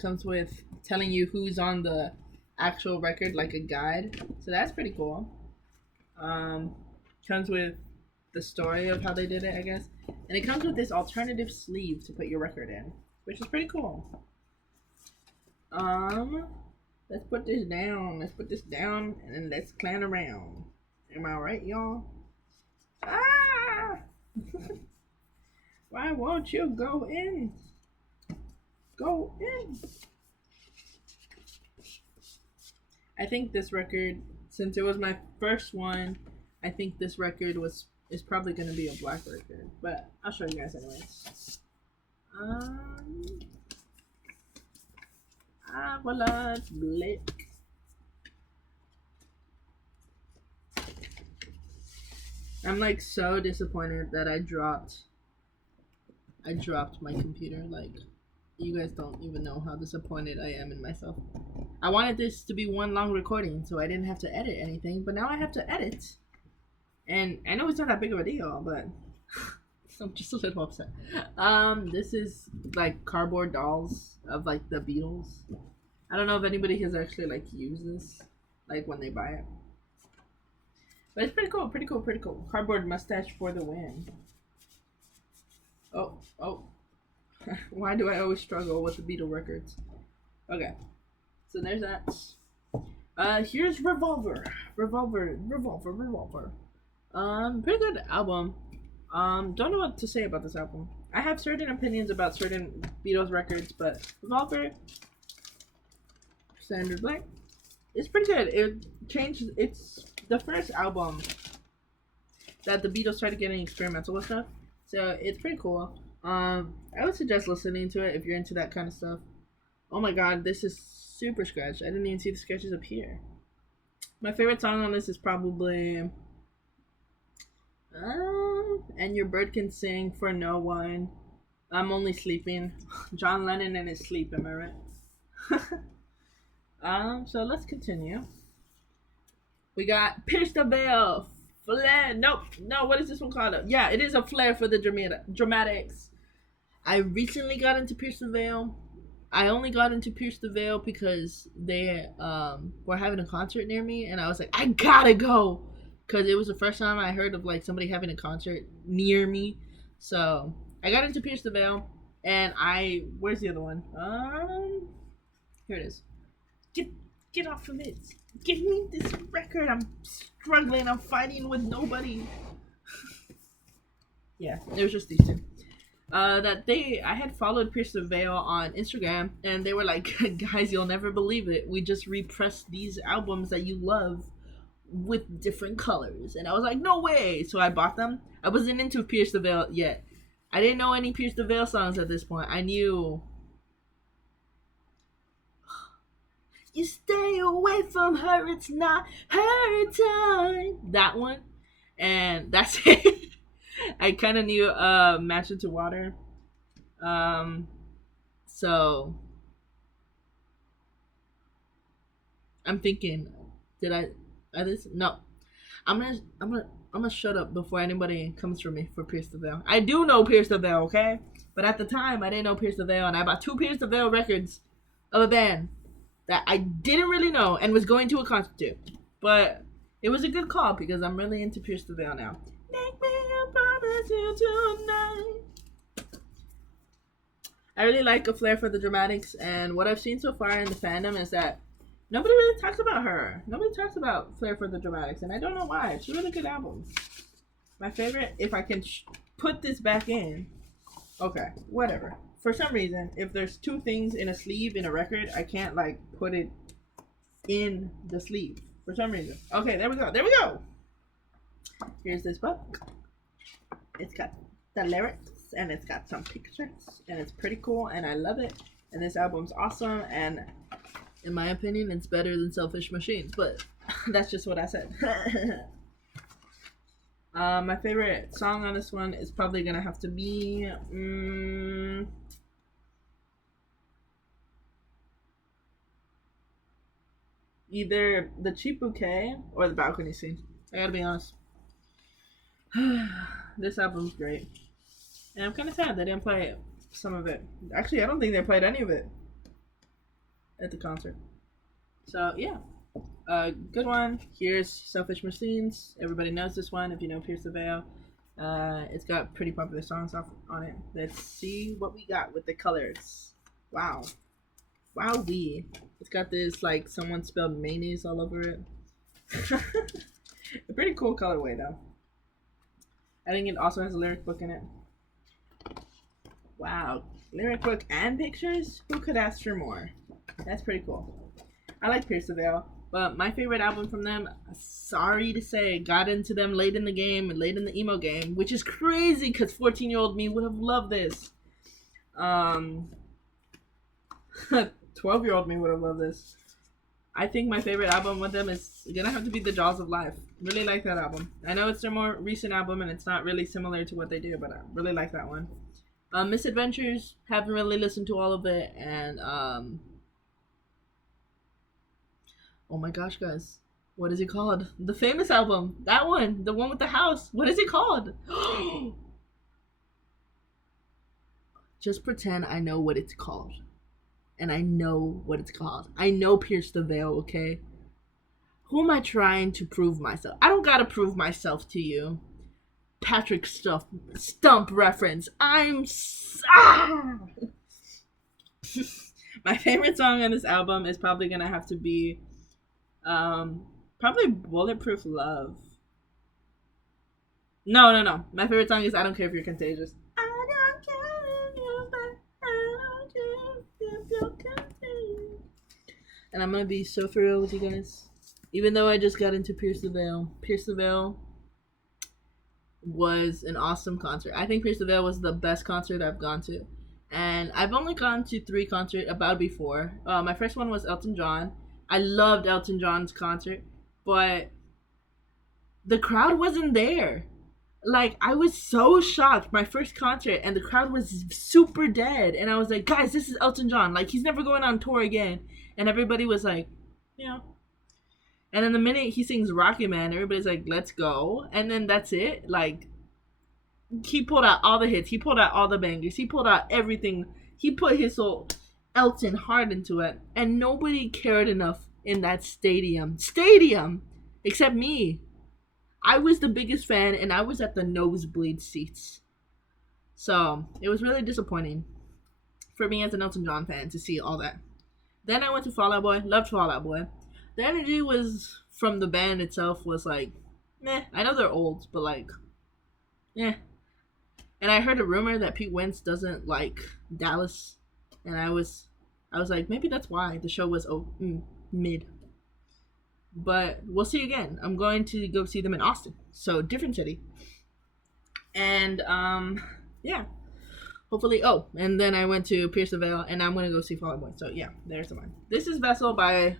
Comes with telling you who's on the actual record, like a guide. So that's pretty cool. Comes with the story of how they did it, I guess. And it comes with this alternative sleeve to put your record in, which is pretty cool. Let's put this down, and then let's clan around. Am I right, y'all? Ah! Why won't you go in? Go in. I think this record, since it was my first one, I think this record is probably going to be a black record. But I'll show you guys anyways. Voila, it's black. I'm like so disappointed that I dropped my computer. Like, you guys don't even know how disappointed I am in myself. I wanted this to be one long recording so I didn't have to edit anything, but now I have to edit. And I know it's not that big of a deal, but I'm just a little upset. This is like cardboard dolls of like the Beatles. I don't know if anybody has actually like used this, like when they buy it. But it's pretty cool. Cardboard mustache for the win. Oh. Why do I always struggle with the Beatle records? Okay. So there's that. Here's Revolver. Pretty good album. Don't know what to say about this album. I have certain opinions about certain Beatles records, but Revolver, Standard Black, it's pretty good. It's the first album that the Beatles started getting experimental with stuff, so it's pretty cool. I would suggest listening to it if you're into that kind of stuff. Oh my god, this is super scratched. I didn't even see the sketches up here. My favorite song on this is probably And Your Bird Can Sing, For No One, I'm Only Sleeping. John Lennon in his sleep, am I right? So let's continue. We got Pierce the Veil. Flare. No, what is this one called? Yeah, it is a flare for the dramatics. I recently got into Pierce the Veil. I only got into Pierce the Veil because they were having a concert near me, and I was like, I gotta go, because it was the first time I heard of like somebody having a concert near me. So I got into Pierce the Veil, and where's the other one? Here it is. Get off of it. Give me this record. I'm struggling. I'm fighting with nobody. Yeah, it was just these two. I had followed Pierce the Veil on Instagram, and they were like, guys, you'll never believe it. We just repressed these albums that you love with different colors. And I was like, no way. So I bought them. I wasn't into Pierce the Veil yet. I didn't know any Pierce the Veil songs at this point. I knew You Stay Away From Her, It's Not Her Time. That one. And that's it. I kind of knew Match Into Water. So I'm thinking, did I this? No. I'm gonna shut up before anybody comes for me for Pierce the Veil. I do know Pierce the Veil, okay? But at the time, I didn't know Pierce the Veil, and I bought 2 Pierce the Veil records of a band that I didn't really know and was going to a concert to. But it was a good call because I'm really into Pierce the Veil now. Make me a promise you tonight. I really like A Flair for the Dramatics, and what I've seen so far in the fandom is that nobody really talks about her. Nobody talks about Flair for the Dramatics, and I don't know why. It's a really good album. My favorite, if I can put this back in. Okay, whatever. For some reason, if there's 2 things in a sleeve in a record, I can't, like, put it in the sleeve. For some reason. Okay, there we go. There we go! Here's this book. It's got the lyrics, and it's got some pictures, and it's pretty cool, and I love it. And this album's awesome, and in my opinion, it's better than Selfish Machines, but that's just what I said. My favorite song on this one is probably gonna have to be either The Cheap Bouquet or The Balcony Scene. I gotta be honest. This album's great. And I'm kind of sad they didn't play some of it. Actually, I don't think they played any of it at the concert. So, yeah. Good one. Here's Selfish Machines. Everybody knows this one if you know Pierce the Veil. It's got pretty popular songs on it. Let's see what we got with the colors. Wow. Wowee. It's got this, like, someone spelled mayonnaise all over it. A pretty cool colorway, though. I think it also has a lyric book in it. Wow. Lyric book and pictures? Who could ask for more? That's pretty cool. I like Pierce the Veil, but my favorite album from them, sorry to say, got into them late in the game and late in the emo game, which is crazy because 14-year-old me would have loved this. 12-year-old me would have loved this. I think my favorite album with them is gonna have to be The Jaws of Life. Really like that album. I know it's their more recent album and it's not really similar to what they do, but I really like that one. Misadventures, haven't really listened to all of it, and oh my gosh, guys, what is it called? The famous album, that one, the one with the house. What is it called? Just pretend I know what it's called. And I know what it's called. I know Pierce the Veil, okay? Who am I trying to prove myself? I don't gotta prove myself to you. Patrick Stump reference. My favorite song on this album is probably gonna have to be probably Bulletproof Love. No. My favorite song is I Don't Care If You're Contagious. I don't care if you're contagious. And I'm gonna be so for real with you guys. Even though I just got into Pierce the Veil, Pierce the Veil was an awesome concert. I think Pierce the Veil was the best concert I've gone to. And I've only gone to 3 concerts about before. My first one was Elton John. I loved Elton John's concert, but the crowd wasn't there. Like, I was so shocked. My first concert, and the crowd was super dead. And I was like, guys, this is Elton John. Like, he's never going on tour again. And everybody was like, you know. And then the minute he sings Rocky Man, everybody's like, let's go. And then that's it. Like, he pulled out all the hits. He pulled out all the bangers. He pulled out everything. He put his whole Elton heart into it. And nobody cared enough in that stadium. Except me. I was the biggest fan, and I was at the nosebleed seats. So, it was really disappointing for me as an Elton John fan to see all that. Then I went to Fall Out Boy. Loved Fall Out Boy. The energy was, from the band itself, was like, meh. I know they're old, but like, eh. And I heard a rumor that Pete Wentz doesn't like Dallas. And I was like, maybe that's why the show was mid. But we'll see again. I'm going to go see them in Austin. So, different city. And, yeah. Hopefully, and then I went to Pierce the Veil, and I'm going to go see Fall Out Boy. So, yeah, there's the one. This is Vessel by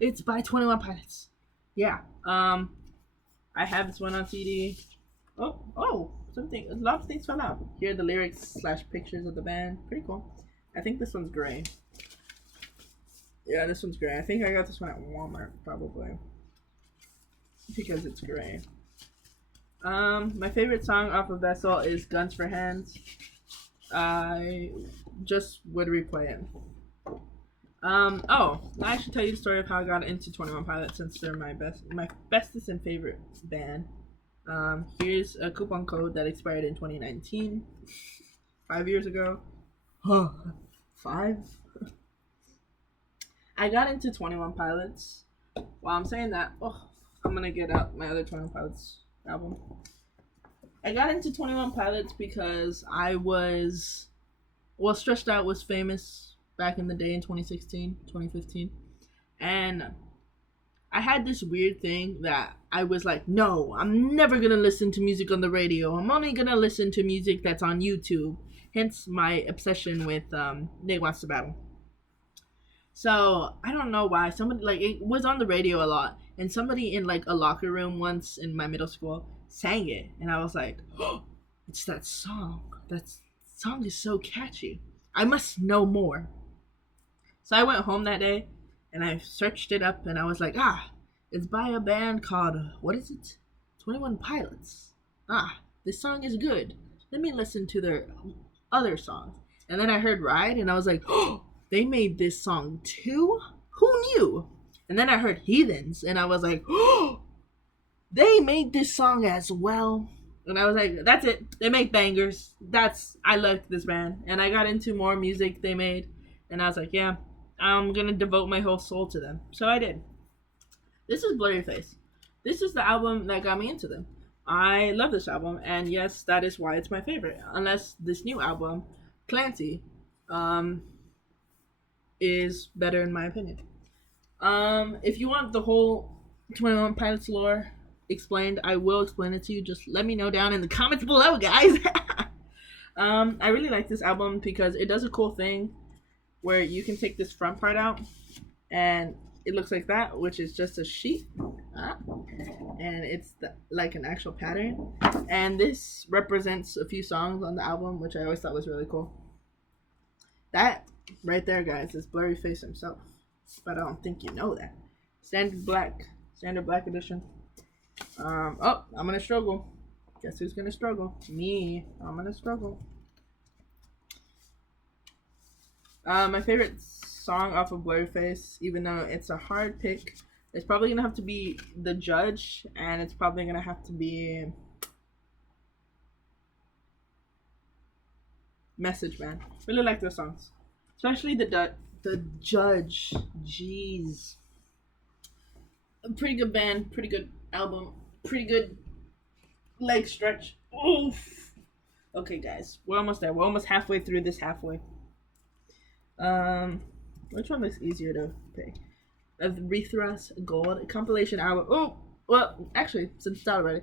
it's by 21 Pilots. Yeah. I have this one on CD. A lot of things fell out. Here are the lyrics / pictures of the band. Pretty cool. I think this one's gray. Yeah, this one's gray. I think I got this one at Walmart, probably. Because it's gray. My favorite song off of Vessel is Guns for Hands. I just would replay it. Oh, I should tell you the story of how I got into 21 Pilots since they're my bestest and favorite band. Here's a coupon code that expired in 2019, 5 years ago. Huh, 5? I got into 21 Pilots. While I'm saying that, I'm gonna get out my other 21 Pilots album. I got into 21 Pilots because I was, Stretched Out was famous back in the day in 2016, 2015. And I had this weird thing that I was like, no, I'm never going to listen to music on the radio. I'm only going to listen to music that's on YouTube. Hence my obsession with Nate Wants to Battle. So, I don't know why. Somebody, it was on the radio a lot. And somebody in, a locker room once in my middle school sang it. And I was like, oh, it's that song. That song is so catchy. I must know more. So I went home that day and I searched it up and I was like, it's by a band called, what is it? 21 Pilots. This song is good. Let me listen to their other songs. And then I heard Ride and I was like, oh, they made this song too? Who knew? And then I heard Heathens and I was like, oh, they made this song as well. And I was like, that's it. They make bangers. I loved this band. And I got into more music they made. And I was like, yeah, I'm going to devote my whole soul to them. So I did. This is Blurry Face. This is the album that got me into them. I love this album. And yes, that is why it's my favorite. Unless this new album, Clancy, is better in my opinion. If you want the whole 21 Pilots lore explained, I will explain it to you. Just let me know down in the comments below, guys. I really like this album because it does a cool thing where you can take this front part out and it looks like that, which is just a sheet, and it's like an actual pattern, and this represents a few songs on the album, which I always thought was really cool. That right there, guys, is Blurry Face himself, but I don't think you know that. Standard Black edition. I'm gonna struggle. Guess who's gonna struggle? Me. I'm gonna struggle. My favorite song off of Blurry Face, even though it's a hard pick, it's probably gonna have to be The Judge, and it's probably gonna have to be Message Man. Really like those songs, especially The Judge. Jeez. A pretty good band, pretty good album, pretty good leg stretch. Oof. Okay, guys, we're almost there. We're almost halfway through this halfway. Which one looks easier to pick? Aretha's Gold compilation album. Oh, well, actually, since it's out already,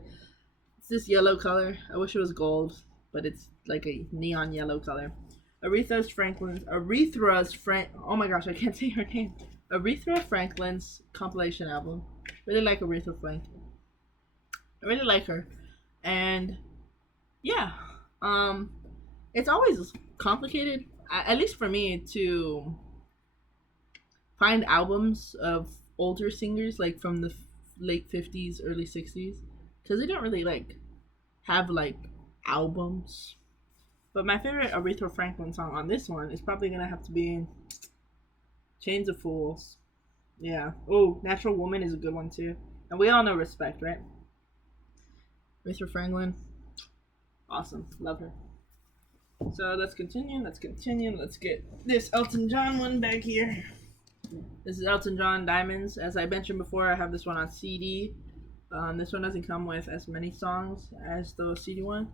it's this yellow color. I wish it was gold, but it's like a neon yellow color. Oh my gosh, I can't say her name. Aretha Franklin's compilation album. Really like Aretha Franklin. I really like her. And yeah, it's always complicated, at least for me, to find albums of older singers, like from the late 50s, early 60s, because they don't really have albums. But my favorite Aretha Franklin song on this one is probably gonna have to be Chains of Fools. Yeah. Oh, Natural Woman is a good one too. And we all know Respect, right? Aretha Franklin. Awesome. Love her. So let's continue. Let's get this Elton John one back here. This is Elton John Diamonds. As I mentioned before, I have this one on CD. This one doesn't come with as many songs as the CD one.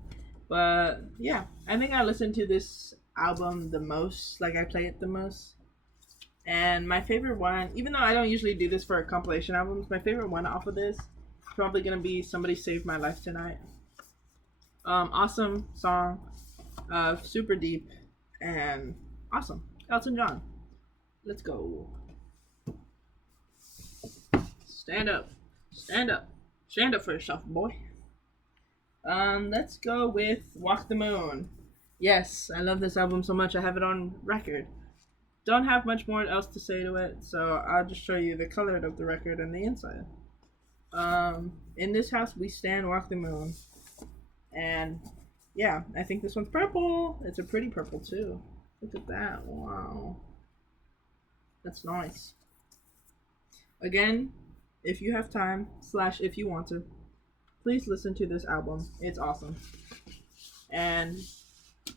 But yeah, I think I listen to this album the most. I play it the most. And my favorite one, even though I don't usually do this for compilation albums, my favorite one off of this is probably going to be Somebody Saved My Life Tonight. Awesome song. Super deep. And awesome. Elton John. Let's go. Stand up. Stand up. Stand up for yourself, boy. Let's go with Walk the Moon. Yes, I love this album so much I have it on record. don't have much more else to say to it, so I'll just show you the color of the record and the inside. In this house we stand, walk the moon, and yeah, I think this one's purple. It's a pretty purple too. Look at that! Wow, that's nice. Again, if you have time / if you want to, please listen to this album. It's awesome, and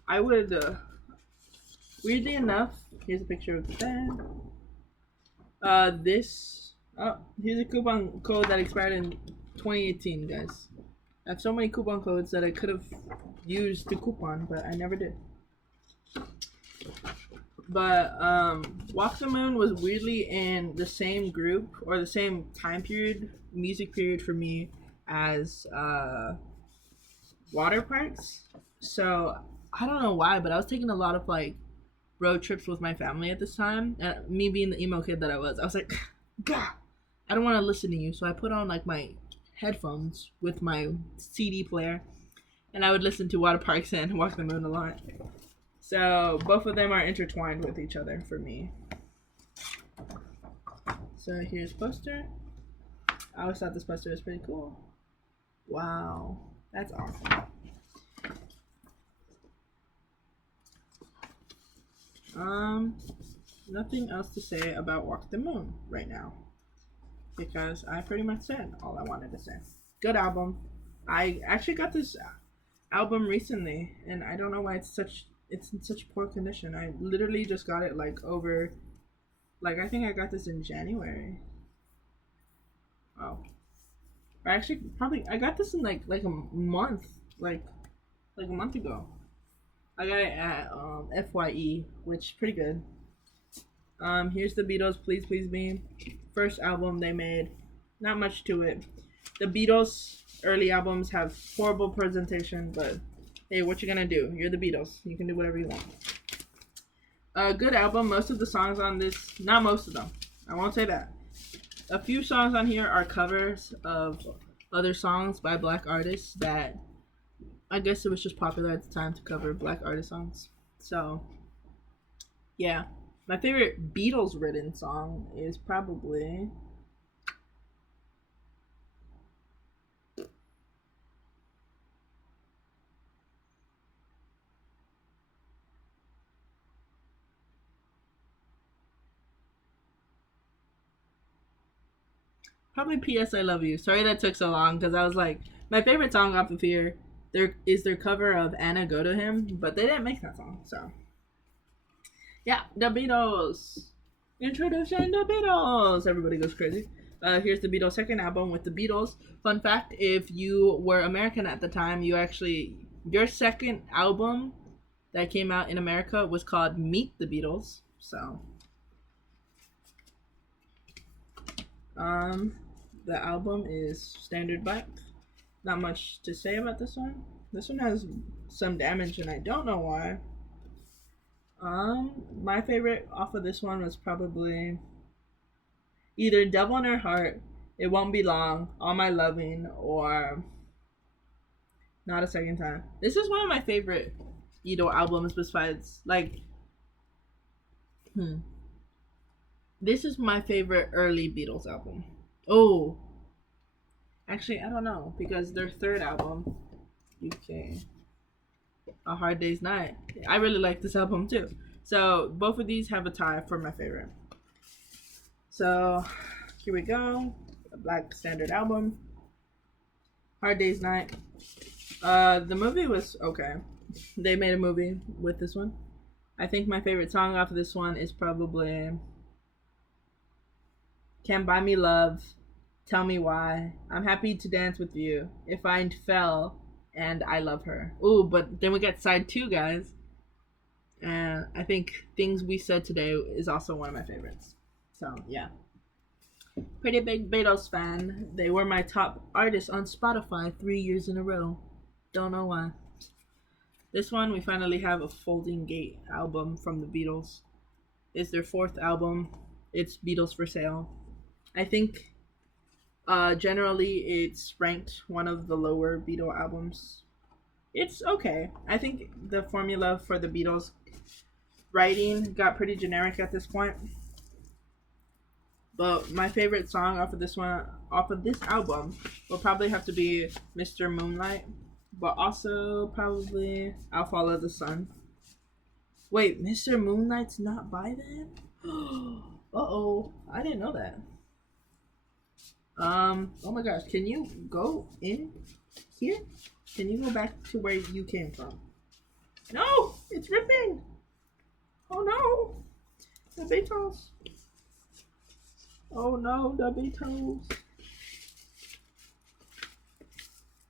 I would. Weirdly enough, here's a picture of the band. Here's a coupon code that expired in 2018, guys. I have so many coupon codes that I could have used to coupon, but I never did. But Walk the Moon was weirdly in the same group or the same time period, music period for me as Water Parks. So I don't know why, but I was taking a lot of like road trips with my family at this time, and me being the emo kid that I was like, God, I don't want to listen to you. So I put on like my headphones with my CD player, and I would listen to Water Parks and Walk the Moon a lot. So both of them are intertwined with each other for me. So here's poster. I always thought this poster was pretty cool. Wow, that's awesome. Nothing else to say about Walk the Moon right now, because I pretty much said all I wanted to say. Good album. I actually got this album recently, and I don't know why it's in such poor condition. I literally just got it I think I got this in January. Oh. Or actually, probably I got this in like a month, like a month ago. I got it at FYE, which is pretty good. Here's the Beatles, Please Please Me. First album they made. Not much to it. The Beatles early albums have horrible presentation, but hey, what you gonna do? You're the Beatles. You can do whatever you want. Good album. Most of the songs on this, not most of them, I won't say that. A few songs on here are covers of other songs by black artists that I guess it was just popular at the time to cover black artist songs. So, yeah. My favorite Beatles written song is probably P.S. I Love You. Sorry that took so long, because I was like, my favorite song off of here is their cover of Anna Go to Him, but they didn't make that song, so. Yeah, the Beatles. Introducing the Beatles. Everybody goes crazy. Here's the Beatles' second album with the Beatles. Fun fact, if you were American at the time, your second album that came out in America was called Meet the Beatles. So, the album is standard black. Not much to say about this one. This one has some damage, and I don't know why. My favorite off of this one was probably either Devil in Her Heart, It Won't Be Long, All My Loving, or Not a Second Time. This is one of my favorite Beatles albums besides, this is my favorite early Beatles album. Oh, actually, I don't know, because their third album, UK, A Hard Day's Night, I really like this album too. So both of these have a tie for my favorite. So here we go. A black standard album. Hard Day's Night. The movie was okay. They made a movie with this one. I think my favorite song off of this one is probably Can't Buy Me Love, Tell Me Why, I'm Happy to Dance with You, If I Fell, and I Love Her. Ooh, but then we got side 2, guys. And I think Things We Said Today is also one of my favorites. So, yeah. Pretty big Beatles fan. They were my top artists on Spotify 3 years in a row. Don't know why. This one, we finally have a Folding Gate album from the Beatles. It's their 4th album. It's Beatles for Sale. I think generally it's ranked one of the lower Beatles albums. It's okay. I think the formula for the Beatles writing got pretty generic at this point. But my favorite song off of this album, will probably have to be Mr. Moonlight. But also probably I'll Follow the Sun. Wait, Mr. Moonlight's not by them? Uh-oh. I didn't know that. Oh my gosh, can you go in here? Can you go back to where you came from? No! It's ripping! Oh no! The Beatles. Oh no, the Beatles.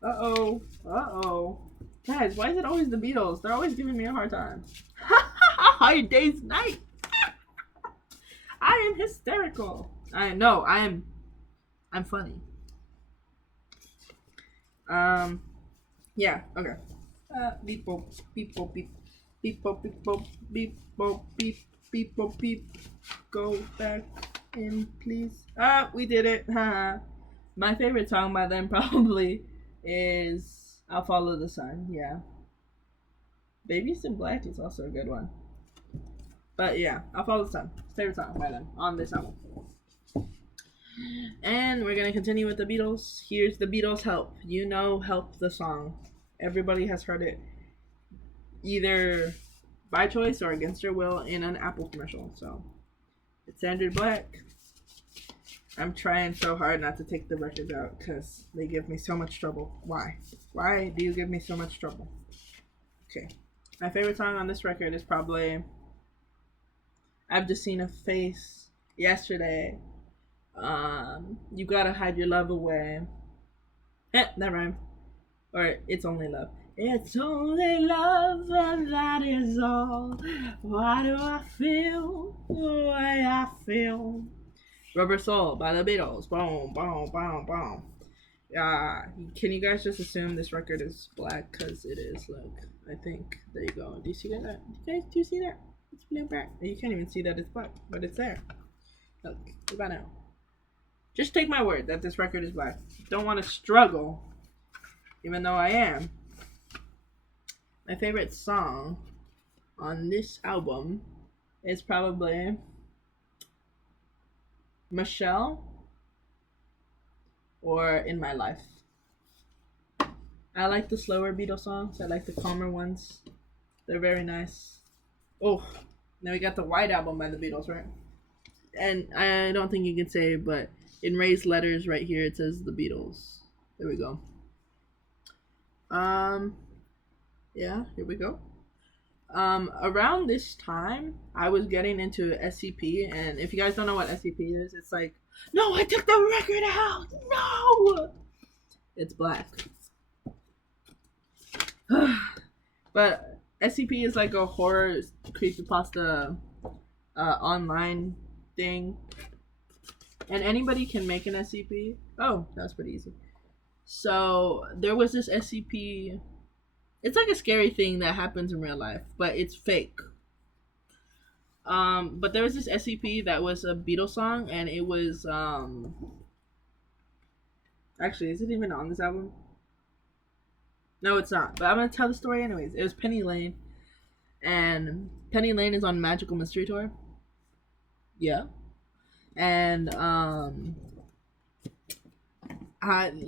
Uh-oh. Uh-oh. Guys, why is it always the Beatles? They're always giving me a hard time. Hard day's night. I am hysterical. I'm funny. Yeah, okay. Beep boop, beep boop, beep. Beep boop, beep boop, beep boop, beep, beep boop, beep. Go back in, please. We did it. My favorite song by them probably is I'll Follow the Sun, yeah. Babies in Black is also a good one. But yeah, I'll Follow the Sun. Favorite song by them on this album. And we're gonna continue with the Beatles. Here's the Beatles' Help. You know Help the song. Everybody has heard it either by choice or against their will in an Apple commercial. So it's Andrew Black. I'm trying so hard not to take the records out because they give me so much trouble. Why? Why do you give me so much trouble? Okay. My favorite song on this record is probably I've Just Seen a Face Yesterday. You Gotta Hide Your Love Away. That rhymed. Or It's Only Love. It's only love and that is all. Why do I feel the way I feel? Rubber Soul by the Beatles. Boom, boom, boom, boom. Can you guys just assume this record is black? Because it is. Look, I think. There you go. Do you see that? Do you see that? It's black. You can't even see that it's black, but it's there. Look, what about now? Just take my word that this record is black. Don't want to struggle, even though I am. My favorite song on this album is probably Michelle or In My Life. I like the slower Beatles songs. I like the calmer ones. They're very nice. Oh, now we got the White Album by the Beatles, right? And I don't think you can say it, but in raised letters right here it says the Beatles. There we go. Yeah, here we go. Around this time, I was getting into SCP, and if you guys don't know what SCP is, it's like, no, I took the record out! No! It's black. But SCP is like a horror creepypasta online thing. And anybody can make an SCP. Oh, that was pretty easy. So, there was this SCP. It's like a scary thing that happens in real life, but it's fake. But there was this SCP that was a Beatles song, and it was, actually, is it even on this album? No, it's not, but I'm gonna tell the story anyways. It was Penny Lane, and Penny Lane is on Magical Mystery Tour. Yeah. And,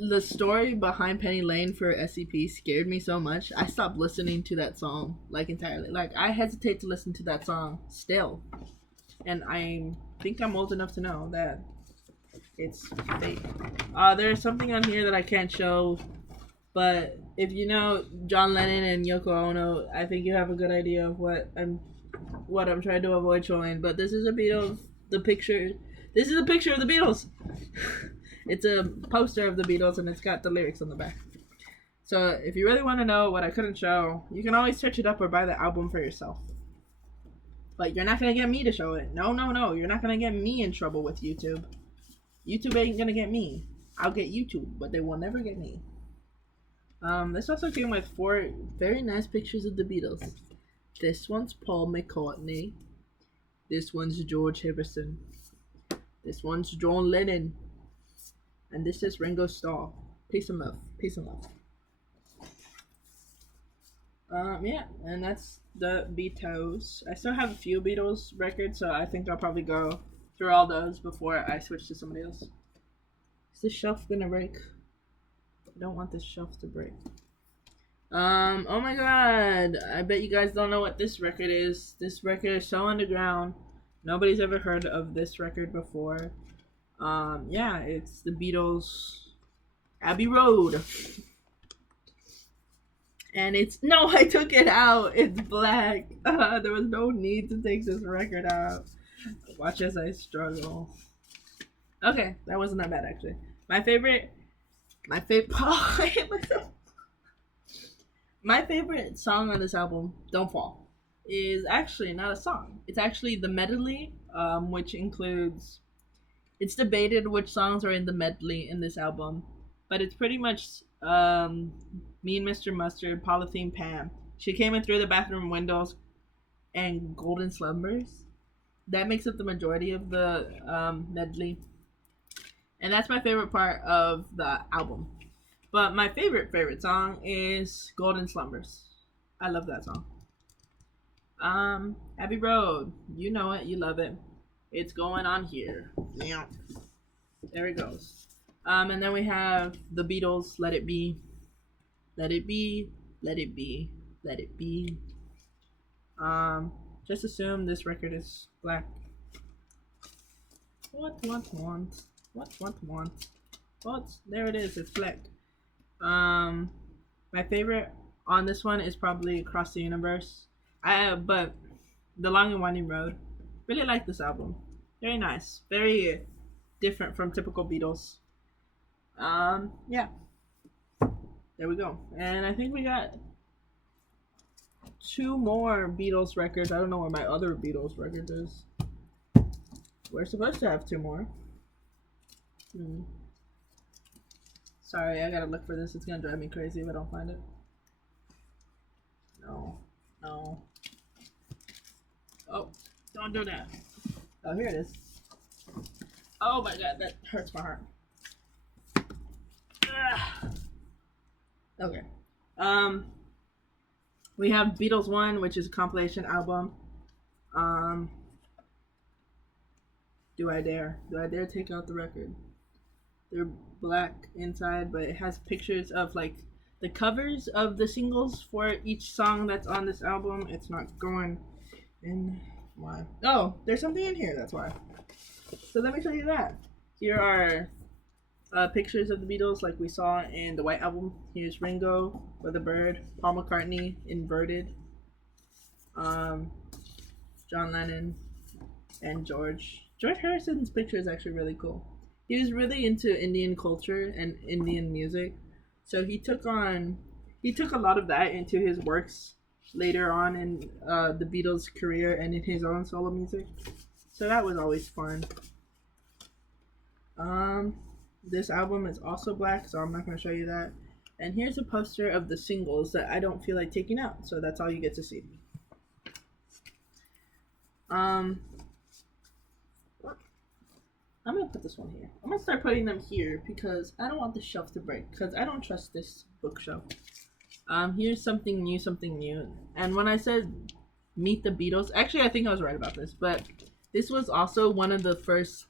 the story behind Penny Lane for SCP scared me so much, I stopped listening to that song, like, entirely. Like, I hesitate to listen to that song still. And I think I'm old enough to know that it's fake. There's something on here that I can't show, but if you know John Lennon and Yoko Ono, I think you have a good idea of what I'm trying to avoid showing. But this is a Beatles, this is a picture of the Beatles. It's a poster of the Beatles, and it's got the lyrics on the back. So if you really want to know what I couldn't show, you can always search it up or buy the album for yourself. But you're not going to get me to show it. No. You're not going to get me in trouble with YouTube. YouTube ain't going to get me. I'll get YouTube, but they will never get me. This also came with 4 very nice pictures of the Beatles. This one's Paul McCartney. This one's George Harrison. This one's John Lennon. And this is Ringo Starr. Peace and love. Peace and love. Yeah, and that's the Beatles. I still have a few Beatles records, so I think I'll probably go through all those before I switch to somebody else. Is this shelf gonna break? I don't want this shelf to break. Oh my god. I bet you guys don't know what this record is. This record is so underground. Nobody's ever heard of this record before. Yeah, it's the Beatles' Abbey Road. And it's no, I took it out. It's black. There was no need to take this record out. Watch as I struggle. Okay, that wasn't that bad actually. My favorite. Oh, I hit myself. My favorite song on this album, "Don't Fall," is actually not a song. It's actually the medley, which includes. It's debated which songs are in the medley in this album, but it's pretty much Me and Mr. Mustard, Polythene Pam. She came in through the bathroom windows, and Golden Slumbers. That makes up the majority of the medley, and that's my favorite part of the album. But my favorite song is Golden Slumbers. I love that song. Abbey Road. You know it. You love it. It's going on here. Yeah. There it goes. And then we have the Beatles. Let It Be. Let It Be. Let It Be. Let It Be. Just assume this record is black. What? What? There it is. It's black. My favorite on this one is probably Across the Universe. But The Long and Winding Road. Really like this album. Very nice. Very different from typical Beatles. Yeah. There we go. And I think we got two more Beatles records. I don't know where my other Beatles record is. We're supposed to have two more. Sorry, I gotta look for this. It's gonna drive me crazy if I don't find it. No. Oh, don't do that. Oh, here it is. Oh my god, that hurts my heart. Ugh. Okay. We have Beatles 1, which is a compilation album. Do I dare? Do I dare take out the record? They're black inside, but it has pictures of like the covers of the singles for each song that's on this album. It's not going in. Why? Oh, there's something in here. That's why. So let me show you that. Here are pictures of the Beatles, like we saw in the White Album. Here's Ringo with a bird, Paul McCartney inverted, John Lennon, and George. George Harrison's picture is actually really cool. He was really into Indian culture and Indian music, so he took a lot of that into his works later on in the Beatles' career and in his own solo music. So that was always fun. This album is also black, so I'm not going to show you that. And here's a poster of the singles that I don't feel like taking out, so that's all you get to see. I'm going to put this one here. I'm going to start putting them here because I don't want the shelf to break, because I don't trust this bookshelf. Here's something new. And when I said Meet the Beatles, actually I think I was right about this, but this was also one of the first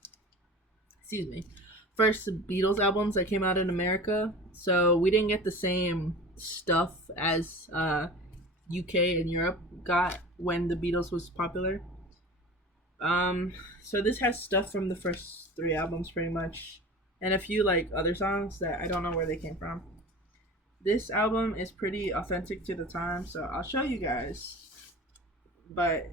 Beatles albums that came out in America. So we didn't get the same stuff as UK and Europe got when the Beatles was popular. So this has stuff from the first three albums pretty much, and a few like other songs that I don't know where they came from. This album is pretty authentic to the time, so I'll show you guys. But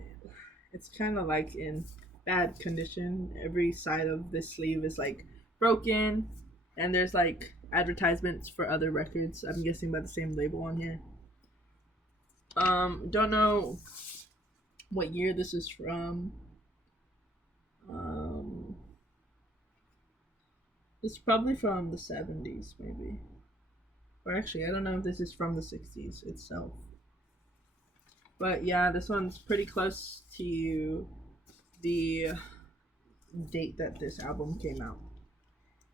it's kind of like in bad condition. Every side of this sleeve is like broken, and there's like advertisements for other records. I'm guessing by the same label on here. Don't know what year this is from. It's probably from the 70s, maybe. Or actually, I don't know if this is from the 60s itself. But yeah, this one's pretty close to the date that this album came out.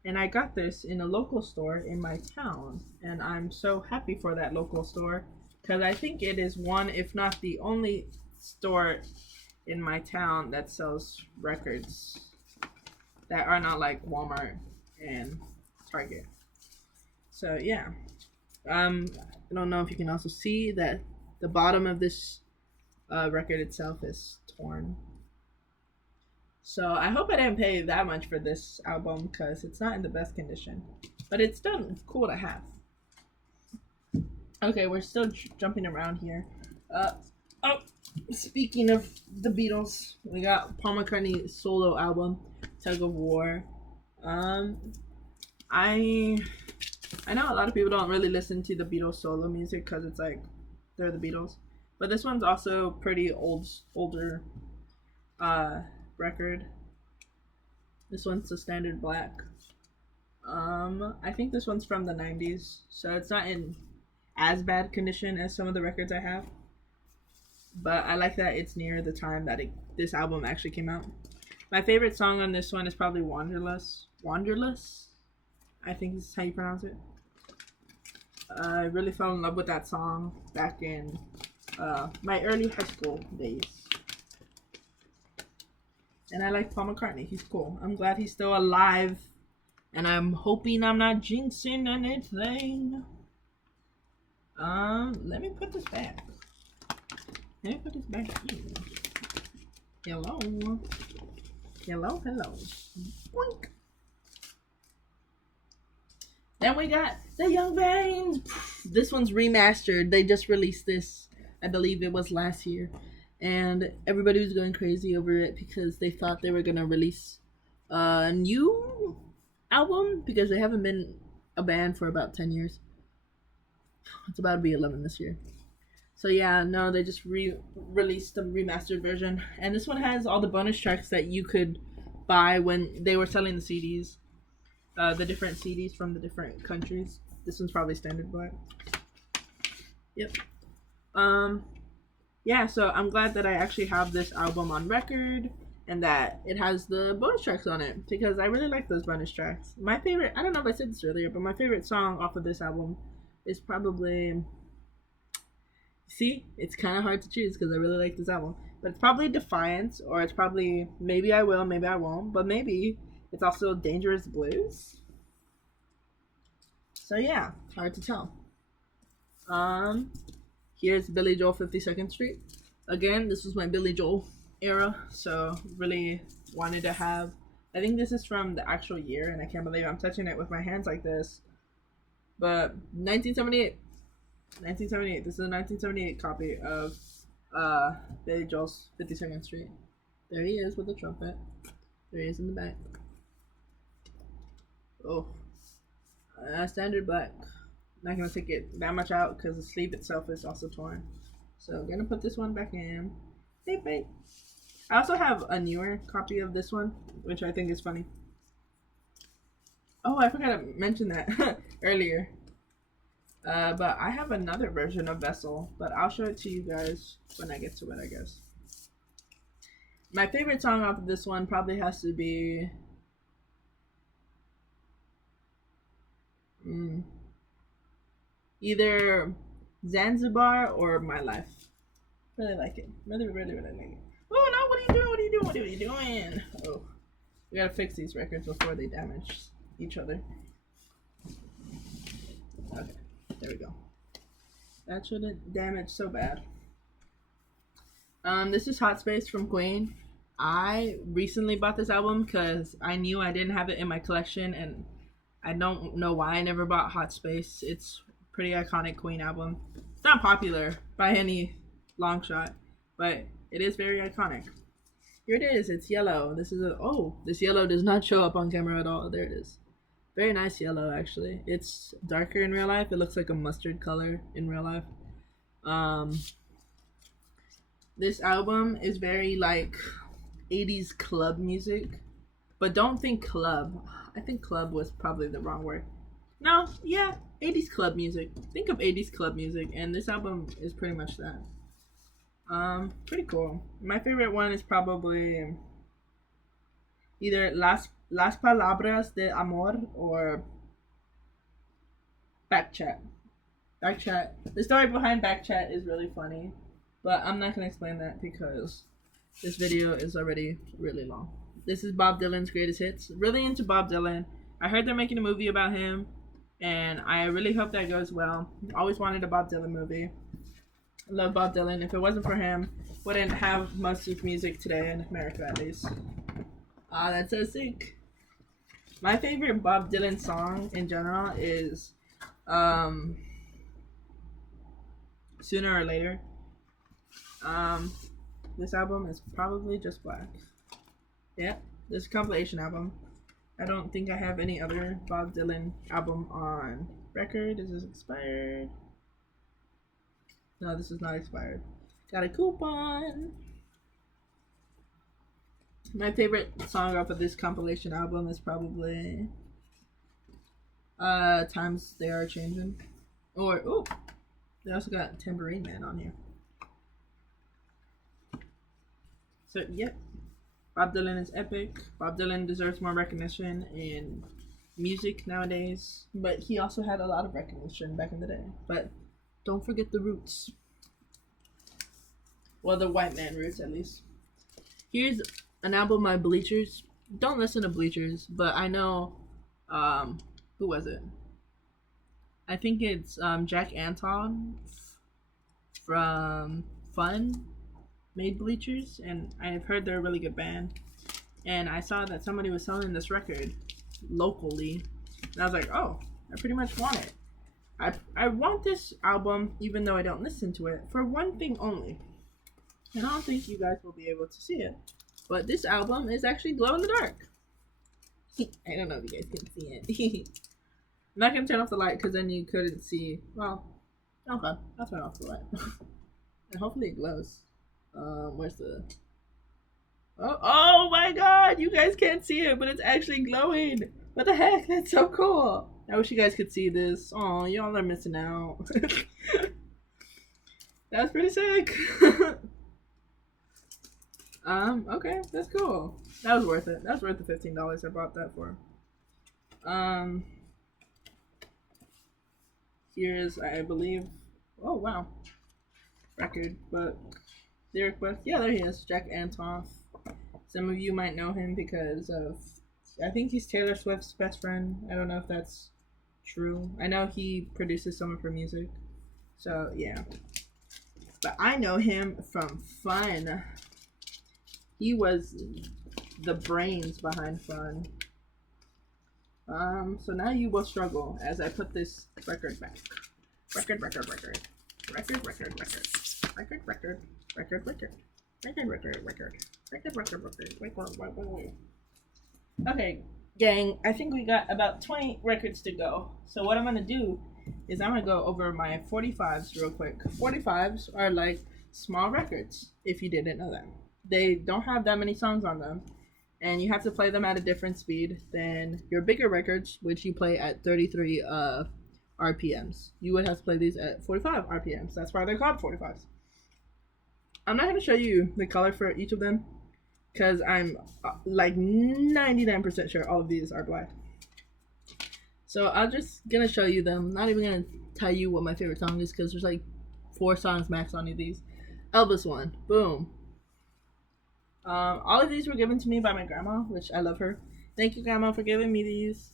And I got this in a local store in my town, and I'm so happy for that local store because I think it is one, if not the only store in my town that sells records that are not like Walmart and Target. So yeah, I don't know if you can also see that the bottom of this record itself is torn. So I hope I didn't pay that much for this album because it's not in the best condition, but it's still cool to have. Okay, we're still jumping around here. Uh, oh, speaking of the Beatles, we got Paul McCartney's solo album, Tug of War. Um, I I know a lot of people don't really listen to the Beatles solo music because it's like they're the Beatles, but this one's also pretty older record. This one's the standard black. I think this one's from the 90s, so it's not in as bad condition as some of the records I have. But I like that it's near the time that this album actually came out. My favorite song on this one is probably Wanderlust. Wanderlust? I think this is how you pronounce it. I really fell in love with that song back in my early high school days. And I like Paul McCartney. He's cool. I'm glad he's still alive. And I'm hoping I'm not jinxing anything. Let me put this back. Let me put this back in. Hello. Hello, hello. Boink. Then we got The Young Veins. This one's remastered. They just released this. I believe it was last year. And everybody was going crazy over it because they thought they were going to release a new album because they haven't been a band for about 10 years. It's about to be 11 this year. So yeah, no, they just released the remastered version. And this one has all the bonus tracks that you could buy when they were selling the CDs. The different CDs from the different countries. This one's probably standard black. Yep. Yeah, so I'm glad that I actually have this album on record and that it has the bonus tracks on it because I really like those bonus tracks. My favorite, I don't know if I said this earlier, but my favorite song off of this album is probably, see, it's kind of hard to choose because I really like this album, but it's probably Defiance, or it's probably Maybe I Will, Maybe I Won't, but maybe it's also Dangerous Blues. So yeah, hard to tell. Here's Billy Joel 52nd Street. Again, this was my Billy Joel era, so really wanted to have, I think this is from the actual year, and I can't believe I'm touching it with my hands like this. But 1978. 1978. This is a 1978 copy of Billy Joel's 52nd Street. There he is with the trumpet. There he is in the back. Oh. Standard black. Not gonna take it that much out because the sleeve itself is also torn. So I'm gonna put this one back in. Beep, beep. I also have a newer copy of this one, which I think is funny. Oh, I forgot to mention that earlier. But I have another version of Vessel, but I'll show it to you guys when I get to it, I guess. My favorite song off of this one probably has to be either Zanzibar or My Life. Really like it. Really, really, really like it. Oh no, what are you doing? What are you doing? What are you doing? Oh. We gotta fix these records before they damage each other. Okay, there we go. That shouldn't damage so bad. This is Hot Space from Queen. I recently bought this album because I knew I didn't have it in my collection, and I don't know why I never bought Hot Space. It's a pretty iconic Queen album. It's not popular by any long shot, but it is very iconic. Here it is. It's yellow. This is this yellow does not show up on camera at all. There it is. Very nice yellow, actually. It's darker in real life. It looks like a mustard color in real life. This album is very like 80s club music, but don't think club. I think club was probably the wrong word. No, yeah, 80s club music. Think of 80s club music, and this album is pretty much that. Pretty cool. My favorite one is probably either Las Palabras de Amor or Back Chat. Backchat. The story behind Backchat is really funny, but I'm not gonna explain that because this video is already really long. This is Bob Dylan's greatest hits. Really into Bob Dylan. I heard they're making a movie about him, and I really hope that goes well. Always wanted a Bob Dylan movie. I love Bob Dylan. If it wasn't for him, wouldn't have most of music today in America, at least. Ah, that's so sick. My favorite Bob Dylan song in general is Sooner or Later. This album is probably Just Black. Yeah, this compilation album. I don't think I have any other Bob Dylan album on record. Is this expired? No, this is not expired. Got a coupon. My favorite song off of this compilation album is probably Times They Are Changing. Or, oh, they also got Tambourine Man on here. So, yep. Bob Dylan is epic. Bob Dylan deserves more recognition in music nowadays. But he also had a lot of recognition back in the day. But don't forget the roots. Well, the white man roots, at least. Here's an album by Bleachers. Don't listen to Bleachers, but I know, who was it? I think it's Jack Anton from Fun made Bleachers, and I've heard they're a really good band. And I saw that somebody was selling this record locally, and I was like, oh, I pretty much want it. I want this album, even though I don't listen to it, for one thing only. And I don't think you guys will be able to see it, but this album is actually glow in the dark. I don't know if you guys can see it. I'm not going to turn off the light because then you couldn't see. Well, okay, I'll turn off the light. And hopefully it glows. Where's the... Oh my god! You guys can't see it, but it's actually glowing! What the heck? That's so cool! I wish you guys could see this. Oh, y'all are missing out. That was pretty sick! Okay, that's cool. That was worth it. That was worth the $15 I bought that for. Here's, I believe... Oh, wow. Record, but... Lyric book. Yeah, there he is. Jack Antonoff. Some of you might know him because of... I think he's Taylor Swift's best friend. I don't know if that's true. I know he produces some of her music. So, yeah. But I know him from Fun. He was the brains behind Fun. So now you will struggle as I put this record back. Record. Okay, gang, I think we got about 20 records to go. So what I'm gonna do is I'm gonna go over my 45s real quick. 45s are like small records, if you didn't know that. They don't have that many songs on them, and you have to play them at a different speed than your bigger records, which you play at 33 RPMs. You would have to play these at 45 RPMs. That's why they're called 45s. I'm not going to show you the color for each of them, because I'm like 99% sure all of these are black. So I'm just going to show you them. Not even going to tell you what my favorite song is, because there's like 4 songs max on these. Elvis one. Boom. All of these were given to me by my grandma, which I love her. Thank you, Grandma, for giving me these.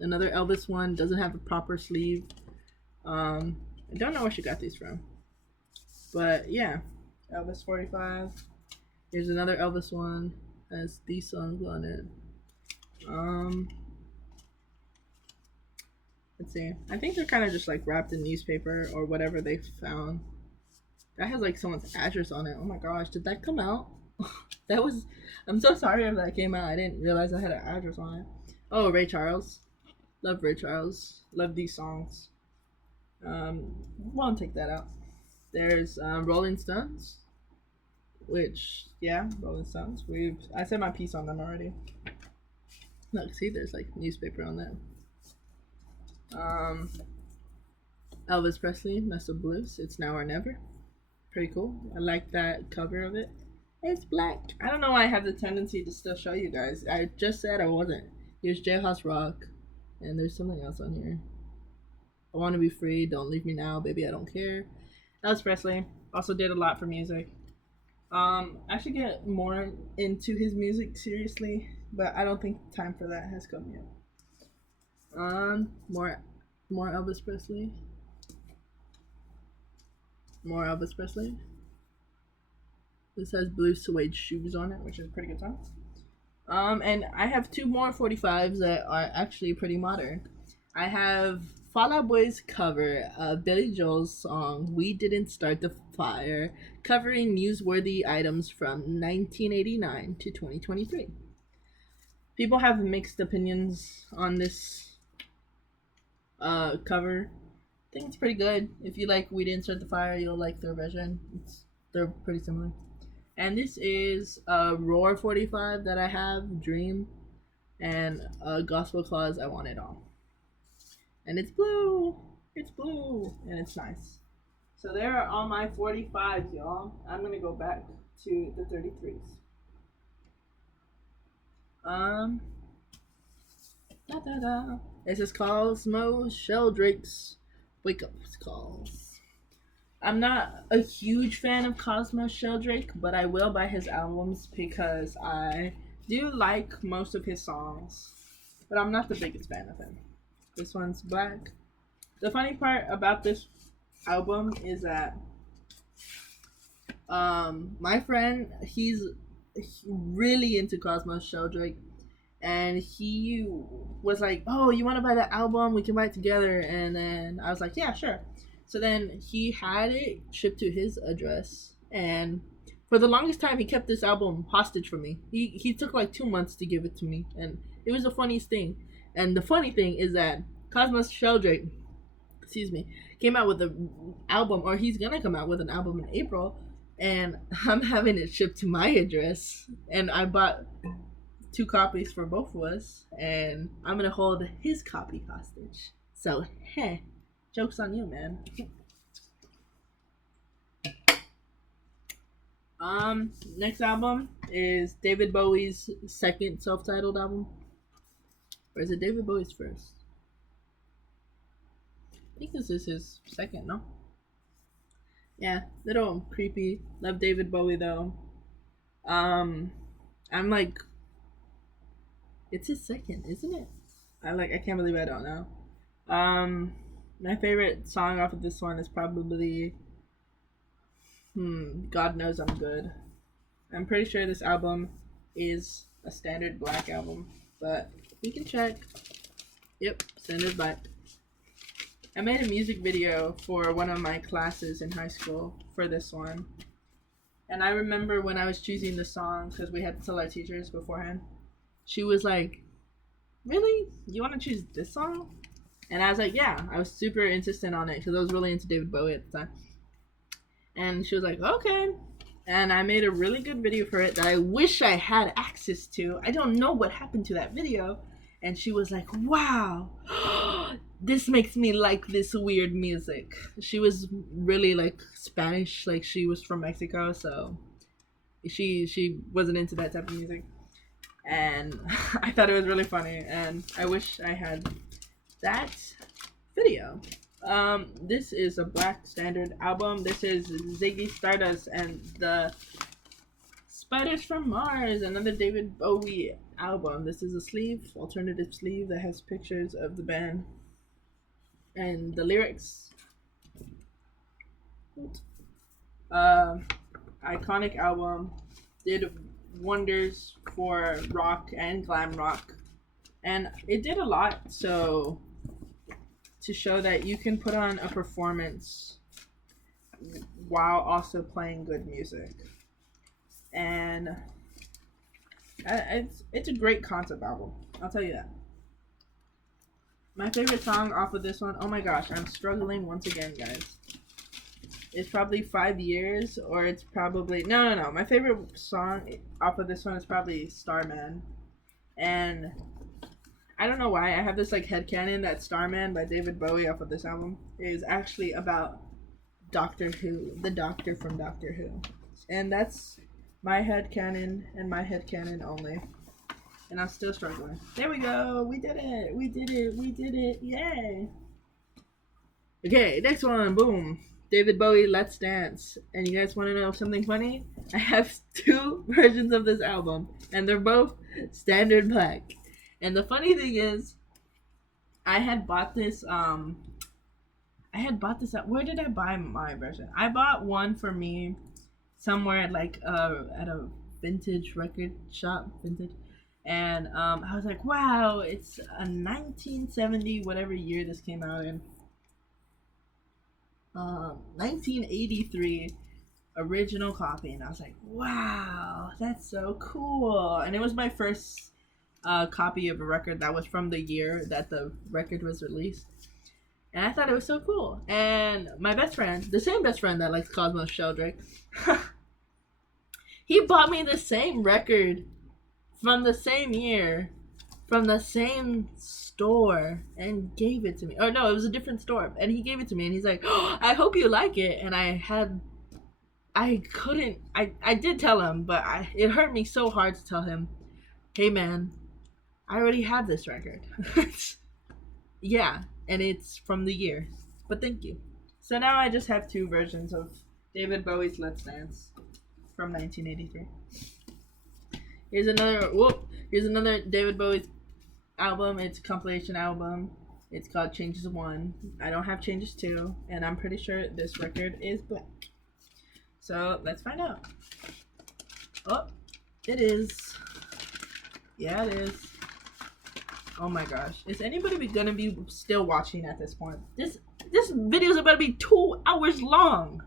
Another Elvis one. Doesn't have a proper sleeve. I don't know where she got these from. But, yeah. Elvis 45. Here's another Elvis one. Has these songs on it. Let's see. I think they're kind of just like wrapped in newspaper or whatever they found. That has like someone's address on it. Oh my gosh, did that come out? That was... I'm so sorry if that came out. I didn't realize I had an address on it. Oh, Ray Charles. Love Ray Charles. Love these songs. Won't take that out. There's Rolling Stones. Which, yeah, Rolling Stones. I said my piece on them already. Look, see, there's like newspaper on that. Elvis Presley, Mess of Blues. It's Now or Never. Pretty cool. I like that cover of it. It's black. I don't know why I have the tendency to still show you guys. I just said I wasn't. Here's Jailhouse Rock. And there's something else on here. I Want to Be Free, Don't Leave Me Now, Baby I Don't Care. Elvis Presley also did a lot for music. I should get more into his music seriously, but I don't think time for that has come yet. More Elvis Presley. More Elvis Presley. This has Blue Suede Shoes on it, which is a pretty good song. And I have two more 45s that are actually pretty modern. I have Fall Out Boy's cover of Billy Joel's song We Didn't Start the Fire, covering newsworthy items from 1989 to 2023. People have mixed opinions on this cover. I think it's pretty good. If you like We Didn't Start the Fire, you'll like their version. They're pretty similar. And this is a Roar 45 that I have, Dream, and a Gospel Clause, I Want It All. And it's blue, and it's nice. So there are all my 45s, y'all. I'm gonna go back to the 33s. This is Cosmo Sheldrake's Wake Up Calls. I'm not a huge fan of Cosmo Sheldrake, but I will buy his albums because I do like most of his songs, but I'm not the biggest fan of him. This one's black. The funny part about this album is that my friend, he's really into Cosmo Sheldrake, and he was like, oh, you want to buy that album? We can buy it together. And then I was like, yeah, sure. So then he had it shipped to his address, and for the longest time he kept this album hostage from me. He took like 2 months to give it to me, and it was the funniest thing. And the funny thing is that Cosmos Sheldrake, came out with an album, or he's gonna come out with an album in April, and I'm having it shipped to my address, and I bought 2 copies for both of us, and I'm gonna hold his copy hostage. So, heh. Joke's on you, man. Next album is David Bowie's second self-titled album. Or is it David Bowie's first? I think this is his second, no? Yeah, little creepy. Love David Bowie though. I'm like, it's his second, isn't it? I can't believe I don't know. My favorite song off of this one is probably God Knows I'm Good. I'm pretty sure this album is a standard black album, but we can check. Yep, standard black. I made a music video for one of my classes in high school for this one. And I remember when I was choosing the songs, because we had to tell our teachers beforehand, she was like, really? You want to choose this song? And I was like, yeah. I was super insistent on it because I was really into David Bowie at the time. And she was like, okay. And I made a really good video for it that I wish I had access to. I don't know what happened to that video. And she was like, wow, this makes me like this weird music. She was really like Spanish, like she was from Mexico, so she wasn't into that type of music. And I thought it was really funny, and I wish I had that video. This is a black standard album. This is Ziggy Stardust and the Spiders from Mars, another David Bowie album. This is a sleeve, alternative sleeve that has pictures of the band and the lyrics. Iconic album, did wonders for rock and glam rock, and it did a lot so to show that you can put on a performance while also playing good music. And it's a great concept album, I'll tell you that. My favorite song off of this one, oh my gosh, I'm struggling once again, guys. It's probably 5 years, or it's probably no. My favorite song off of this one is probably Starman, and I don't know why I have this like headcanon that Starman by David Bowie off of this album is actually about Doctor Who, the Doctor from Doctor Who, and that's my headcanon and my headcanon only. And I'm still struggling. There we go. We did it. Yay. Okay, next one. Boom. David Bowie, Let's Dance. And you guys want to know something funny? I have two versions of this album, and they're both standard black. And the funny thing is, I had bought this. Where did I buy my version? I bought one for me somewhere at like at a vintage record shop, vintage. And I was like, wow, it's a 1970 whatever year this came out in. 1983 original copy, and I was like, wow, that's so cool. And it was my first copy of a record that was from the year that the record was released, and I thought it was so cool. And my best friend, the same best friend that likes Cosmos Sheldrake, he bought me the same record from the same year, from the same store, and gave it to me. Oh no, it was a different store, and he gave it to me, and he's like, oh, I hope you like it. And I did tell him, but it hurt me so hard to tell him, hey man, I already have this record. Yeah, and it's from the year, but thank you. So now I just have two versions of David Bowie's Let's Dance from 1983. Here's another David Bowie's album. It's a compilation album. It's called Changes 1. I don't have Changes 2, and I'm pretty sure this record is black. So let's find out. Oh, it is. Yeah, it is. Oh my gosh. Is anybody gonna be still watching at this point? This video is about to be 2 hours long.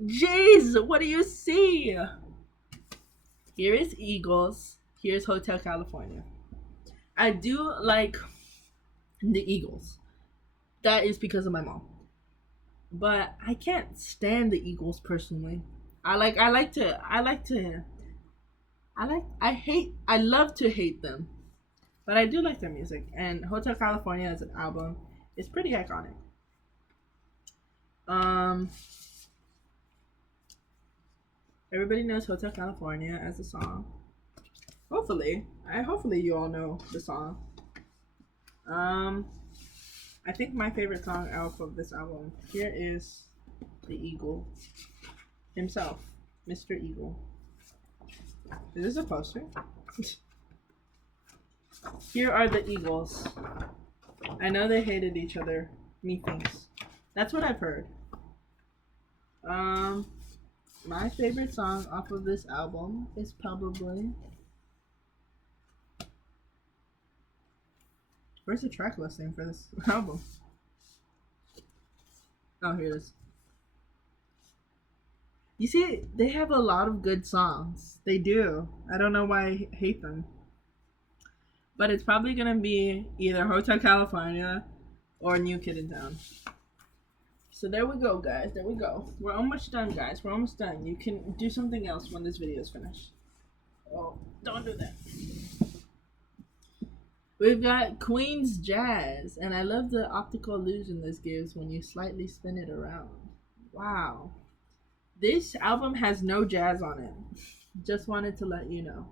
Jeez, what do you see? Here is Eagles. Here's Hotel California. I do like the Eagles. That is because of my mom. But I can't stand the Eagles personally. I love to hate them. But I do like their music. And Hotel California as an album is pretty iconic. Everybody knows Hotel California as a song. Hopefully you all know the song. I think my favorite song off of this album here is the Eagle himself, Mr. Eagle. Is this a poster? Here are the Eagles. I know they hated each other, methinks. That's what I've heard. My favorite song off of this album is probably... Where's the track listing for this album? Oh, here it is. You see, they have a lot of good songs. They do. I don't know why I hate them. But it's probably gonna be either Hotel California or New Kid in Town. So there we go, guys. There we go. We're almost done, guys. We're almost done. You can do something else when this video is finished. Oh, don't do that. We've got Queen's Jazz, and I love the optical illusion this gives when you slightly spin it around. Wow. This album has no jazz on it. Just wanted to let you know.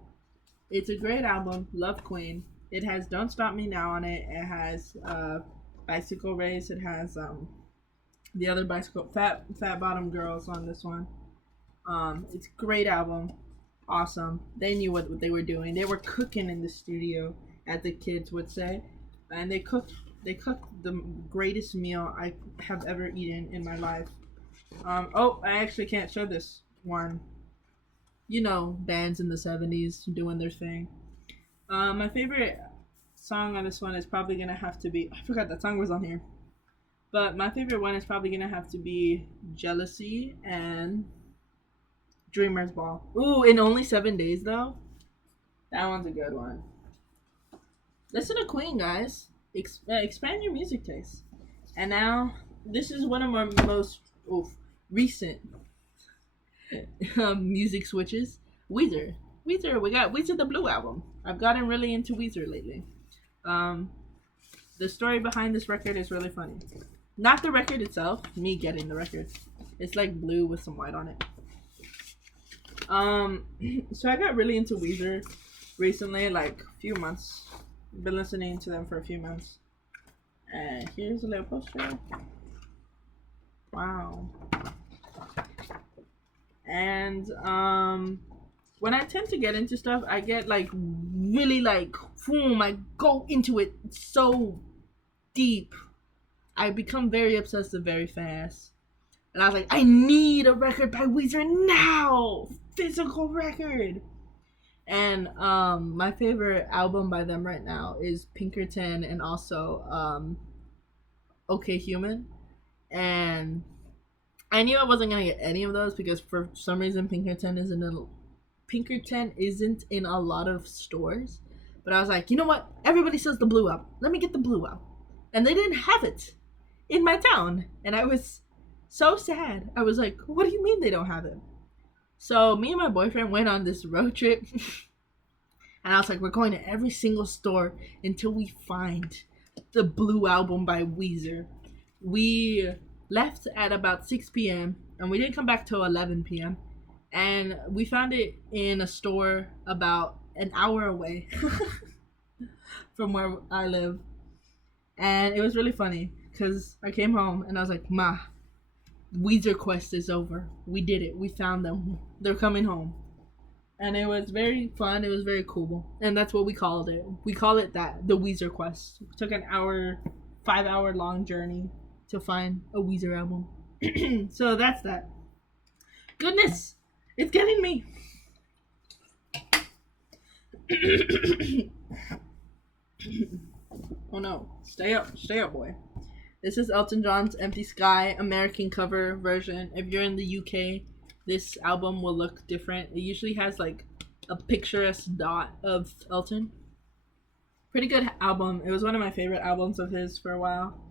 It's a great album. Love Queen. It has Don't Stop Me Now on it. It has Bicycle Race. It has the other bicycle, Fat Bottom Girls on this one. It's a great album. Awesome. They knew what they were doing. They were cooking in the studio, as the kids would say, and they cooked the greatest meal I have ever eaten in my life. Oh, I actually can't show this one. You know, bands in the 70s doing their thing. My favorite song on this one is probably gonna have to be, I forgot that song was on here, but my favorite one is probably gonna have to be Jealousy and Dreamer's Ball. Ooh, in Only 7 Days though, that one's a good one. Listen to Queen, guys. Expand your music taste. And now, this is one of our most recent music switches. Weezer. We got Weezer the Blue Album. I've gotten really into Weezer lately. The story behind this record is really funny. Not the record itself, me getting the record. It's like blue with some white on it. So I got really into Weezer recently, like a few months. Been listening to them for a few months. And here's a little poster. Wow. And when I tend to get into stuff, I get like really like boom, I go into it so deep. I become very obsessive very fast. And I was like, I need a record by Weezer now! Physical record! And my favorite album by them right now is Pinkerton and also OK Human. And I knew I wasn't gonna get any of those because for some reason Pinkerton isn't in a lot of stores. But I was like, you know what? Everybody sells the blue album. Let me get the blue album. And they didn't have it in my town. And I was so sad. I was like, what do you mean they don't have it? So me and my boyfriend went on this road trip. And I was like, we're going to every single store until we find the blue album by Weezer. We left at about 6 p.m. and we didn't come back till 11 p.m. And we found it in a store about an hour away from where I live. And it was really funny because I came home and I was like, Ma, Weezer quest is over. We did it. We found them. They're coming home. And it was very fun. It was very cool. And that's what we called it. We call it that, the Weezer quest. It took an 5-hour long journey to find a Weezer album. So that's that. Goodness, it's getting me. Oh no, stay up, boy. This is Elton John's Empty Sky American cover version. If you're in the UK, this album will look different. It usually has like a picturesque dot of Elton. Pretty good album. It was one of my favorite albums of his for a while.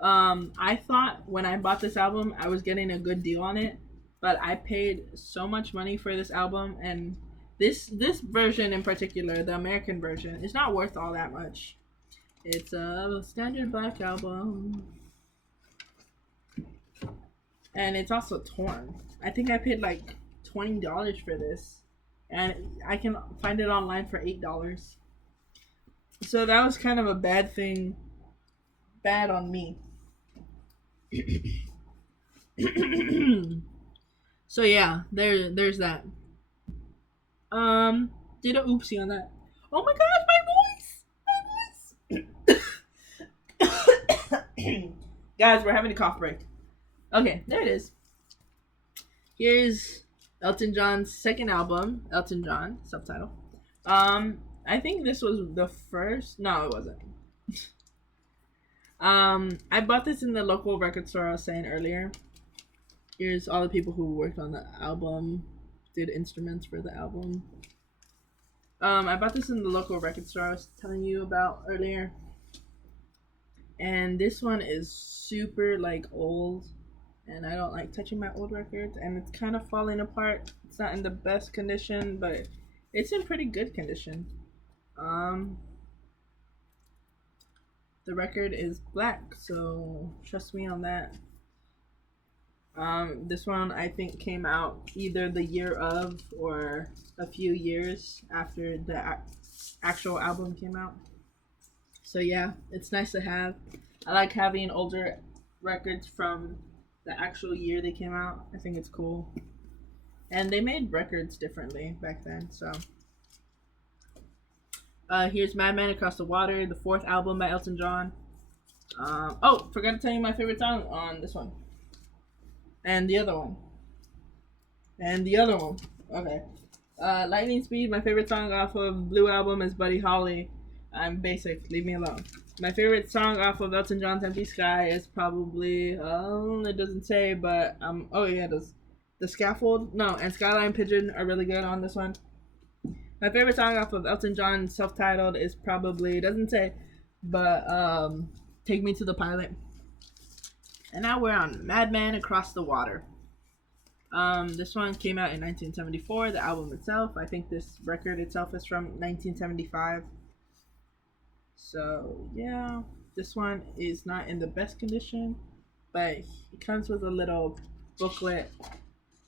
I thought when I bought this album I was getting a good deal on it, but I paid so much money for this album, and this version in particular, the American version, is not worth all that much. It's a standard black album, and it's also torn. I think I paid like $20 for this, and I can find it online for $8. So that was kind of a bad thing. Bad on me. So yeah, there's that. Did a oopsie on that. Oh my gosh, my voice! Guys, we're having a cough break. Okay, there it is. Here's Elton John's second album, Elton John, subtitle. I think this was the first. No, it wasn't. I bought this in the local record store I was saying earlier. Here's all the people who worked on the album, did instruments for the album. I bought this in the local record store I was telling you about earlier. And this one is super like old, and I don't like touching my old records, and it's kind of falling apart. It's not in the best condition, but it's in pretty good condition. The record is black, so trust me on that. This one I think came out either the year of or a few years after the actual album came out. So yeah, it's nice to have. I like having older records from the actual year they came out. I think it's cool. And they made records differently back then, so. Here's Madman Across the Water, the fourth album by Elton John. Oh, forgot to tell you my favorite song on this one. And the other one. And the other one. Okay. Lightning Speed, my favorite song off of Blue Album is Buddy Holly. I'm basic, leave me alone. My favorite song off of Elton John's Empty Sky is probably, it doesn't say, but, oh yeah, it does. The Scaffold, no, and Skyline Pigeon are really good on this one. My favorite song off of Elton John self-titled is probably, doesn't say, but Take Me to the Pilot. And now we're on Madman Across the Water. This one came out in 1974, the album itself. I think this record itself is from 1975. So, yeah, this one is not in the best condition, but it comes with a little booklet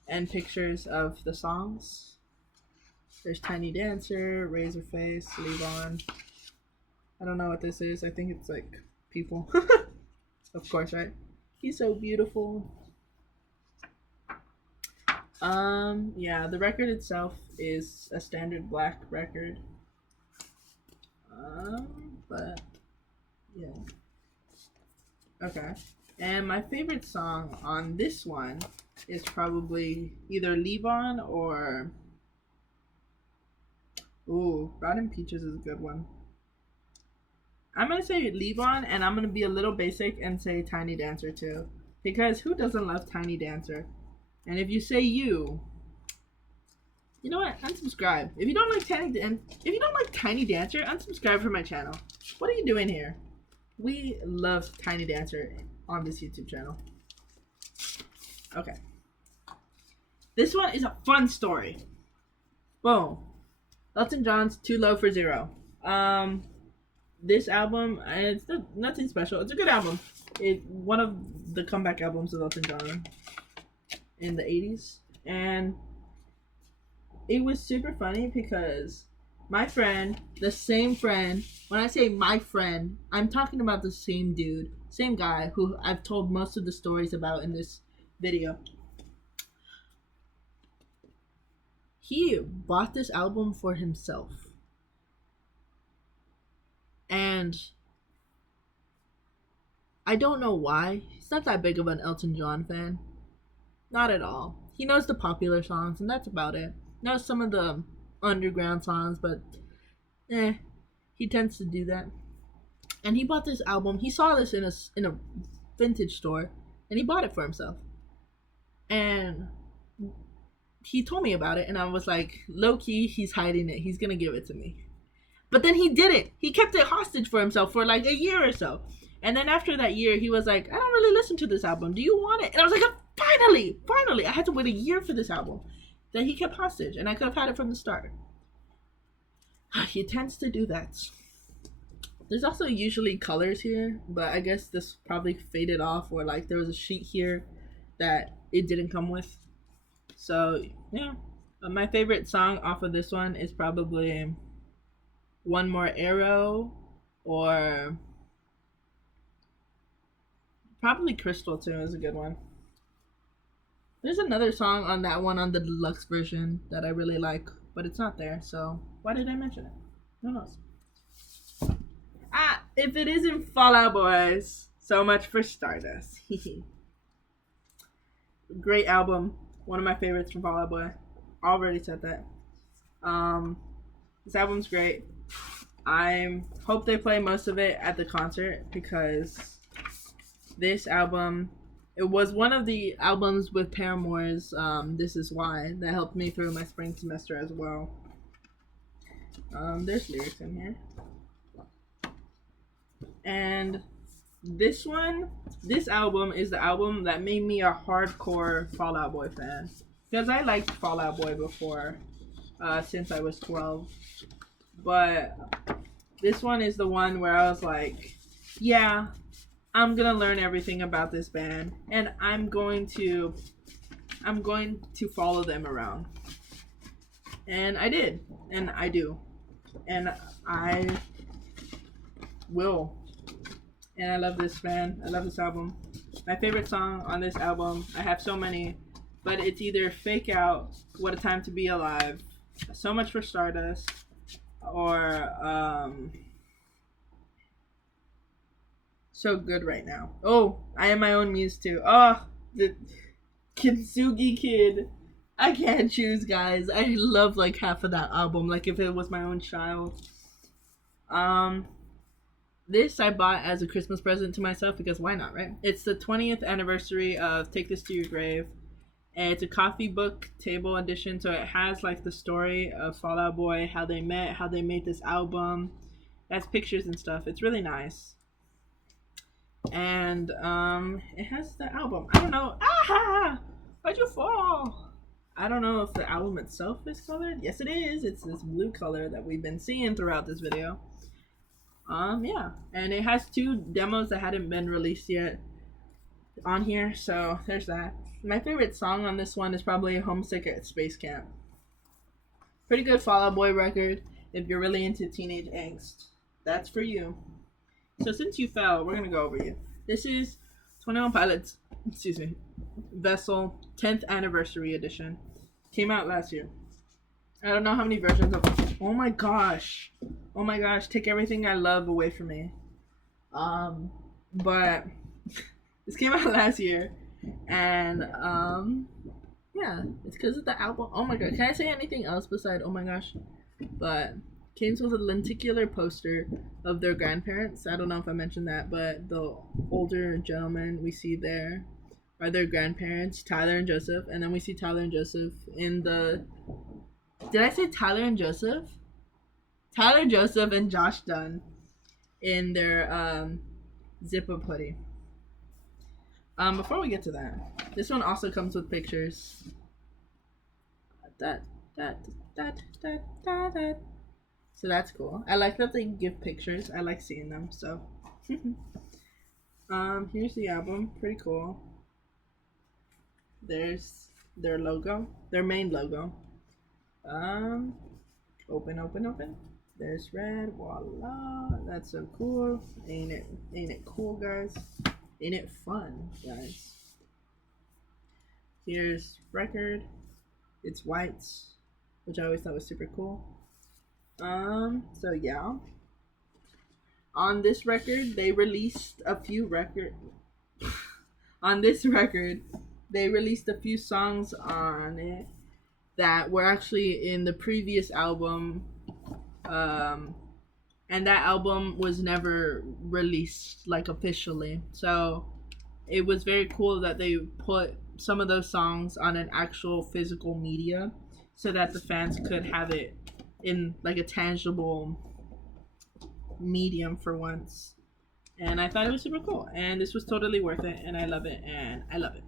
and pictures of the songs. There's Tiny Dancer, Razorface, Leave On. I don't know what this is. I think it's like people. Of course, right? He's so beautiful. Yeah, the record itself is a standard black record. But yeah. Okay. And my favorite song on this one is probably either Leave On or ooh, Rotten Peaches is a good one. I'm gonna say Leave On, and I'm gonna be a little basic and say Tiny Dancer too. Because who doesn't love Tiny Dancer? And if you say you know what? Unsubscribe. If you don't like Tiny Dancer, unsubscribe from my channel. What are you doing here? We love Tiny Dancer on this YouTube channel. Okay. This one is a fun story. Boom. Elton John's Too Low for Zero. This album, it's nothing special. It's a good album. It's one of the comeback albums of Elton John in the 80s. And it was super funny because my friend, the same friend, when I say my friend, I'm talking about the same dude, same guy who I've told most of the stories about in this video. He bought this album for himself. And I don't know why. He's not that big of an Elton John fan. Not at all. He knows the popular songs, and that's about it. Knows some of the underground songs, but he tends to do that. And he bought this album. He saw this in a vintage store, and he bought it for himself. And he told me about it, and I was like, low key, he's hiding it. He's gonna give it to me. But then he didn't. He kept it hostage for himself for like a year or so. And then after that year, he was like, I don't really listen to this album. Do you want it? And I was like, finally. I had to wait a year for this album that he kept hostage, and I could have had it from the start. He tends to do that. There's also usually colors here, but I guess this probably faded off, or like there was a sheet here that it didn't come with. So, yeah. My favorite song off of this one is probably One More Arrow, or probably Crystal too is a good one. There's another song on that one on the deluxe version that I really like, but it's not there, so why did I mention it? Who knows? If it isn't Fall Out Boys, so much for Stardust. Great album. One of my favorites from Fall Out Boy. Already said that. This album's great. I hope they play most of it at the concert, because this album, it was one of the albums with Paramore's This Is Why that helped me through my spring semester as well. There's lyrics in here. And this album is the album that made me a hardcore Fall Out Boy fan. Because I liked Fall Out Boy before, since I was 12. But this one is the one where I was like, yeah, I'm gonna learn everything about this band, and I'm going to follow them around. And I did, and I do, and I will. And I love this band. I love this album. My favorite song on this album, I have so many, but it's either Fake Out, What a Time to Be Alive, So Much for Stardust, or So Good Right Now. Oh, I Am My Own Muse too. Oh, the Kintsugi Kid. I can't choose, guys. I love like half of that album, like if it was my own child. This I bought as a Christmas present to myself, because why not, right? It's the 20th anniversary of Take This to Your Grave. And it's a coffee book table edition, so it has like the story of Fall Out Boy, how they met, how they made this album. It has pictures and stuff. It's really nice. And it has the album. I don't know. Why'd you fall? I don't know if the album itself is colored. Yes, it is. It's this blue color that we've been seeing throughout this video. Yeah. And it has 2 demos that hadn't been released yet on here, so there's that. My favorite song on this one is probably Homesick at Space Camp. Pretty good Fall Out Boy record if you're really into teenage angst. That's for you. So since you fell, we're gonna go over you. This is 21 Pilots, excuse me, Vessel 10th Anniversary Edition. Came out last year. I don't know how many versions of it. Oh my gosh. Oh my gosh, take everything I love away from me. But this came out last year. And, yeah, it's because of the album. Oh my god, can I say anything else besides oh my gosh? But came with a lenticular poster of their grandparents. I don't know if I mentioned that, but the older gentlemen we see there are their grandparents, Tyler and Joseph. And then we see Tyler and Joseph in the... Did I say Tyler and Joseph? Tyler, Joseph, and Josh Dunn in their zip-up hoodie. Before we get to that, this one also comes with pictures. So that's cool. I like that they give pictures. I like seeing them. So, here's the album. Pretty cool. There's their logo, their main logo. Open. There's red. Voila. That's so cool. Ain't it cool, guys? Ain't it fun, guys? Here's record. It's white, which I always thought was super cool. So yeah. On this record, they released a few on this record, they released a few songs on it that were actually in the previous album. And that album was never released, like, officially. So it was very cool that they put some of those songs on an actual physical media so that the fans could have it in, like, a tangible medium for once. And I thought it was super cool. And this was totally worth it. And I love it. And I love it.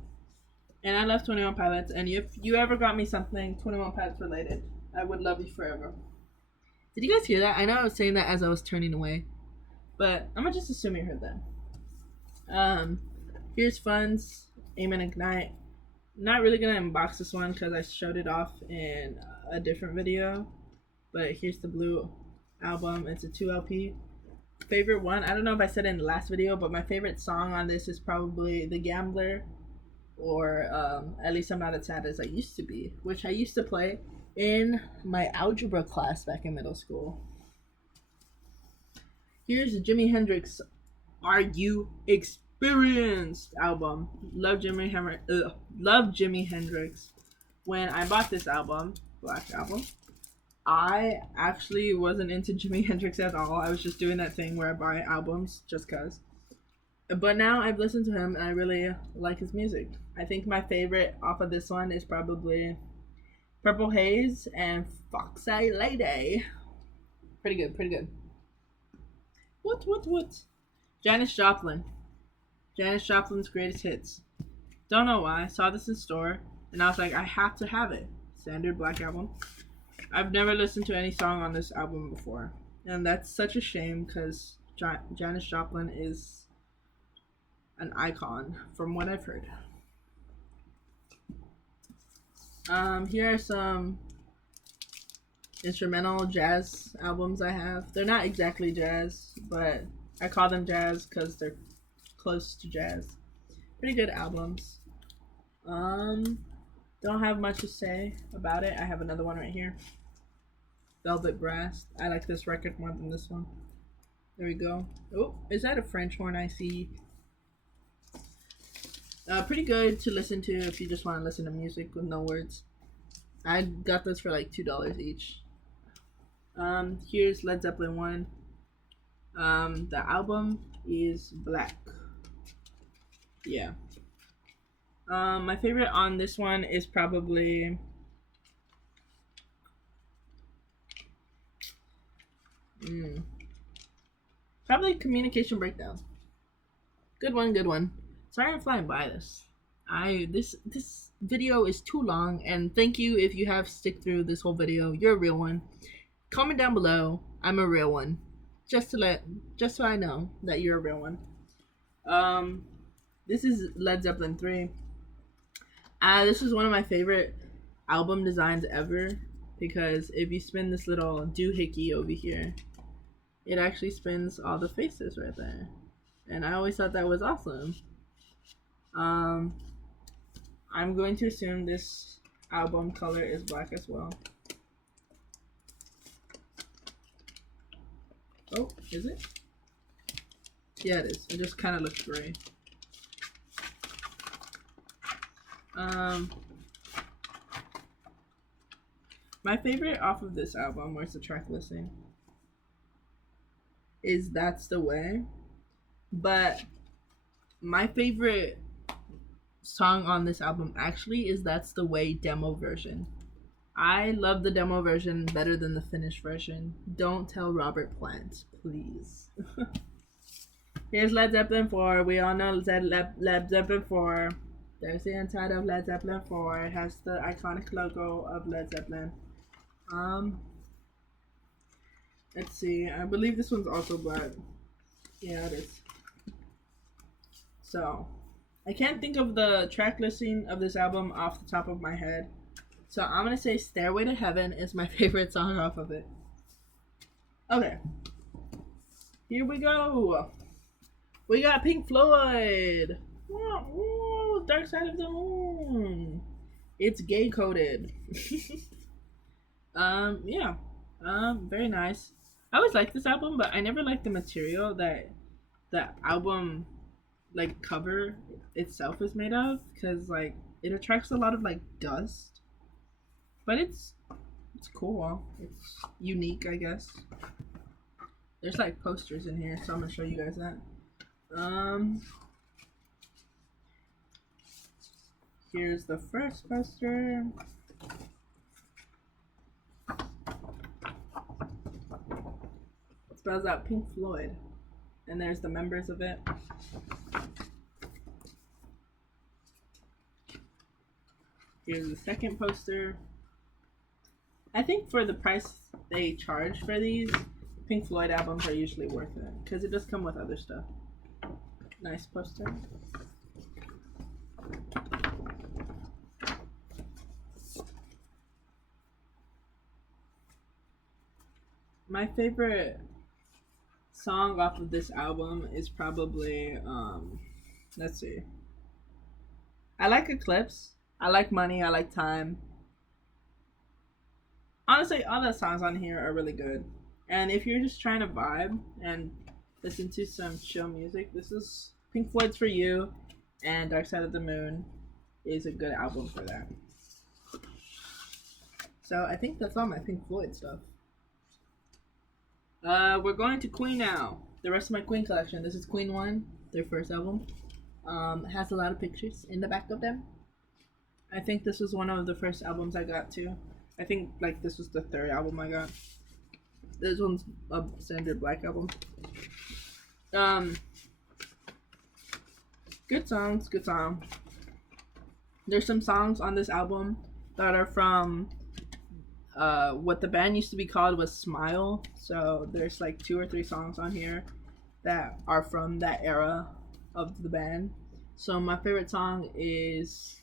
And I love 21 Pilots. And if you ever got me something 21 Pilots related, I would love you forever. Did you guys hear that? I know I was saying that as I was turning away, but I'm gonna just assume you heard that. Here's Funds, Aim and Ignite. Not really gonna unbox this one because I showed it off in a different video, but here's the blue album. It's a 2 LP. Favorite one, I don't know if I said it in the last video, but my favorite song on this is probably The Gambler, or At Least I'm Not as Sad as I Used to Be, which I used to play in my algebra class back in middle school. Here's the Jimi Hendrix Are You Experienced album. Love Jimi Hendrix. When I bought this album, Black Album, I actually wasn't into Jimi Hendrix at all. I was just doing that thing where I buy albums just cause. But now I've listened to him and I really like his music. I think my favorite off of this one is probably Purple Haze and Foxy Lady. Pretty good. What? Janis Joplin. Janis Joplin's Greatest Hits. Don't know why. I saw this in store and I was like, I have to have it. Standard Black Album. I've never listened to any song on this album before. And that's such a shame because Janis Joplin is an icon from what I've heard. Here are some instrumental jazz albums I have. They're not exactly jazz, but I call them jazz because they're close to jazz. Pretty good albums. Don't have much to say about it. I have another one right here. Velvet Brass. I like this record more than this one. There we go. Oh, is that a French horn I see? Pretty good to listen to if you just want to listen to music with no words. I got this for like $2 each. Here's Led Zeppelin 1. The album is Black. Yeah. My favorite on this one is probably probably Communication Breakdown. Good one. Sorry I'm flying by this. This video is too long, and thank you if you have stick through this whole video. You're a real one. Comment down below. I'm a real one. Just so I know that you're a real one. This is Led Zeppelin 3. This is one of my favorite album designs ever, because if you spin this little doohickey over here, it actually spins all the faces right there. And I always thought that was awesome. Um, I'm going to assume this album color is black as well. Oh, is it? Yeah, it is. It just kind of looks gray. My favorite off of this album, where's the track listing, is That's the Way. But my favorite song on this album actually is That's the Way demo version. I love the demo version better than the finished version. Don't tell Robert Plant, please. Here's Led Zeppelin 4. We all know Led Zeppelin 4. There's the inside of Led Zeppelin 4. It has the iconic logo of Led Zeppelin. Let's see. I believe this one's also black. Yeah, it is. So, I can't think of the track listing of this album off the top of my head. So, I'm going to say Stairway to Heaven is my favorite song off of it. Okay. Here we go. We got Pink Floyd. Ooh, Dark Side of the Moon. It's gay coded. Yeah. Very nice. I always liked this album, but I never liked the material that the album like cover itself is made of, because like it attracts a lot of like dust. But it's cool. It's unique, I guess. There's like posters in here, so I'm gonna show you guys that. Here's the first poster. It spells out Pink Floyd. And there's the members of it. Here's the second poster. I think for the price they charge for these, Pink Floyd albums are usually worth it, because it does come with other stuff. Nice poster. My favorite song off of this album is probably, let's see. I like Eclipse. I like Money. I like Time. Honestly, all the songs on here are really good. And if you're just trying to vibe and listen to some chill music, this is Pink Floyd's For You, and Dark Side of the Moon is a good album for that. So I think that's all my Pink Floyd stuff. We're going to Queen now. The rest of my Queen collection. This is Queen 1, their first album. It has a lot of pictures in the back of them. I think this was one of the first albums I got too. I think like this was the third album I got. This one's a standard black album. Good songs, good song. There's some songs on this album that are from what the band used to be called was Smile. So there's like 2 or 3 songs on here that are from that era of the band. So my favorite song is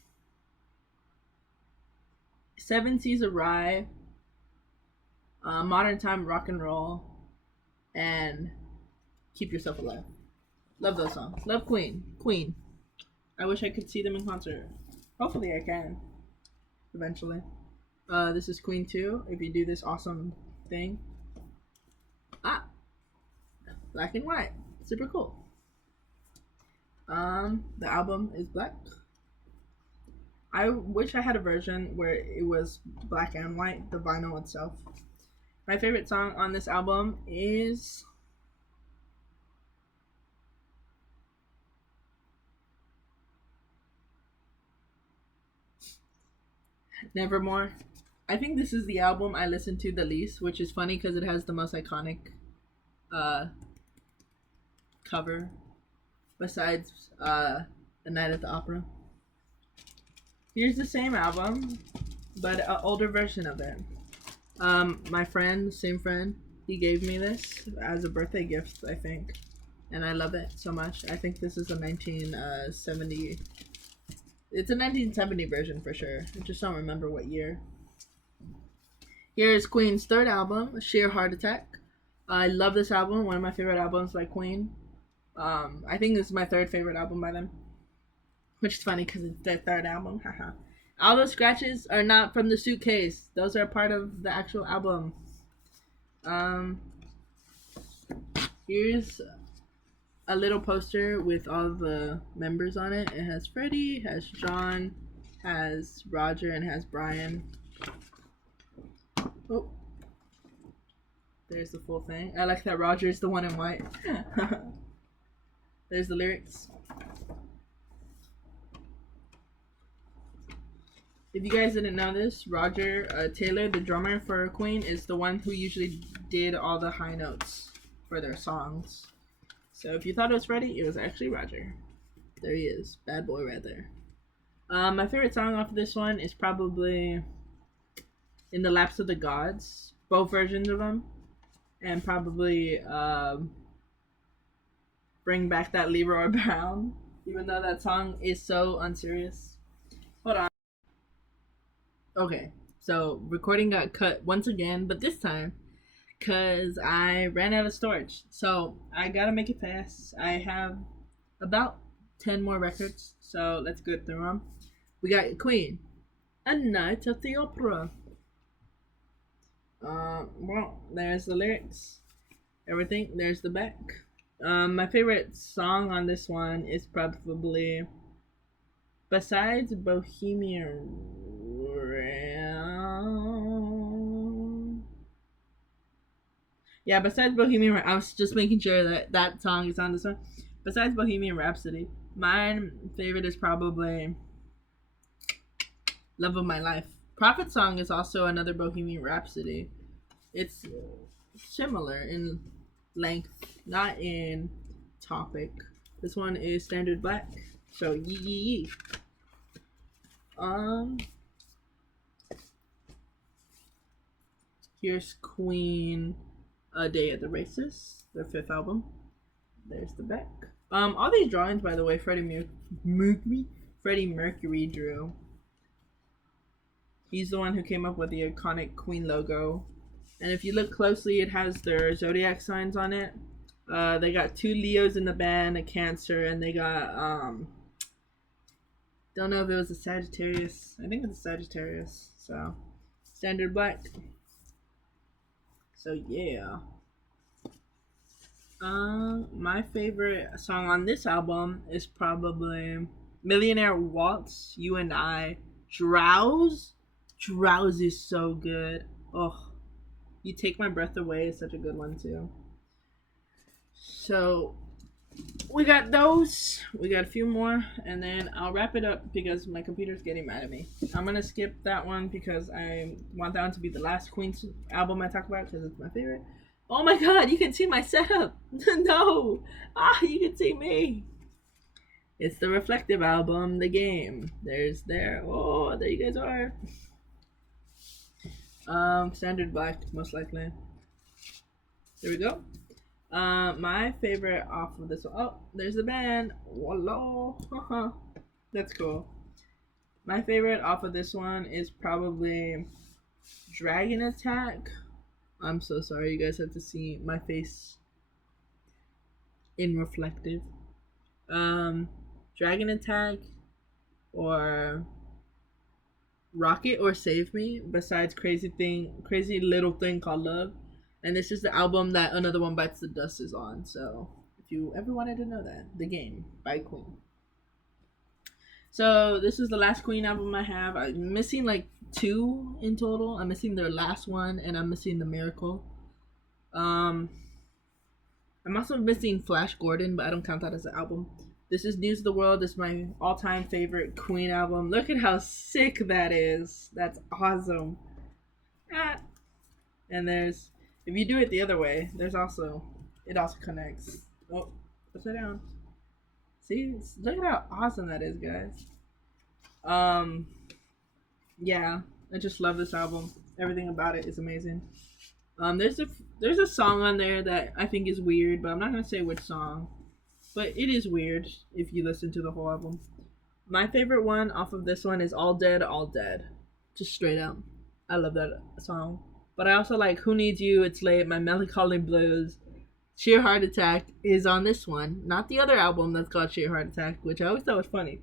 Seven Seas of Rye, Modern Time Rock and Roll, and Keep Yourself Alive. Love those songs. Love Queen. Queen. I wish I could see them in concert. Hopefully I can. Eventually. This is Queen 2. If you do this awesome thing. Black and white. Super cool. The album is black. I wish I had a version where it was black and white, the vinyl itself. My favorite song on this album is Nevermore. I think this is the album I listen to the least, which is funny because it has the most iconic cover besides The Night at the Opera. Here's the same album, but an older version of it. My friend, same friend, he gave me this as a birthday gift, I think. And I love it so much. I think this is a 1970... It's a 1970 version for sure. I just don't remember what year. Here's Queen's third album, Sheer Heart Attack. I love this album. One of my favorite albums by Queen. I think this is my third favorite album by them. which is funny because it's their third album. Haha. All those scratches are not from the suitcase. Those are part of the actual album. Um, Here's a little poster with all the members on it. It has Freddie, has John, has Roger, and has Brian. Oh, there's the full thing. I like that Roger's the one in white. There's the lyrics. If you guys didn't know this, Roger Taylor, the drummer for Queen, is the one who usually did all the high notes for their songs. So if you thought it was Freddie, it was actually Roger. There he is. Bad boy right there. My favorite song off of this one is probably In the Laps of the Gods. Both versions of them. And probably Bring Back That Leroy Brown. Even though that song is so unserious. Hold on. Okay, so recording got cut once again, but this time because I ran out of storage. So I gotta make it fast. I have about 10 more records, so let's go through them. We got Queen, A Night at the Opera. Well, there's the lyrics, everything. There's the back. My favorite song on this one is probably, besides Bohemian besides Bohemian Rhapsody, I was just making sure that that song is on this one. Besides Bohemian Rhapsody, my favorite is probably Love of My Life. Prophet Song is also another Bohemian Rhapsody. It's similar in length, not in topic. This one is Standard Black. So yee. Here's Queen, A Day at the Races, their 5th album. There's the back. All these drawings, by the way, Freddie Mercury drew. He's the one who came up with the iconic Queen logo. And if you look closely, it has their zodiac signs on it. They got 2 Leos in the band, a Cancer, and they got, don't know if it was a Sagittarius. I think it's a Sagittarius. So, Standard Black. So, yeah. My favorite song on this album is probably Millionaire Waltz, You and I. Drowse is so good. Oh, You Take My Breath Away is such a good one too. So we got those. We got a few more, and then I'll wrap it up because my computer's getting mad at me. I'm gonna skip that one because I want that one to be the last Queen's album I talk about because it's my favorite. Oh my god, you can see my setup. No. You can see me. It's the Reflective album, The Game. Oh, there you guys are. Standard Black, most likely. There we go. My favorite off of this one. Oh, there's the band. Voila. That's cool. My favorite off of this one is probably Dragon Attack. I'm so sorry, you guys have to see my face in Reflective. Dragon Attack or Rocket or Save Me, besides Crazy Little Thing Called Love. And this is the album that Another One Bites the Dust is on. So if you ever wanted to know that, The Game by Queen. So this is the last Queen album I have. I'm missing like 2 in total. I'm missing their last one, and I'm missing The Miracle. I'm also missing Flash Gordon, but I don't count that as an album. This is News of the World. This is my all-time favorite Queen album. Look at how sick that is. That's awesome. And there's, if you do it the other way, it also connects. Oh, upside down. See, look at how awesome that is, guys. Yeah, I just love this album. Everything about it is amazing. There's a song on there that I think is weird, but I'm not gonna say which song. But it is weird if you listen to the whole album. My favorite one off of this one is All Dead, All Dead. Just straight out. I love that song. But I also like Who Needs You, It's Late, My Melancholy Blues. Sheer Heart Attack is on this one. Not the other album that's called Sheer Heart Attack, which I always thought was funny.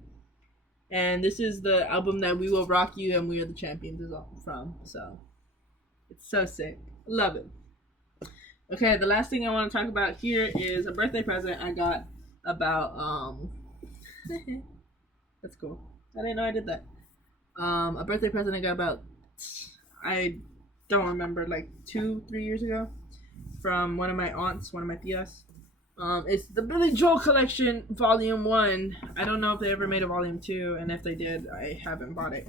And this is the album that We Will Rock You and We Are the Champions is from. So it's so sick. Love it. Okay, the last thing I want to talk about here is a birthday present I got about that's cool. I didn't know I did that. A birthday present I got about, I don't remember, like 2-3 years ago, from one of my aunts, one of my tias. It's the Billy Joel Collection Volume 1. I don't know if they ever made a Volume 2, and if they did, I haven't bought it.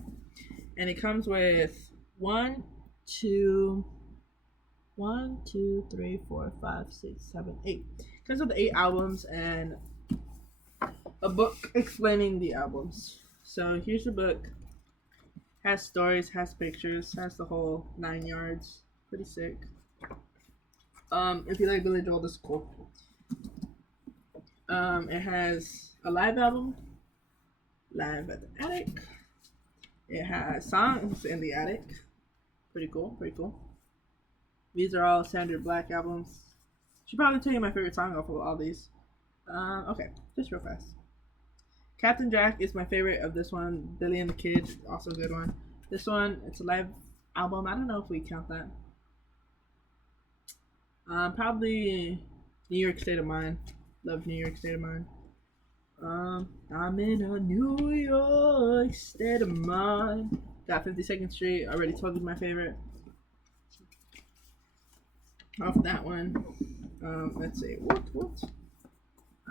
And it comes with 1, 2, 3, 4, 5, 6, 7, 8. It comes with 8 albums and a book explaining the albums. So here's the book. Has stories, has pictures, has the whole 9 yards. Pretty sick. If you like Billy Joel, this is cool. It has a live album, Live at the Attic. It has songs in the attic. Pretty cool, pretty cool. These are all standard Black albums. Should probably tell you my favorite song off of all these. Okay, just real fast. Captain Jack is my favorite of this one. Billy and the Kid, also a good one. This one, it's a live album. I don't know if we count that. Probably New York State of Mind. Love New York State of Mind. I'm in a New York state of mind. Got 52nd Street. Already told you my favorite. Off that one. Let's see. What?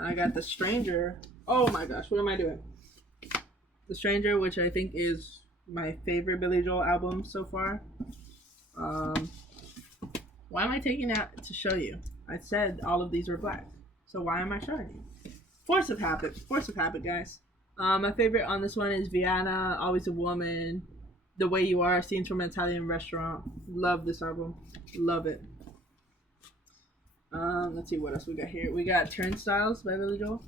I got The Stranger. Oh my gosh, what am I doing? The Stranger, which I think is my favorite Billy Joel album so far. Why am I taking that to show you? I said all of these were Black. So why am I showing you? Force of habit, guys. My favorite on this one is Vienna, Always a Woman, The Way You Are, Scenes from an Italian Restaurant. Love this album. Love it. Let's see what else we got here. We got Turnstiles by Billy Joel.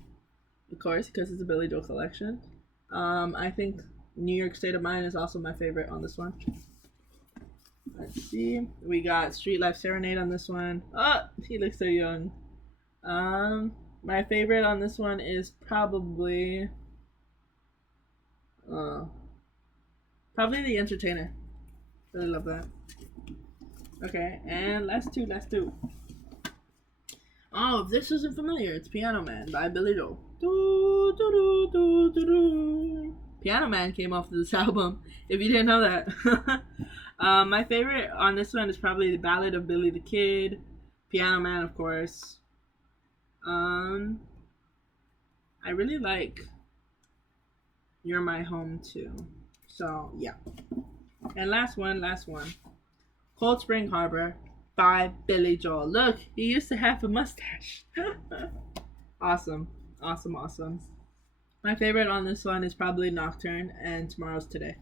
Of course, because it's a Billy Joel collection. I think New York State of Mind is also my favorite on this one. Let's see. We got Street Life Serenade on this one. Oh, he looks so young. My favorite on this one is probably The Entertainer. Really love that. Okay, and last two. Oh, if this isn't familiar, it's Piano Man by Billy Joel. Piano Man came off of this album, if you didn't know that. My favorite on this one is probably The Ballad of Billy the Kid. Piano Man, of course. I really like You're My Home too. So, yeah. And last one. Cold Spring Harbor by Billy Joel. Look, he used to have a mustache. Awesome. My favorite on this one is probably Nocturne and Tomorrow's Today.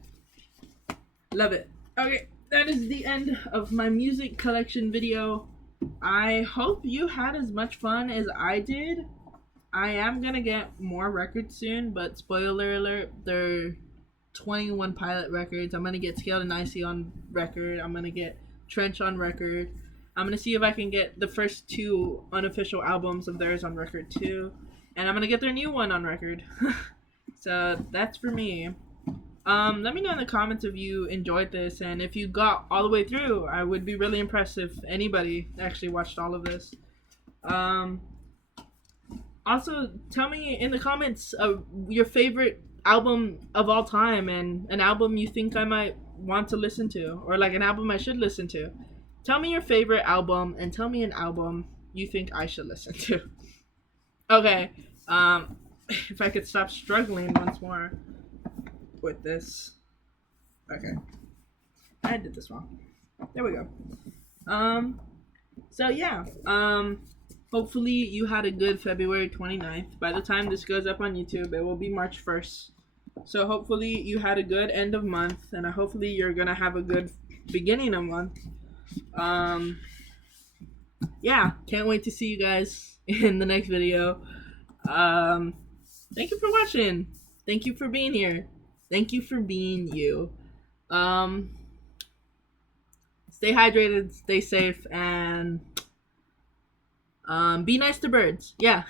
Love it. Okay, that is the end of my music collection video. I hope you had as much fun as I did. I am gonna get more records soon, but spoiler alert, they're 21 Pilot records. I'm gonna get Scaled and Icy on record. I'm gonna get Trench on record. I'm gonna see if I can get the first 2 unofficial albums of theirs on record too. And I'm gonna get their new one on record. So that's for me. Let me know in the comments if you enjoyed this, and if you got all the way through. I would be really impressed if anybody actually watched all of this. Also, tell me in the comments your favorite album of all time, and an album you think I might want to listen to, or like an album I should listen to. Tell me your favorite album, and tell me an album you think I should listen to. Okay, if I could stop struggling once more with this. Okay, I did this wrong. There we go. So yeah, hopefully you had a good February 29th. By the time this goes up on YouTube, it will be March 1st. So hopefully you had a good end of month, and hopefully you're gonna have a good beginning of month. Yeah, can't wait to see you guys in the next video. Thank you for watching. Thank you for being here. Thank you for being you. Stay hydrated, stay safe, and be nice to birds. Yeah.